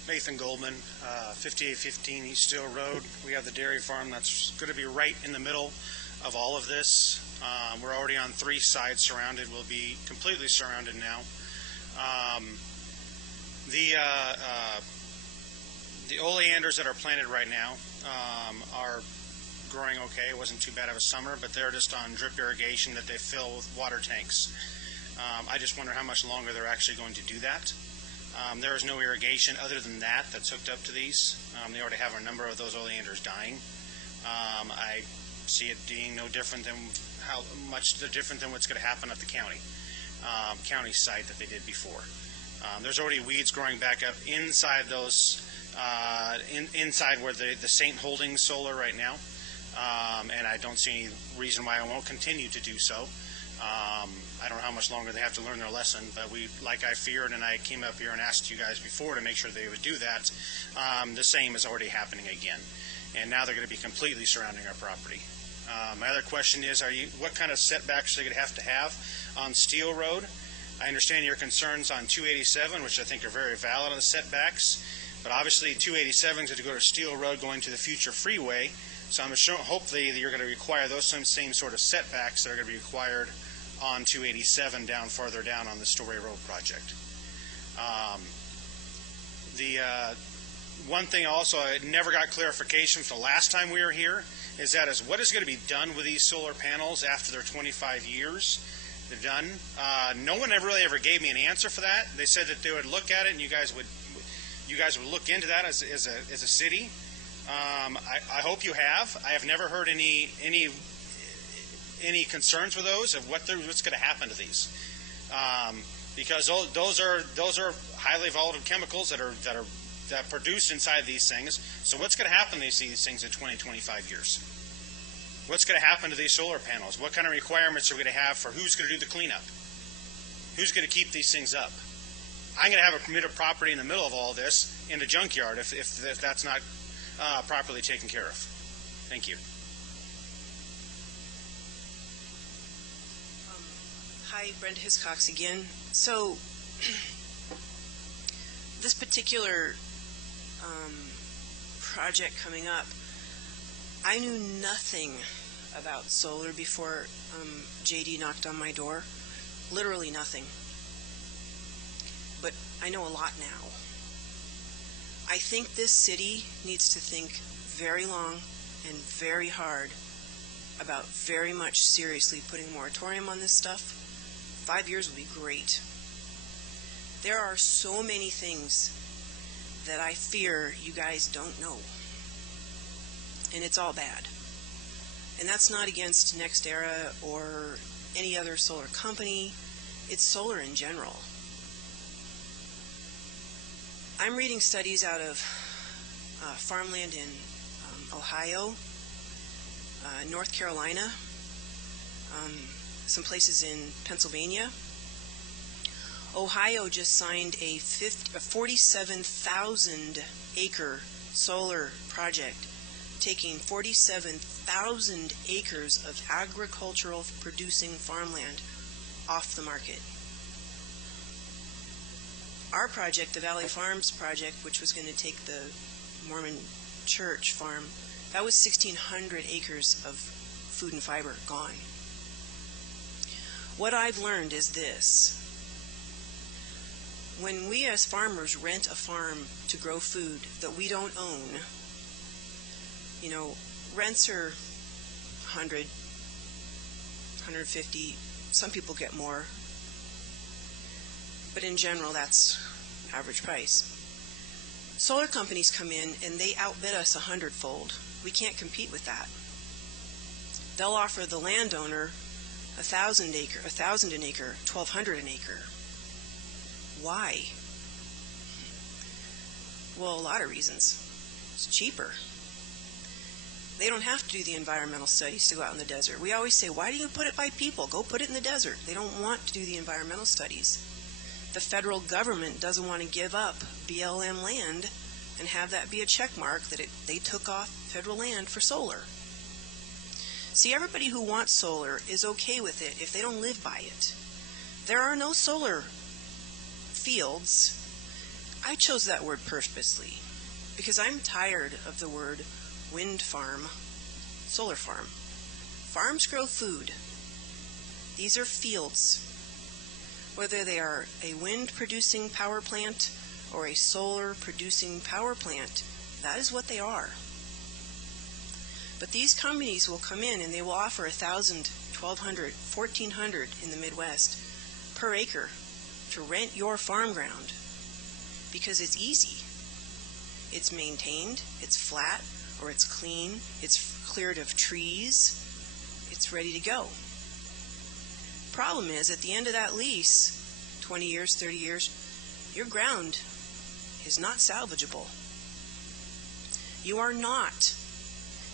Nathan Goldman, 5815 East Steel Road. We have the dairy farm that's going to be right in the middle of all of this. We're already on 3 sides surrounded. We'll be completely surrounded now. The oleanders that are planted right now are growing okay. It wasn't too bad of a summer, but they're just on drip irrigation that they fill with water tanks. I just wonder how much longer they're actually going to do that. There is no irrigation other than that's hooked up to these. They already have a number of those oleanders dying. I see it being no different than different than what's going to happen at the county site that they did before. There's already weeds growing back up inside those, inside where the St. Holdings solar right now, and I don't see any reason why I won't continue to do so. I don't know how much longer they have to learn their lesson, but like I feared, and I came up here and asked you guys before to make sure they would do that, the same is already happening again. And now they're going to be completely surrounding our property. My other question is, what kind of setbacks are they going to have on Steel Road? I understand your concerns on 287, which I think are very valid on the setbacks, but obviously 287 is going to go to Steel Road going to the future freeway, so I'm sure hopefully that you're going to require those same sort of setbacks that are going to be required on 287 farther down on the Story Road project. The one thing also I never got clarification from the last time we were here is what is going to be done with these solar panels after they're 25 years. They're done. No one really ever gave me an answer for that. They said that they would look at it and you guys would look into that as a city. I hope you have. I have never heard any concerns with those of what's going to happen to these, because those are highly volatile chemicals that are produced inside these things. So what's going to happen to these things in 20-25 years? What's going to happen to these solar panels? What kind of requirements are we going to have for who's going to do the cleanup? Who's going to keep these things up? I'm going to have a permitted property in the middle of all this in a junkyard if that's not properly taken care of. Thank you. Hi, Brenda Hiscox again. So, this particular project coming up, I knew nothing about solar before JD knocked on my door. Literally nothing. But I know a lot now. I think this city needs to think very long and very hard about very much seriously putting a moratorium on this stuff. 5 years would be great. There are so many things that I fear you guys don't know. And it's all bad. And that's not against NextEra or any other solar company. It's solar in general. I'm reading studies out of farmland in Ohio, North Carolina, some places in Pennsylvania. Ohio just signed a 47,000 acre solar project, taking 47,000 acres of agricultural producing farmland off the market. Our project, the Valley Farms project, which was going to take the Mormon church farm, that was 1,600 acres of food and fiber gone. What I've learned is this. When we as farmers rent a farm to grow food that we don't own, you know, rents are 100, 150, some people get more, but in general that's average price. Solar companies come in and they outbid us 100-fold. We can't compete with that. They'll offer the landowner 1,000 an acre, 1,200 an acre. Why? Well, a lot of reasons. It's cheaper. They don't have to do the environmental studies to go out in the desert. We always say, why do you put it by people? Go put it in the desert. They don't want to do the environmental studies. The federal government doesn't want to give up BLM land and have that be a check mark that they took off federal land for solar. See, everybody who wants solar is okay with it if they don't live by it. There are no solar fields. I chose that word purposely because I'm tired of the word wind farm, solar farm. Farms grow food. These are fields. Whether they are a wind-producing power plant or a solar-producing power plant, that is what they are. But these companies will come in and they will offer 1,000, 1,200, 1,400 in the Midwest per acre to rent your farm ground because it's easy. It's maintained, it's flat, or it's clean, it's cleared of trees, it's ready to go. Problem is, at the end of that lease, 20 years, 30 years, your ground is not salvageable. You are not,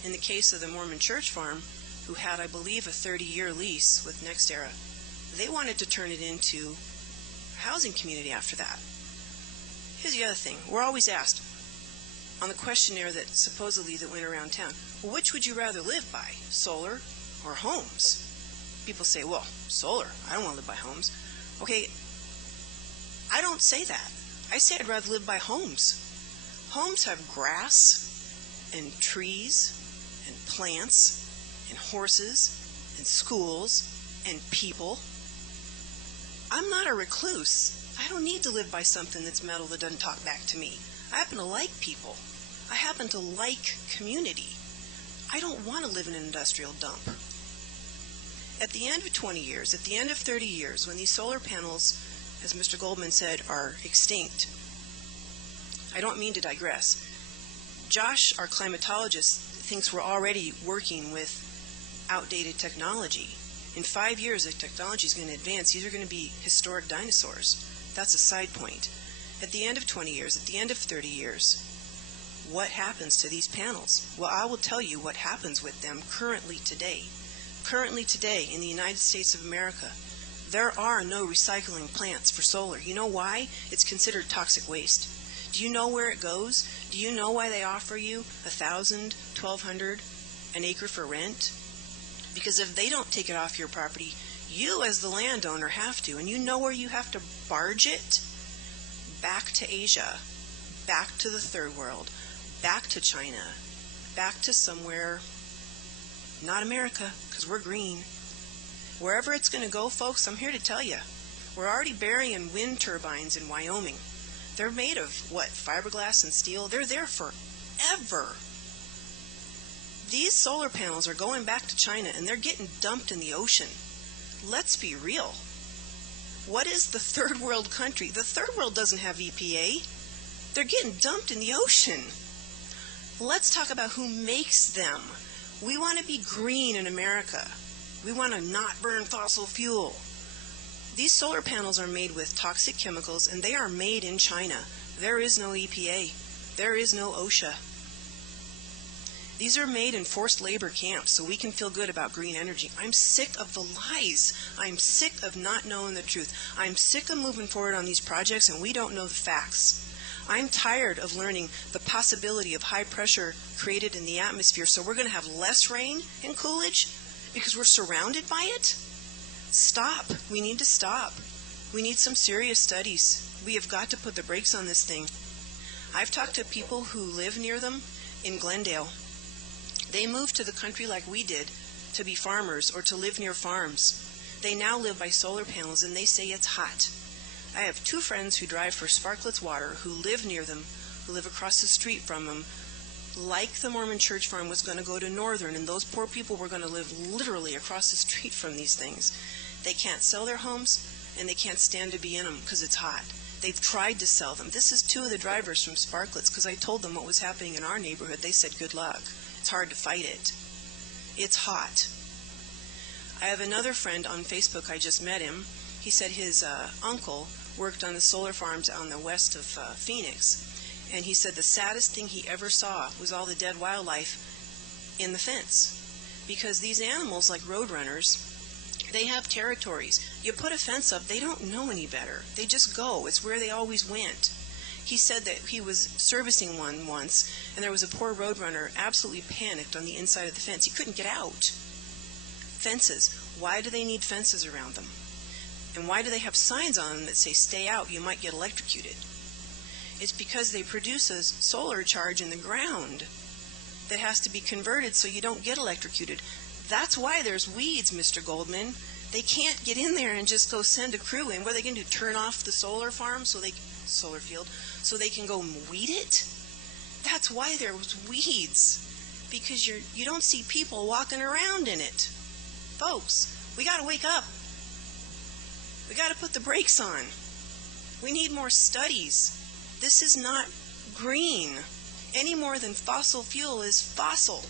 in the case of the Mormon church farm, who had, I believe, a 30-year lease with NextEra, they wanted to turn it into a housing community after that. Here's the other thing. We're always asked, on the questionnaire that supposedly that went around town, well, which would you rather live by, solar or homes? People say, well, solar. I don't want to live by homes. Okay, I don't say that. I say I'd rather live by homes. Homes have grass and trees and plants and horses and schools and people. I'm not a recluse. I don't need to live by something that's metal that doesn't talk back to me. I happen to like people. I happen to like community. I don't want to live in an industrial dump. At the end of 20 years, at the end of 30 years, when these solar panels, as Mr. Goldman said, are extinct, I don't mean to digress. Josh, our climatologist, thinks we're already working with outdated technology. In 5 years, the technology is going to advance. These are going to be historic dinosaurs. That's a side point. At the end of 20 years, at the end of 30 years, what happens to these panels? Well, I will tell you what happens with them currently today. Currently today in the United States of America, there are no recycling plants for solar. You know why? It's considered toxic waste. Do you know where it goes? Do you know why they offer you 1,000, 1,200 an acre for rent? Because if they don't take it off your property, you as the landowner have to. And you know where you have to barge it? Back to Asia, back to the third world, back to China, back to somewhere, not America, because we're green. Wherever it's going to go, folks, I'm here to tell you, we're already burying wind turbines in Wyoming. They're made of, what, fiberglass and steel? They're there forever. These solar panels are going back to China, and they're getting dumped in the ocean. Let's be real. What is the third world country? The third world doesn't have EPA. They're getting dumped in the ocean. Let's talk about who makes them. We want to be green in America. We want to not burn fossil fuel. These solar panels are made with toxic chemicals, and they are made in China. There is no EPA. There is no OSHA. These are made in forced labor camps so we can feel good about green energy. I'm sick of the lies. I'm sick of not knowing the truth. I'm sick of moving forward on these projects and we don't know the facts. I'm tired of learning the possibility of high pressure created in the atmosphere, so we're going to have less rain in Coolidge because we're surrounded by it? Stop. We need to stop. We need some serious studies. We have got to put the brakes on this thing. I've talked to people who live near them in Glendale. They moved to the country like we did to be farmers or to live near farms. They now live by solar panels and they say it's hot. I have 2 friends who drive for Sparkletts Water who live near them, who live across the street from them, like the Mormon church farm was going to go to Northern, and those poor people were going to live literally across the street from these things. They can't sell their homes, and they can't stand to be in them because it's hot. They've tried to sell them. This is 2 of the drivers from Sparkletts, because I told them what was happening in our neighborhood. They said, good luck. It's hard to fight it. It's hot. I have another friend on Facebook. I just met him. He said his uncle worked on the solar farms on the west of Phoenix, and he said the saddest thing he ever saw was all the dead wildlife in the fence, because these animals, like roadrunners, they have territories. You put a fence up, they don't know any better. They just go. It's where they always went. He said that he was servicing one once, and there was a poor roadrunner absolutely panicked on the inside of the fence. He couldn't get out. Fences. Why do they need fences around them? And why do they have signs on them that say, stay out, you might get electrocuted? It's because they produce a solar charge in the ground that has to be converted so you don't get electrocuted. That's why there's weeds, Mr. Goldman. They can't get in there and just go send a crew in. What are they going to do, turn off the solar farm, solar field, so they can go weed it? That's why there's weeds, because you don't see people walking around in it. Folks, we got to wake up. We got to put the brakes on. We need more studies. This is not green any more than fossil fuel is fossil.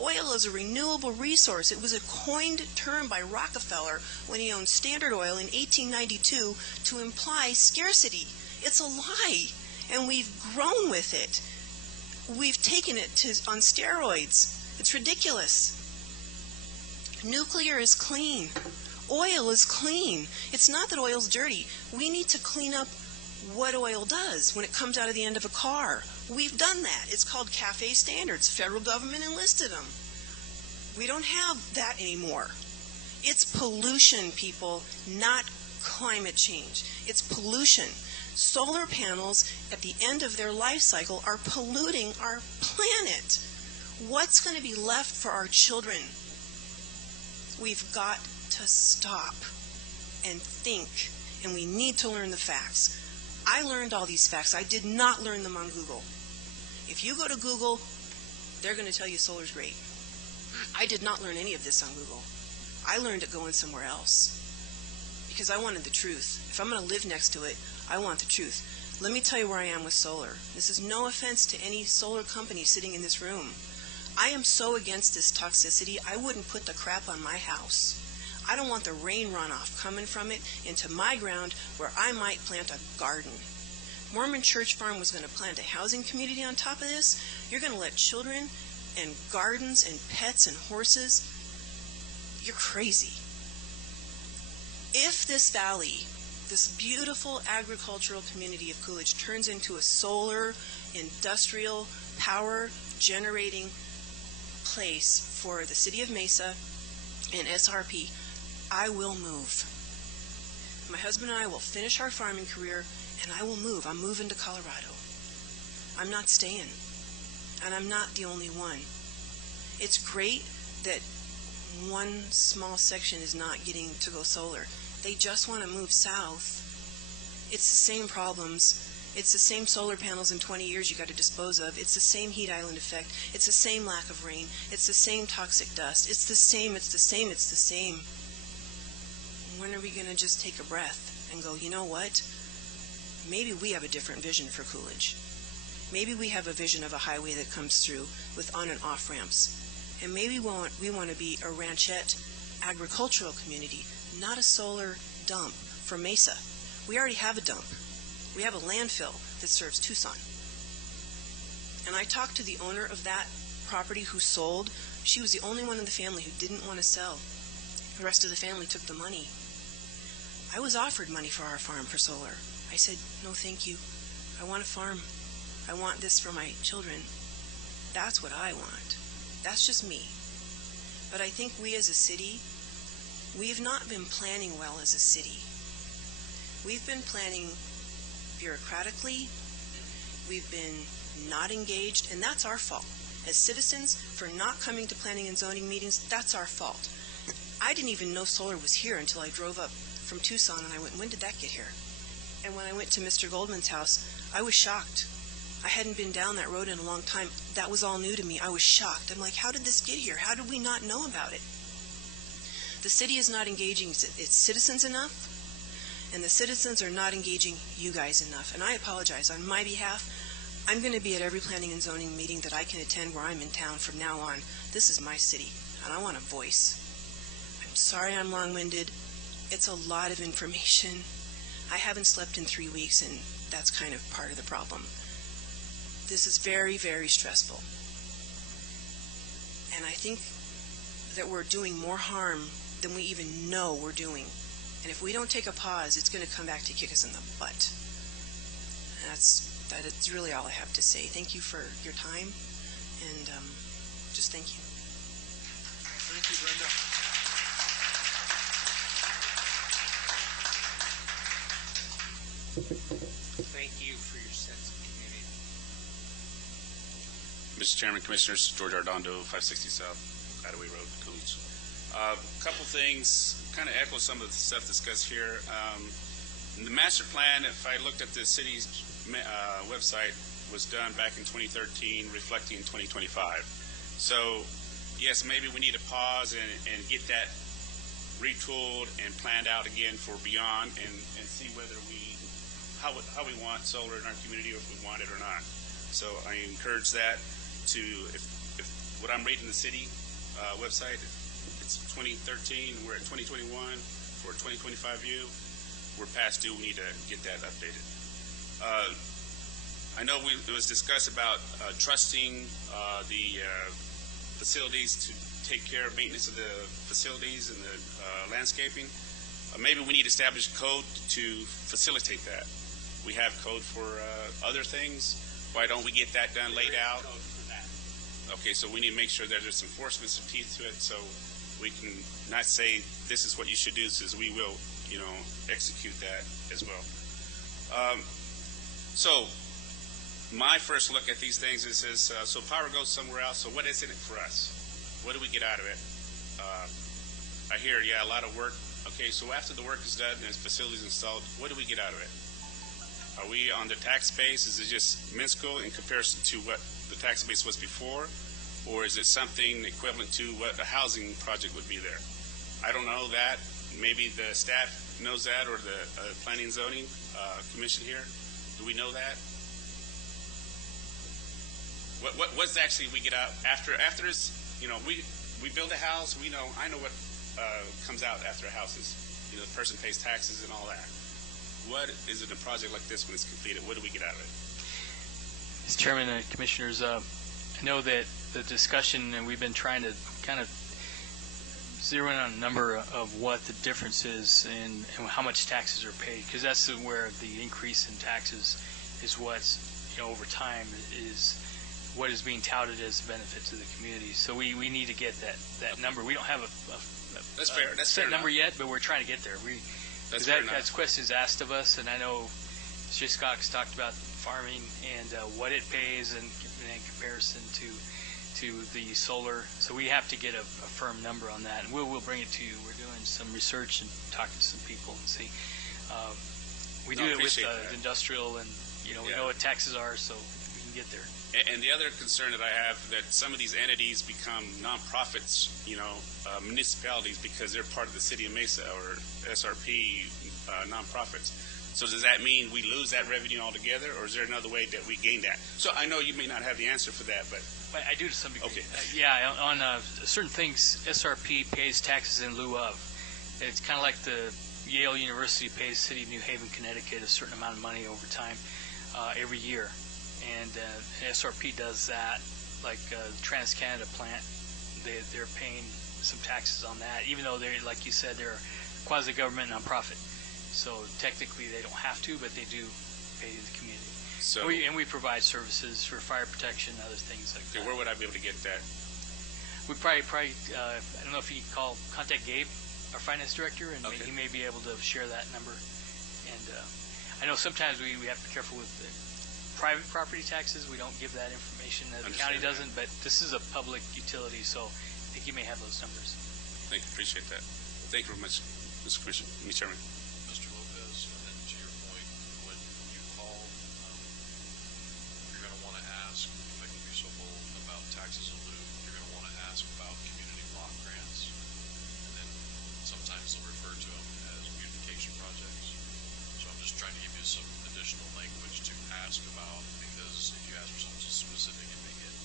Oil is a renewable resource. It was a coined term by Rockefeller when he owned Standard Oil in 1892 to imply scarcity. It's a lie, and we've grown with it. We've taken it on steroids. It's ridiculous. Nuclear is clean. Oil is clean. It's not that oil's dirty. We need to clean up what oil does when it comes out of the end of a car. We've done that. It's called CAFE standards. Federal government enlisted them. We don't have that anymore. It's pollution, people, not climate change. It's pollution. Solar panels at the end of their life cycle are polluting our planet. What's going to be left for our children? We've got to stop and think, and we need to learn the facts. I learned all these facts. I did not learn them on Google. If you go to Google, they're going to tell you solar's great. I did not learn any of this on Google. I learned it going somewhere else because I wanted the truth. If I'm going to live next to it, I want the truth. Let me tell you where I am with solar. This is no offense to any solar company sitting in this room. I am so against this toxicity, I wouldn't put the crap on my house. I don't want the rain runoff coming from it into my ground where I might plant a garden. Mormon Church Farm was going to plant a housing community on top of this. You're going to let children and gardens and pets and horses. You're crazy. If this valley, this beautiful agricultural community of Coolidge, turns into a solar, industrial, power generating place for the city of Mesa and SRP, I will move. My husband and I will finish our farming career, and I will move. I'm moving to Colorado. I'm not staying, and I'm not the only one. It's great that one small section is not getting to go solar. They just want to move south. It's the same problems. It's the same solar panels in 20 years you got to dispose of. It's the same heat island effect. It's the same lack of rain. It's the same toxic dust. It's the same. When are we going to just take a breath and go, you know what? Maybe we have a different vision for Coolidge. Maybe we have a vision of a highway that comes through with on and off ramps. And maybe we want to be a ranchette agricultural community, not a solar dump for Mesa. We already have a dump. We have a landfill that serves Tucson. And I talked to the owner of that property who sold, she was the only one in the family who didn't want to sell. The rest of the family took the money. I was offered money for our farm for solar. I said, no, thank you. I want a farm. I want this for my children. That's what I want. That's just me. But I think we as a city, we've not been planning well as a city. We've been planning bureaucratically. We've been not engaged, and that's our fault. As citizens, for not coming to planning and zoning meetings, that's our fault. I didn't even know solar was here until I drove up from Tucson, and I went, when did that get here? And when I went to Mr. Goldman's house, I was shocked. I hadn't been down that road in a long time. That was all new to me. I was shocked. I'm like, how did this get here? How did we not know about it? The city is not engaging its citizens enough, and the citizens are not engaging you guys enough. And I apologize. On my behalf, I'm going to be at every planning and zoning meeting that I can attend where I'm in town from now on. This is my city, and I want a voice. I'm sorry I'm long-winded. It's a lot of information. I haven't slept in 3 weeks, and that's kind of part of the problem. This is very, very stressful. And I think that we're doing more harm than we even know we're doing. And if we don't take a pause, it's going to come back to kick us in the butt. And that's really all I have to say. Thank you for your time, and just thank you. Thank you, Brenda. Thank you for your sense of community. Mr. Chairman, Commissioners, George Ardondo, 560 South, Attaway Road, Coolidge. A couple things, kind of echo some of the stuff discussed here. The master plan, if I looked at the city's website, was done back in 2013, reflecting 2025. So, yes, maybe we need to pause and get that retooled and planned out again for beyond, and see whether how we want solar in our community, or if we want it or not. So I encourage that to, if what I'm reading the city website, it's 2013, we're at 2021 for 2025 view. We're past due. We need to get that updated. I know it was discussed about trusting the facilities to take care of maintenance of the facilities and the landscaping. Maybe we need to establish code to facilitate that. We have code for other things. Why don't we get that done, laid out? Okay, so we need to make sure that there's enforcement, some teeth to it, so we can not say this is what you should do, says we will, execute that as well. So my first look at these things is so power goes somewhere else. So what is in it for us? What do we get out of it? I hear, a lot of work. Okay, so after the work is done and the facilities installed, what do we get out of it? Are we on the tax base? Is it just minuscule in comparison to what the tax base was before? Or is it something equivalent to what a housing project would be there? I don't know that. Maybe the staff knows that, or the Planning and Zoning Commission here. Do we know that? What's actually we get out after this? We build a house. I know what comes out after a house is. The person pays taxes and all that. What is it a project like this when it's completed? What do we get out of it? Mr. Chairman and Commissioners, I know that the discussion, and we've been trying to kind of zero in on a number of what the difference is and how much taxes are paid, because that's where the increase in taxes is what's, over time is what is being touted as a benefit to the community. So we need to get that number. We don't have That's fair. That's set fair number enough. yet, but we're trying to get there. That's fair enough. That's questions asked of us, and I know Mr. Cox talked about farming and what it pays in comparison to the solar. So we have to get a firm number on that, and we'll bring it to you. We're doing some research and talking to some people and see. We do it with industrial, and we know what taxes are, so we can get there. And the other concern that I have, that some of these entities become nonprofits, municipalities, because they're part of the city of Mesa or SRP nonprofits. So does that mean we lose that revenue altogether, or is there another way that we gain that? So I know you may not have the answer for that, but I do to some degree. Okay. On certain things, SRP pays taxes in lieu of. It's kind of like the Yale University pays City of New Haven, Connecticut, a certain amount of money over time every year. And SRP does that like Trans-Canada plant, they're paying some taxes on that, even though they, like you said, they're quasi-government nonprofit. So technically they don't have to, but they do pay the community. So, And we provide services for fire protection and other things like that. where would I be able to get that? We probably I don't know if you contact Gabe, our finance director, and Okay. he may be able to share that number. And I know sometimes we have to be careful with the private property taxes. We don't give that information. The county doesn't, but this is a public utility, so I think you may have those numbers. Thank you. Appreciate that. Thank you very much, Mr. Commissioner, Mr. Chairman. Mr. Lopez, and then to your point, when you call, you're going to want to ask, if I can be so bold, about taxes in lieu. You're going to want to ask about community block grants, and then sometimes they'll refer to them as beautification projects. So I'm just trying to give you some additional language to ask about, because if you ask for something specific, it may get.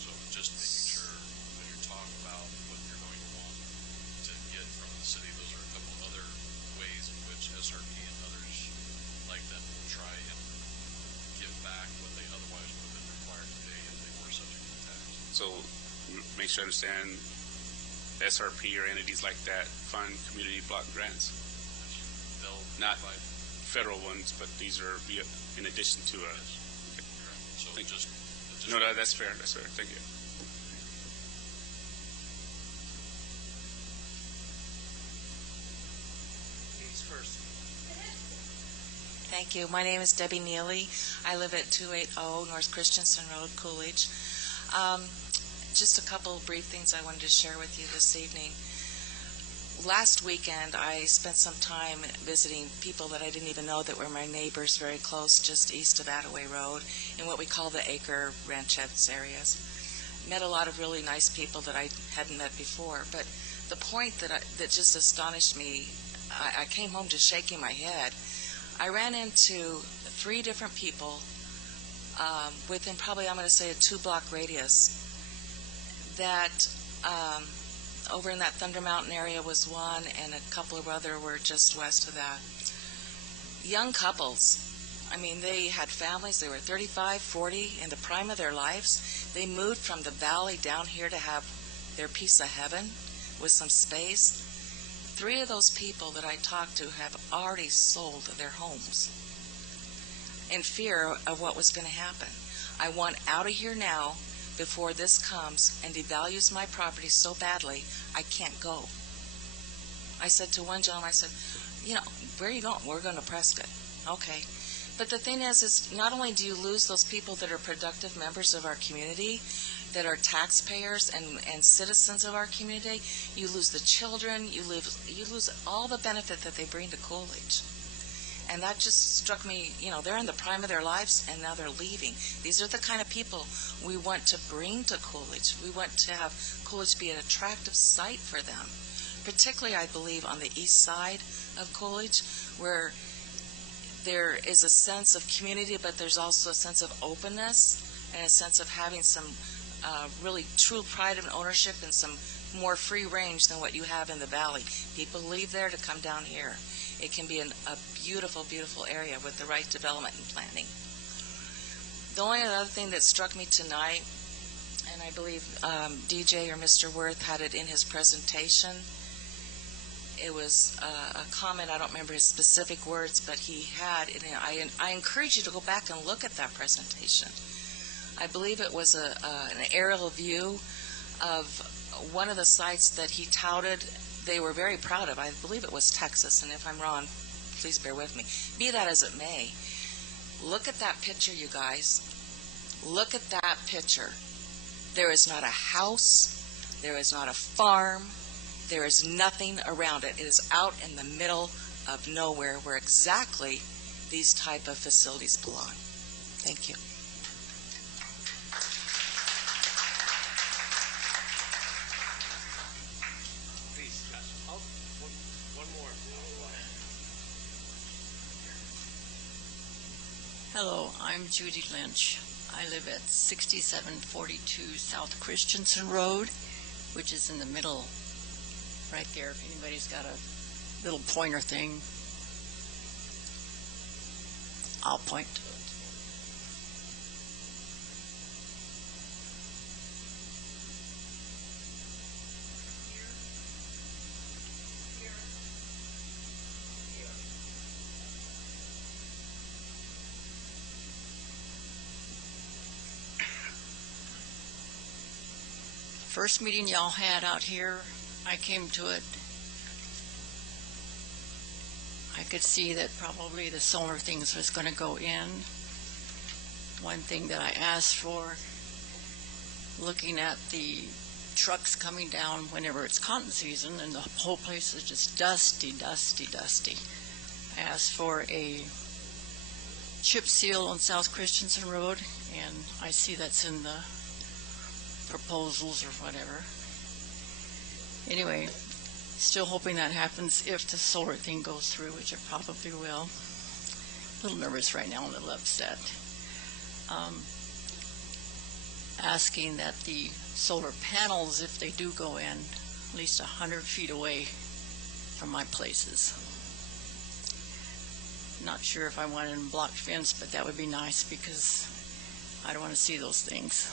So just making sure when you're talking about what you're going to want to get from the city, those are a couple other ways in which SRP and others like them will try and give back what they otherwise would have been required to pay if they were subject to tax. So make sure I understand SRP or entities like that fund community block grants. They'll Not provide. federal ones, but these are in addition to a. So Thank you. just No, that's fair. That's fair. Thank you. Ladies first. Thank you. My name is Debbie Neely. I live at 280 North Christensen Road, Coolidge. Just a couple of brief things I wanted to share with you this evening. Last weekend, I spent some time visiting people that I didn't even know that were my neighbors very close, just east of Attaway Road, in what we call the Acre Ranchettes areas. Met a lot of really nice people that I hadn't met before, but the point that just astonished me, I came home just shaking my head. I ran into 3 different people within probably, I'm going to say, a 2-block radius that over in that Thunder Mountain area was one, and a couple of other were just west of that. Young couples. I mean, they had families. They were 35, 40, in the prime of their lives. They moved from the valley down here to have their piece of heaven with some space. 3 of those people that I talked to have already sold their homes in fear of what was going to happen. I want out of here now before this comes and devalues my property so badly I can't go. I said to one gentleman, I said, where are you going? We're going to Prescott. Okay. But the thing is not only do you lose those people that are productive members of our community, that are taxpayers and citizens of our community, you lose the children, you lose all the benefit that they bring to Coolidge. And that just struck me, they're in the prime of their lives, and now they're leaving. These are the kind of people we want to bring to Coolidge. We want to have Coolidge be an attractive site for them, particularly, I believe, on the east side of Coolidge, where there is a sense of community, but there's also a sense of openness and a sense of having some really true pride and ownership and some more free range than what you have in the valley. People leave there to come down here. It can be a beautiful, beautiful area with the right development and planning. The only other thing that struck me tonight, and I believe DJ or Mr. Worth had it in his presentation, it was a comment, I don't remember his specific words, but he had, and I encourage you to go back and look at that presentation. I believe it was an aerial view of one of the sites that he touted they were very proud of. I believe it was Texas, and if I'm wrong, please bear with me. Be that as it may, look at that picture, you guys. Look at that picture. There is not a house. There is not a farm. There is nothing around it. It is out in the middle of nowhere where exactly these type of facilities belong. Thank you. Hello, I'm Judy Lynch. I live at 6742 South Christensen Road, which is in the middle, right there. If anybody's got a little pointer thing, I'll point to it. first meeting y'all had out here, I came to it. I could see that probably the solar things was going to go in. One thing that I asked for, looking at the trucks coming down whenever it's cotton season and the whole place is just dusty, dusty, dusty. I asked for a chip seal on South Christensen Road, and I see that's in the proposals or whatever. Anyway, still hoping that happens if the solar thing goes through, which it probably will. A little nervous right now, a little upset. Asking that the solar panels, if they do go in, at least 100 feet away from my places. Not sure if I want it in block fence, but that would be nice because I don't want to see those things.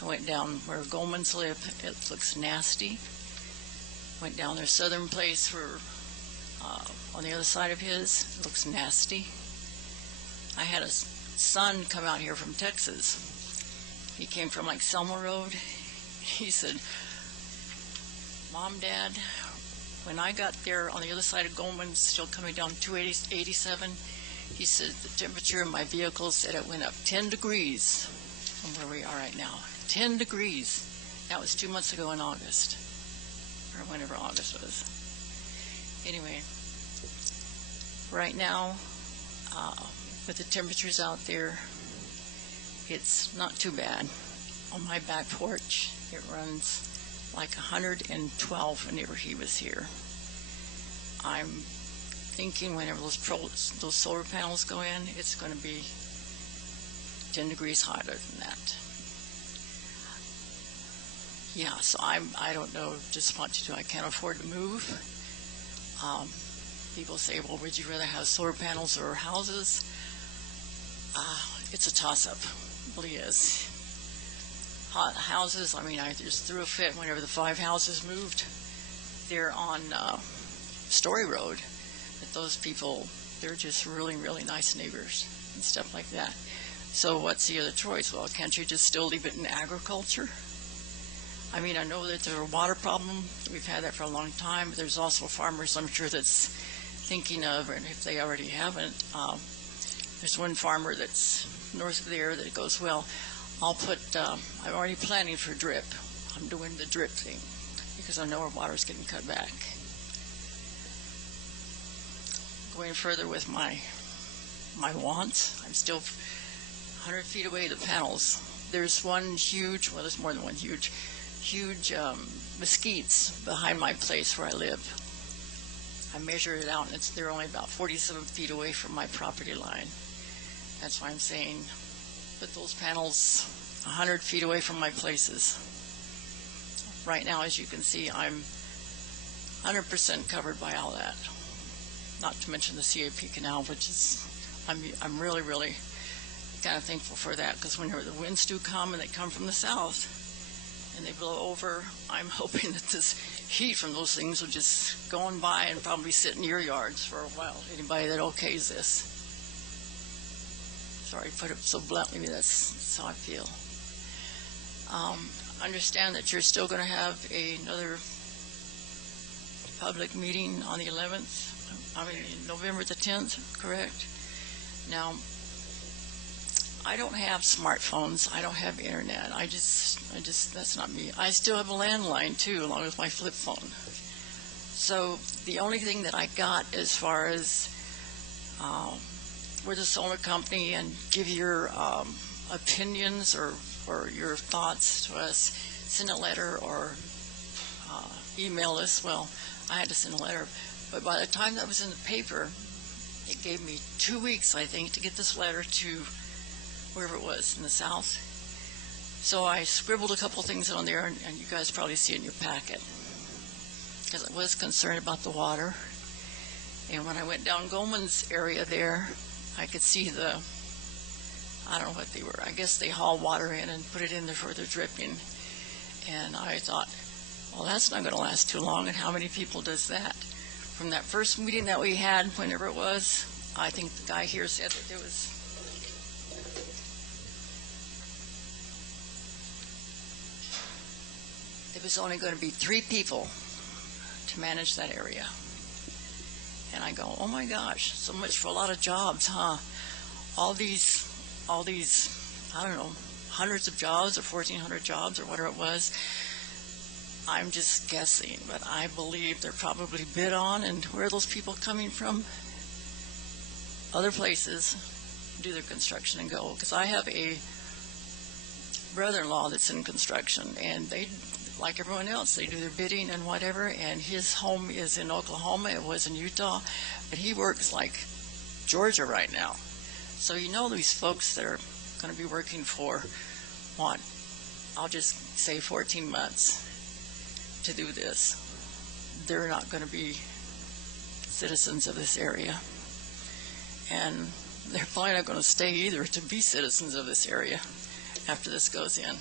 I went down where Goldman's live. It looks nasty. Went down their southern place where, on the other side of his. It looks nasty. I had a son come out here from Texas. He came from like Selma Road. He said, Mom, Dad, when I got there on the other side of Goldman, still coming down 287, he said the temperature in my vehicle said it went up 10 degrees from where we are right now. 10 degrees. That was 2 months ago in August, or whenever August was. Anyway, right now, with the temperatures out there, it's not too bad. On my back porch, it runs like 112 whenever he was here. I'm thinking whenever those solar panels go in, it's going to be 10 degrees hotter than that. Yeah, so I don't know just what to do. I can't afford to move. People say, well, would you rather have solar panels or houses? It's a toss-up. It really is. Houses, I mean, I just threw a fit whenever the 5 houses moved. They're on Story Road. But those people, they're just really, really nice neighbors and stuff like that. So what's the other choice? Well, can't you just still leave it in agriculture? I mean, I know that there's a water problem. We've had that for a long time. But there's also farmers, I'm sure, that's thinking of, and if they already haven't, there's one farmer that's north of there that goes, well, I'm already planning for drip. I'm doing the drip thing because I know our water's getting cut back. Going further with my wants, I'm still 100 feet away, the panels. There's one huge, well, there's more than one huge mesquites behind my place where I live. I measured it out, and they're only about 47 feet away from my property line. That's why I'm saying put those panels 100 feet away from my places. Right now, as you can see, I'm 100% covered by all that. Not to mention the CAP canal, which is, I'm really, really kind of thankful for that, because whenever the winds do come and they come from the south and they blow over, I'm hoping that this heat from those things will just go on by and probably sit in your yards for a while. Anybody that okays this. Sorry to put it so bluntly, but that's how I feel. Understand that you're still going to have another public meeting on the 11th, November the 10th, correct? Now, I don't have smartphones. I don't have internet. I just, that's not me. I still have a landline too, along with my flip phone. So the only thing that I got as far as we're the solar company and give your opinions or your thoughts to us, send a letter or email us. Well, I had to send a letter, but by the time that was in the paper, it gave me 2 weeks, I think, to get this letter to wherever it was in the south. So I scribbled a couple things on there, and you guys probably see it in your packet, because I was concerned about the water. And when I went down Goldman's area there, I could see I don't know what they were. I guess they haul water in and put it in there for their dripping. And I thought, well, that's not going to last too long. And how many people does that? From that first meeting that we had, whenever it was, I think the guy here said that there was it was only going to be 3 people to manage that area. And I go, oh my gosh, so much for a lot of jobs, huh? All these, I don't know, hundreds of jobs or 1,400 jobs or whatever it was. I'm just guessing, but I believe they're probably bid on. And where are those people coming from? Other places do their construction and go. Because I have a brother-in-law that's in construction, and they, like everyone else, they do their bidding and whatever, and his home is in Oklahoma. It was in Utah, but he works like Georgia right now. So you know these folks that are going to be working for, what, I'll just say 14 months to do this. They're not going to be citizens of this area. And they're probably not going to stay either to be citizens of this area after this goes in.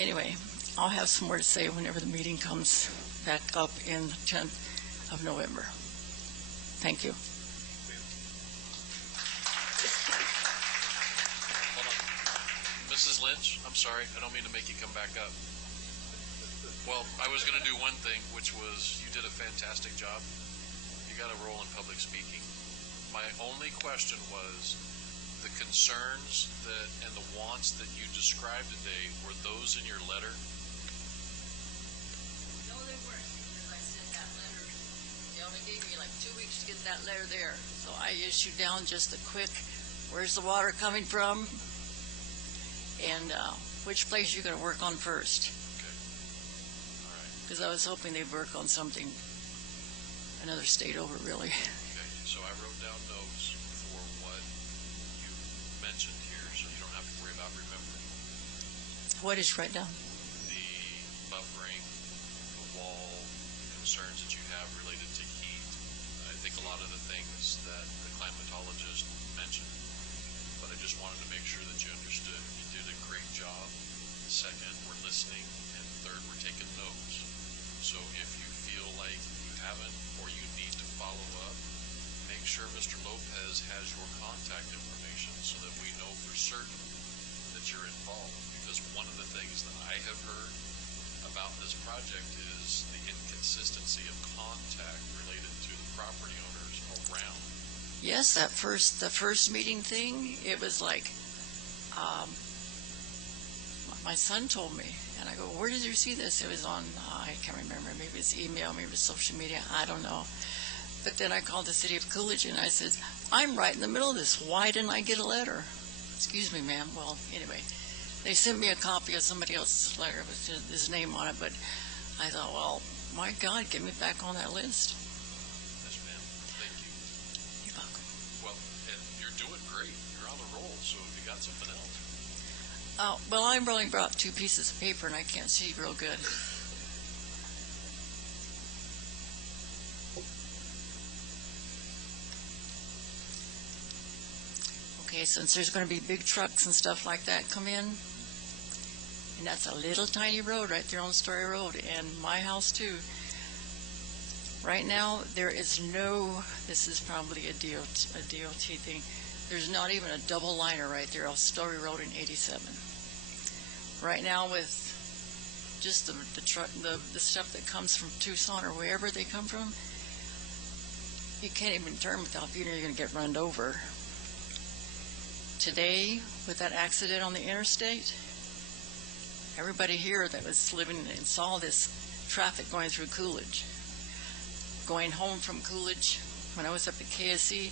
Anyway, I'll have some more to say whenever the meeting comes back up in the 10th of November. Thank you. Hold on. Mrs. Lynch, I'm sorry, I don't mean to make you come back up. Well, I was going to do one thing, which was you did a fantastic job. You got a role in public speaking. My only question was the concerns that and the wants that you described today, were those in your letter? No, they weren't, because I sent that letter. They only gave me like 2 weeks to get that letter there. So I issued down just a quick, where's the water coming from? And which place you're going to work on first. Because I was hoping they'd work on something, another state over, really. Okay, so I wrote down notes for what you mentioned here, so you don't have to worry about remembering. What did you write down? The buffering, the wall, concerns that you have related to heat. I think a lot of the things that the climatologist mentioned, but I just wanted to make sure that you understood. You did a great job. Second, we're listening, and third, we're taking notes. So if you feel like you haven't or you need to follow up, make sure Mr. Lopez has your contact information so that we know for certain that you're involved. Because one of the things that I have heard about this project is the inconsistency of contact related to the property owners around. Yes, the first meeting thing, it was like, my son told me, and I go, where did you see this? It was on, I can't remember, maybe it was email, maybe it was social media, I don't know. But then I called the city of Coolidge and I said, I'm right in the middle of this. Why didn't I get a letter? Excuse me, ma'am. Well, anyway, they sent me a copy of somebody else's letter with his name on it, but I thought, well, my God, get me back on that list. Yes, ma'am. Thank you. You're welcome. Well, and you're doing great. You're on the roll, so if you got something else. Well, I only brought 2 pieces of paper and I can't see real good. Okay, since there's going to be big trucks and stuff like that come in, and that's a little tiny road right there on Story Road, and my house too. Right now, there is no, this is probably a DOT thing, there's not even a double liner right there on Story Road in 87. Right now, with just the truck, the stuff that comes from Tucson or wherever they come from, you can't even turn without feeling you're going to get run over. Today, with that accident on the interstate, everybody here that was living and saw this traffic going through Coolidge, going home from Coolidge, when I was up at KSC,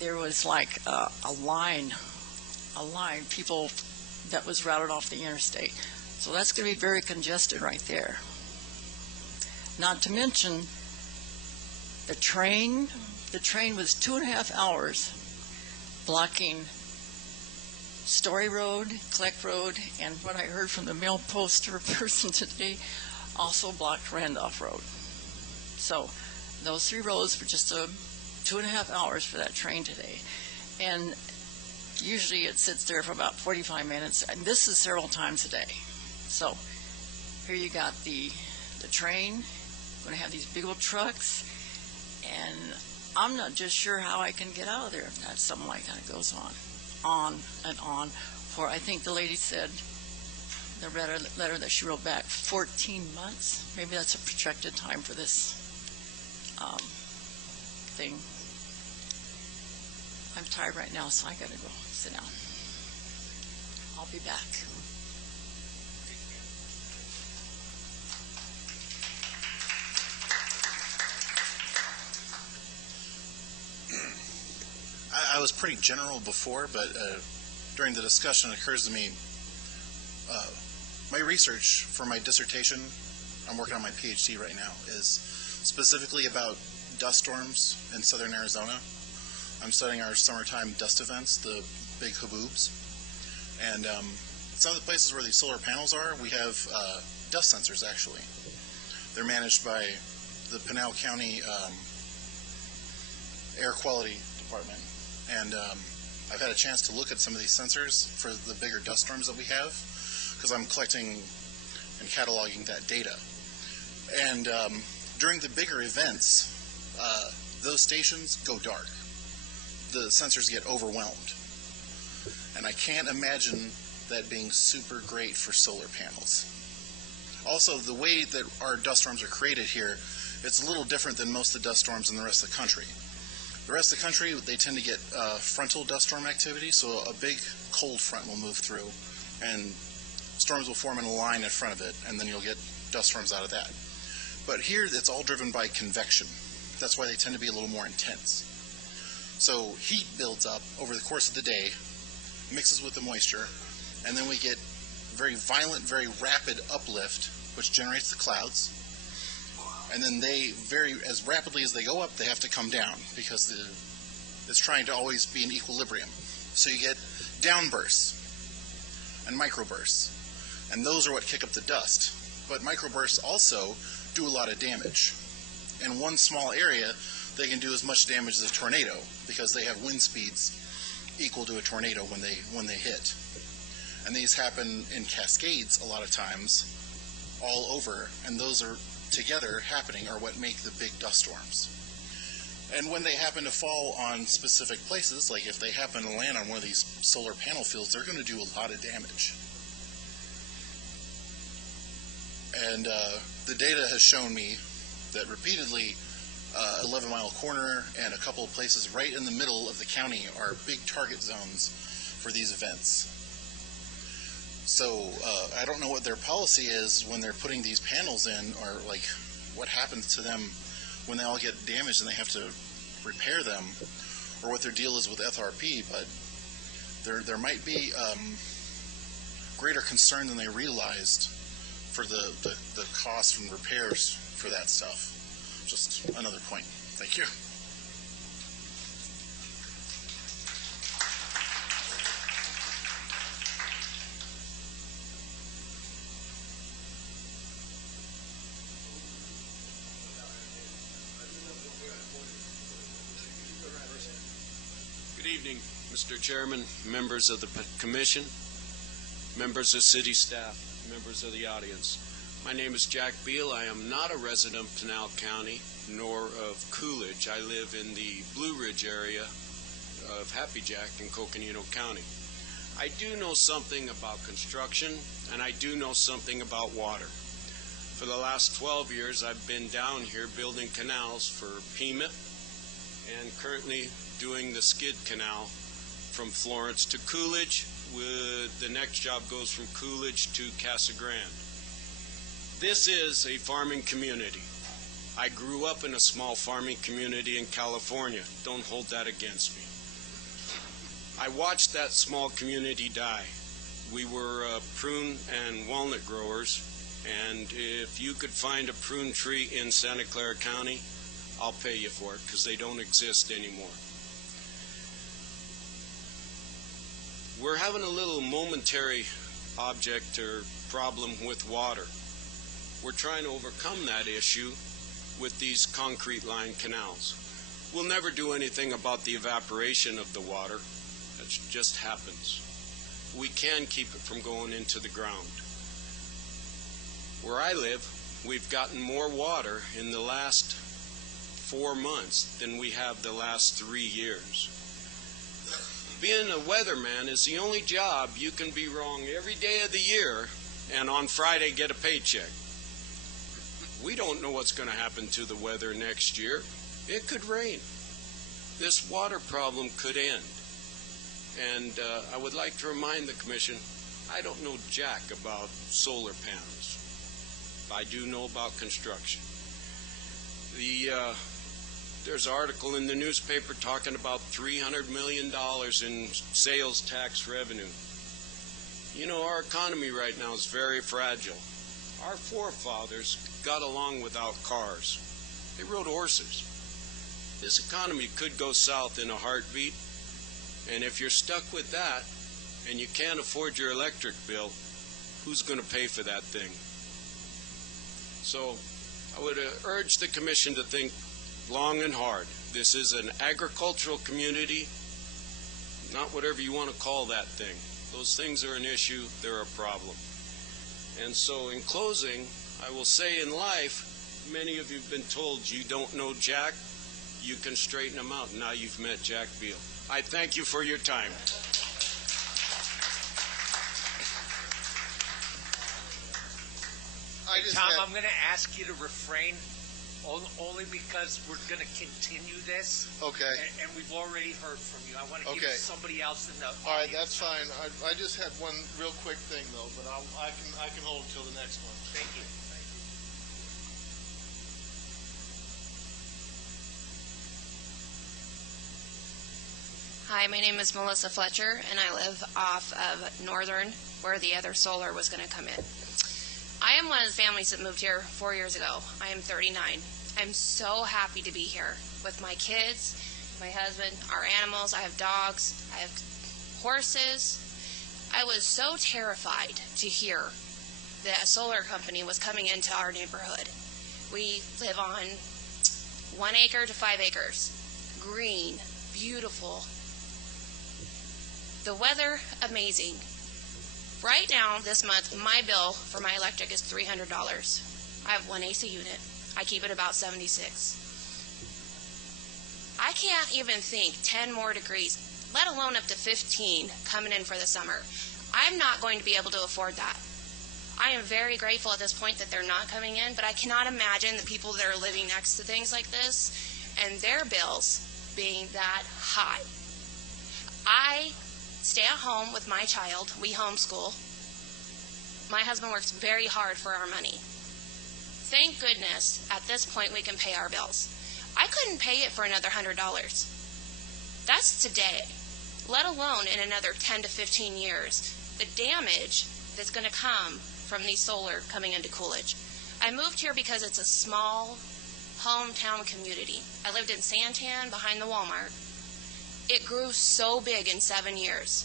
there was like a line, people that was routed off the interstate. So that's going to be very congested right there. Not to mention the train. The train was 2.5 hours blocking Story Road, Kleck Road, and what I heard from the mail poster person today, also blocked Randolph Road. So those 3 roads were just 2.5 hours for that train today. And usually it sits there for about 45 minutes, and this is several times a day. So here you got the train, going to have these big old trucks, and I'm not just sure how I can get out of there if that something like that goes on and on. For I think the lady said the letter that she wrote back, 14 months. Maybe that's a protracted time for this thing. I'm tired right now, so I gotta go sit down. I'll be back. I was pretty general before, but during the discussion, it occurs to me, my research for my dissertation, I'm working on my PhD right now, is specifically about dust storms in southern Arizona. I'm studying our summertime dust events, the big haboobs. And some of the places where these solar panels are, we have dust sensors, actually. They're managed by the Pinal County Air Quality Department. And I've had a chance to look at some of these sensors for the bigger dust storms that we have, because I'm collecting and cataloging that data. And during the bigger events, those stations go dark. The sensors get overwhelmed. And I can't imagine that being super great for solar panels. Also, the way that our dust storms are created here, it's a little different than most of the dust storms in the rest of the country. The rest of the country, they tend to get frontal dust storm activity, so a big cold front will move through, and storms will form in a line in front of it, and then you'll get dust storms out of that. But here, it's all driven by convection. That's why they tend to be a little more intense. So heat builds up over the course of the day, mixes with the moisture, and then we get very violent, very rapid uplift, which generates the clouds. And then they, as rapidly as they go up, they have to come down because it's trying to always be in equilibrium. So you get downbursts and microbursts, and those are what kick up the dust. But microbursts also do a lot of damage. In one small area, they can do as much damage as a tornado because they have wind speeds equal to a tornado when they hit. And these happen in cascades a lot of times all over, and those are together happening are what make the big dust storms. And when they happen to fall on specific places, like if they happen to land on one of these solar panel fields, they're going to do a lot of damage. And the data has shown me that repeatedly 11 Mile Corner and a couple of places right in the middle of the county are big target zones for these events. So I don't know what their policy is when they're putting these panels in, or like what happens to them when they all get damaged and they have to repair them, or what their deal is with FRP, but there might be greater concern than they realized for the cost and repairs for that stuff. Just another point. Thank you. Good evening, Mr. Chairman, members of the Commission, members of City staff, members of the audience. My name is Jack Beal. I am not a resident of Pinal County, nor of Coolidge. I live in the Blue Ridge area of Happy Jack in Coconino County. I do know something about construction, and I do know something about water. For the last 12 years, I've been down here building canals for PEMIT, and currently doing the skid canal from Florence to Coolidge. The next job goes from Coolidge to Casa Grande. This is a farming community. I grew up in a small farming community in California. Don't hold that against me. I watched that small community die. We were prune and walnut growers, and if you could find a prune tree in Santa Clara County, I'll pay you for it because they don't exist anymore. We're having a little momentary object or problem with water. We're trying to overcome that issue with these concrete line canals. We'll never do anything about the evaporation of the water. That just happens. We can keep it from going into the ground. Where I live, we've gotten more water in the last 4 months than we have the last 3 years. Being a weatherman is the only job you can be wrong every day of the year and on Friday get a paycheck. We don't know what's going to happen to the weather next year. It could rain. This water problem could end. And I would like to remind the Commission, I don't know jack about solar panels. I do know about construction. There's an article in the newspaper talking about $300 million in sales tax revenue. You know, our economy right now is very fragile. Our forefathers got along without cars. They rode horses. This economy could go south in a heartbeat, and if you're stuck with that and you can't afford your electric bill, who's going to pay for that thing? So I would urge the Commission to think long and hard. This is an agricultural community, not whatever you want to call that thing. Those things are an issue, they're a problem. And so in closing, I will say in life, many of you have been told you don't know Jack, you can straighten them out. Now you've met Jack Beal. I thank you for your time. Tom, I'm going to ask you to refrain only because we're going to continue this. Okay. And we've already heard from you. I want to give somebody else the note. All right, that's fine. I just had one real quick thing though, but I can hold it till the next one. Thank you. Hi, my name is Melissa Fletcher, and I live off of Northern, where the other solar was going to come in. I am one of the families that moved here 4 years ago. I am 39. I'm so happy to be here with my kids, my husband, our animals. I have dogs. I have horses. I was so terrified to hear that a solar company was coming into our neighborhood. We live on 1 acre to 5 acres. Green, beautiful. The weather, amazing. Right now, this month, my bill for my electric is $300. I have one AC unit. I keep it about 76. I can't even think 10 more degrees, let alone up to 15 coming in for the summer. I'm not going to be able to afford that. I am very grateful at this point that they're not coming in, but I cannot imagine the people that are living next to things like this and their bills being that high. I stay at home with my child. We homeschool. My husband works very hard for our money. Thank goodness at this point we can pay our bills. I couldn't pay it for another $100. That's today, let alone in another 10 to 15 years. The damage that's going to come from these solar coming into Coolidge. I moved here because it's a small hometown community. I lived in Santan behind the Walmart. It grew so big in 7 years.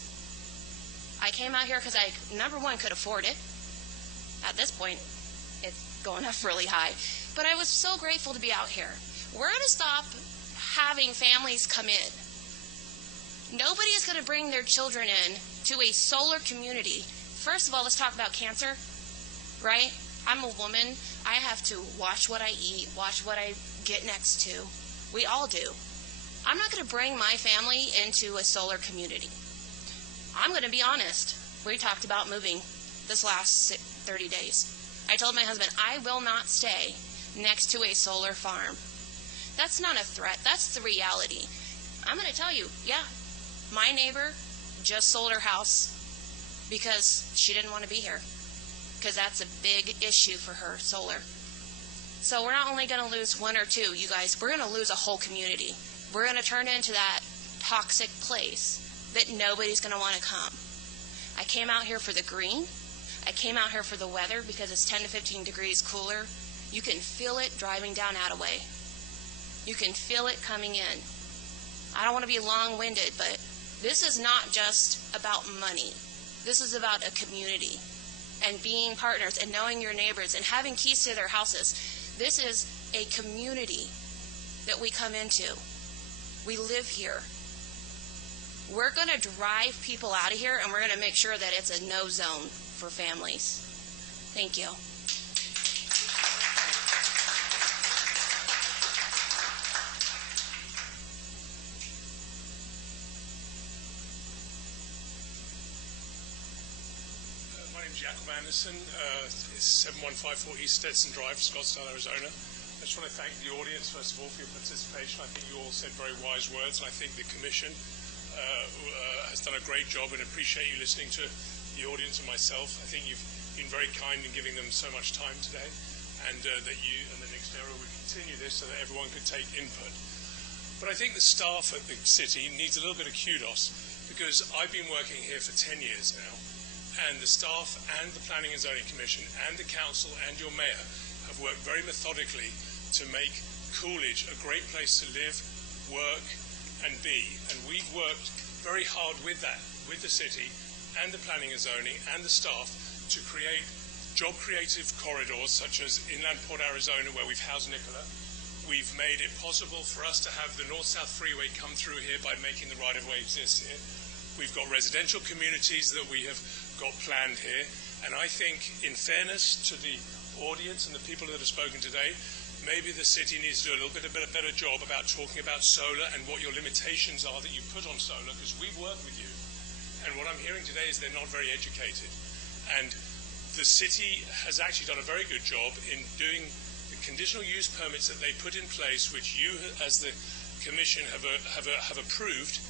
I came out here because I, number one, could afford it. At this point, it's going up really high. But I was so grateful to be out here. We're going to stop having families come in. Nobody is going to bring their children in to a solar community. First of all, let's talk about cancer, right? I'm a woman. I have to watch what I eat, watch what I get next to. We all do. I'm not going to bring my family into a solar community. I'm going to be honest. We talked about moving this last 30 days. I told my husband, I will not stay next to a solar farm. That's not a threat. That's the reality. I'm going to tell you, yeah, my neighbor just sold her house because she didn't want to be here, because that's a big issue for her, solar. So we're not only going to lose one or two, you guys, we're going to lose a whole community. We're going to turn into that toxic place that nobody's going to want to come. I came out here for the green. I came out here for the weather because it's 10 to 15 degrees cooler. You can feel it driving down Attaway. You can feel it coming in. I don't want to be long-winded, but this is not just about money. This is about a community and being partners and knowing your neighbors and having keys to their houses. This is a community that we come into. We live here. We're going to drive people out of here, and we're going to make sure that it's a no zone for families. Thank you. My name Jacob Anderson, 7154 East Stetson Drive, Scottsdale, Arizona. I just want to thank the audience, first of all, for your participation. I think you all said very wise words, and I think the Commission has done a great job, and appreciate you listening to the audience and myself. I think you've been very kind in giving them so much time today, and that you and the next era will continue this so that everyone could take input. But I think the staff at the city needs a little bit of kudos, because I've been working here for 10 years now, and the staff and the Planning and Zoning Commission and the council and your mayor have worked very methodically to make Coolidge a great place to live, work, and be. And we've worked very hard with that, with the city and the Planning and Zoning and the staff, to create job-creative corridors such as Inland Port Arizona, where we've housed Nikola. We've made it possible for us to have the North-South Freeway come through here by making the right-of-way exist here. We've got residential communities that we have got planned here. And I think, in fairness to the audience and the people that have spoken today, maybe the city needs to do a little bit of a better job about talking about solar and what your limitations are that you put on solar, because we've worked with you. And what I'm hearing today is they're not very educated. And the city has actually done a very good job in doing the conditional use permits that they put in place, which you as the Commission have approved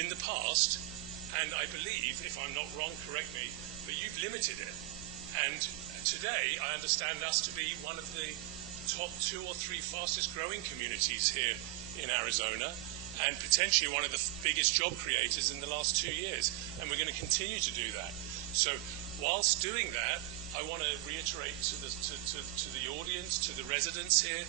in the past. And I believe, if I'm not wrong, correct me, but you've limited it. And today I understand us to be one of the top 2 or 3 fastest growing communities here in Arizona, and potentially one of the biggest job creators in the last 2 years. And we're going to continue to do that. So whilst doing that, I want to reiterate to the audience, to the residents here,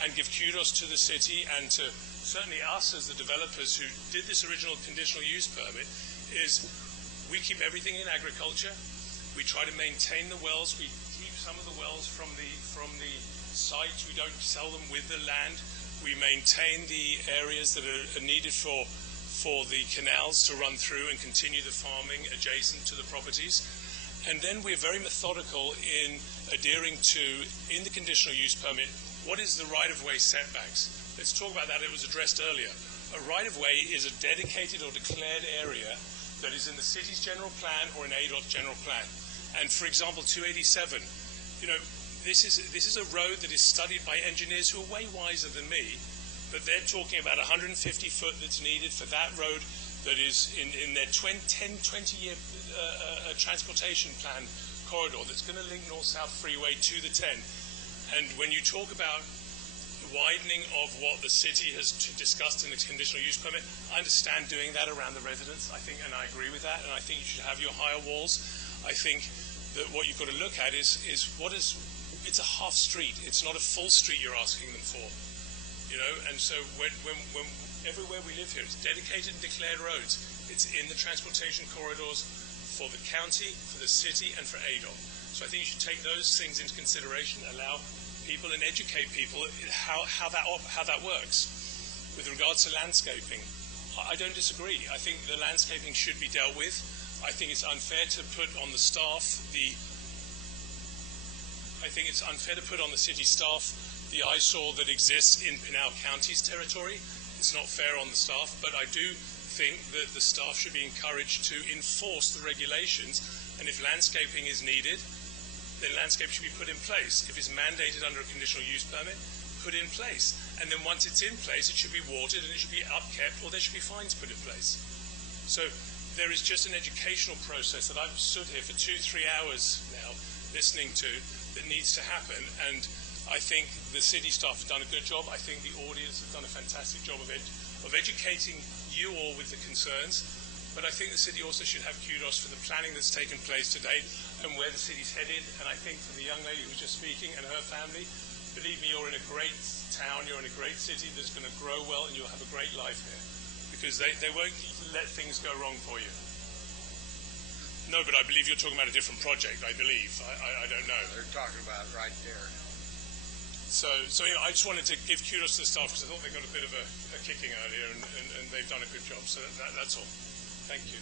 and give kudos to the city and to certainly us as the developers who did this original conditional use permit, is we keep everything in agriculture. We try to maintain the wells. We keep some of the wells from the site. We don't sell them with the land. We maintain the areas that are needed for the canals to run through and continue the farming adjacent to the properties. And then we're very methodical in adhering to, in the conditional use permit, what is the right-of-way setbacks. Let's talk about that. It was addressed earlier. A right-of-way is a dedicated or declared area that is in the city's general plan or in ADOT's general plan. And for example, 287, this is a road that is studied by engineers who are way wiser than me, but they're talking about 150 foot that's needed for that road that is in their 10-20-year transportation plan corridor that's going to link North-South Freeway to the 10. And when you talk about widening of what the city has discussed in the conditional use permit, I understand doing that around the residents, I think, and I agree with that, and I think you should have your higher walls. I think that what you've got to look at is it's a half street. It's not a full street you're asking them for, and so when everywhere we live here, it's dedicated and declared roads. It's in the transportation corridors for the county, for the city, and for ADOT. So I think you should take those things into consideration, allow people and educate people how that works. With regards to landscaping, I don't disagree. I think the landscaping should be dealt with. I think it's unfair to put on the staff the city staff the eyesore that exists in Pinal County's territory. It's not fair on the staff, but I do think that the staff should be encouraged to enforce the regulations, and if landscaping is needed, then landscape should be put in place. If it's mandated under a conditional use permit, put in place. And then once it's in place, it should be watered and it should be upkept, or there should be fines put in place. So there is just an educational process that I've stood here for 2-3 hours now listening to that needs to happen. And I think the city staff have done a good job. I think the audience have done a fantastic job of educating you all with the concerns. But I think the city also should have kudos for the planning that's taken place today and where the city's headed. And I think for the young lady who was just speaking and her family, believe me, you're in a great town, you're in a great city that's going to grow well, and you'll have a great life here. Because they won't let things go wrong for you. No, but I believe you're talking about a different project, I believe. I don't know. They're talking about right there. So I just wanted to give kudos to the staff, because I thought they got a bit of a kicking earlier, and they've done a good job. So that's all. Thank you.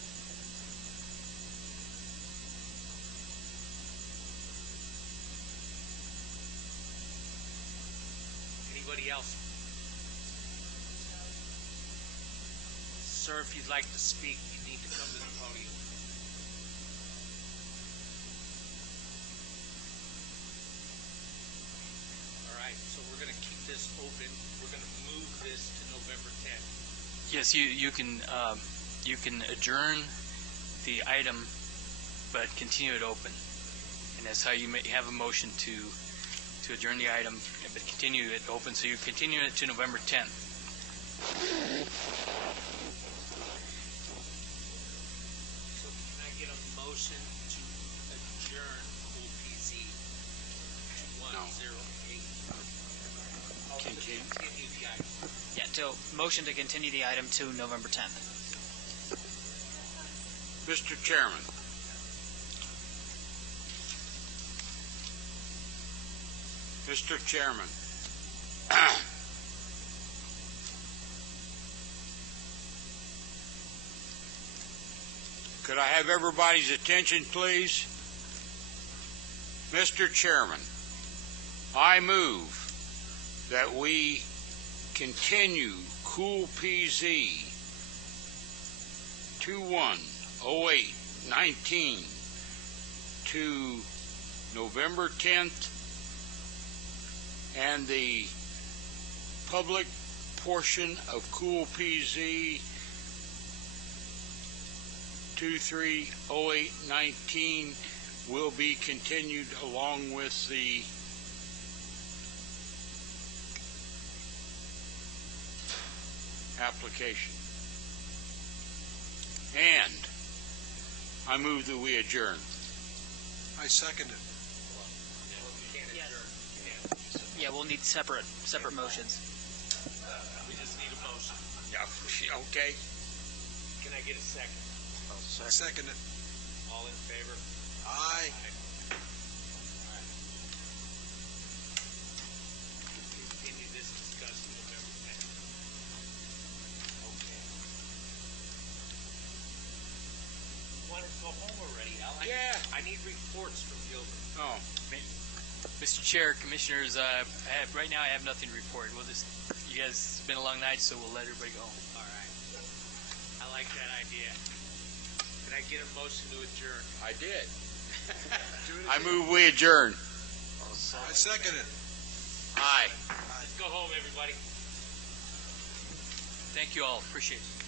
Anybody else? Sir, if you'd like to speak, you need to come to the podium. this open. We're going to move this to November 10th. Yes, you can adjourn the item, but continue it open, and that's how you may have a motion to adjourn the item, but continue it open. So you continue it to November 10th. So can I get a motion to adjourn OPZ 2108? Continue the item. Yeah, motion to continue the item to November 10th. Mr. Chairman, could I have everybody's attention, please? Mr. Chairman, I move that we continue Cool PZ 2108-19 to November 10th, and the public portion of Cool PZ 2308-19 will be continued along with the application. And I move that we adjourn. I second it. Yeah, we'll need separate motions. We just need a motion. Yeah, okay. Can I get a second? Second it. All in favor? Aye. Continue this discussion November 10th. Okay. Want to go home already, Al? Yeah. I need reports from Gilbert. Oh. Mr. Chair, Commissioners, right now I have nothing to report. You guys, it's been a long night, so we'll let everybody go home. All right. I like that idea. Can I get a motion to adjourn? I did. I move we adjourn. I second it. Aye. Let's go home, everybody. Thank you all. Appreciate it.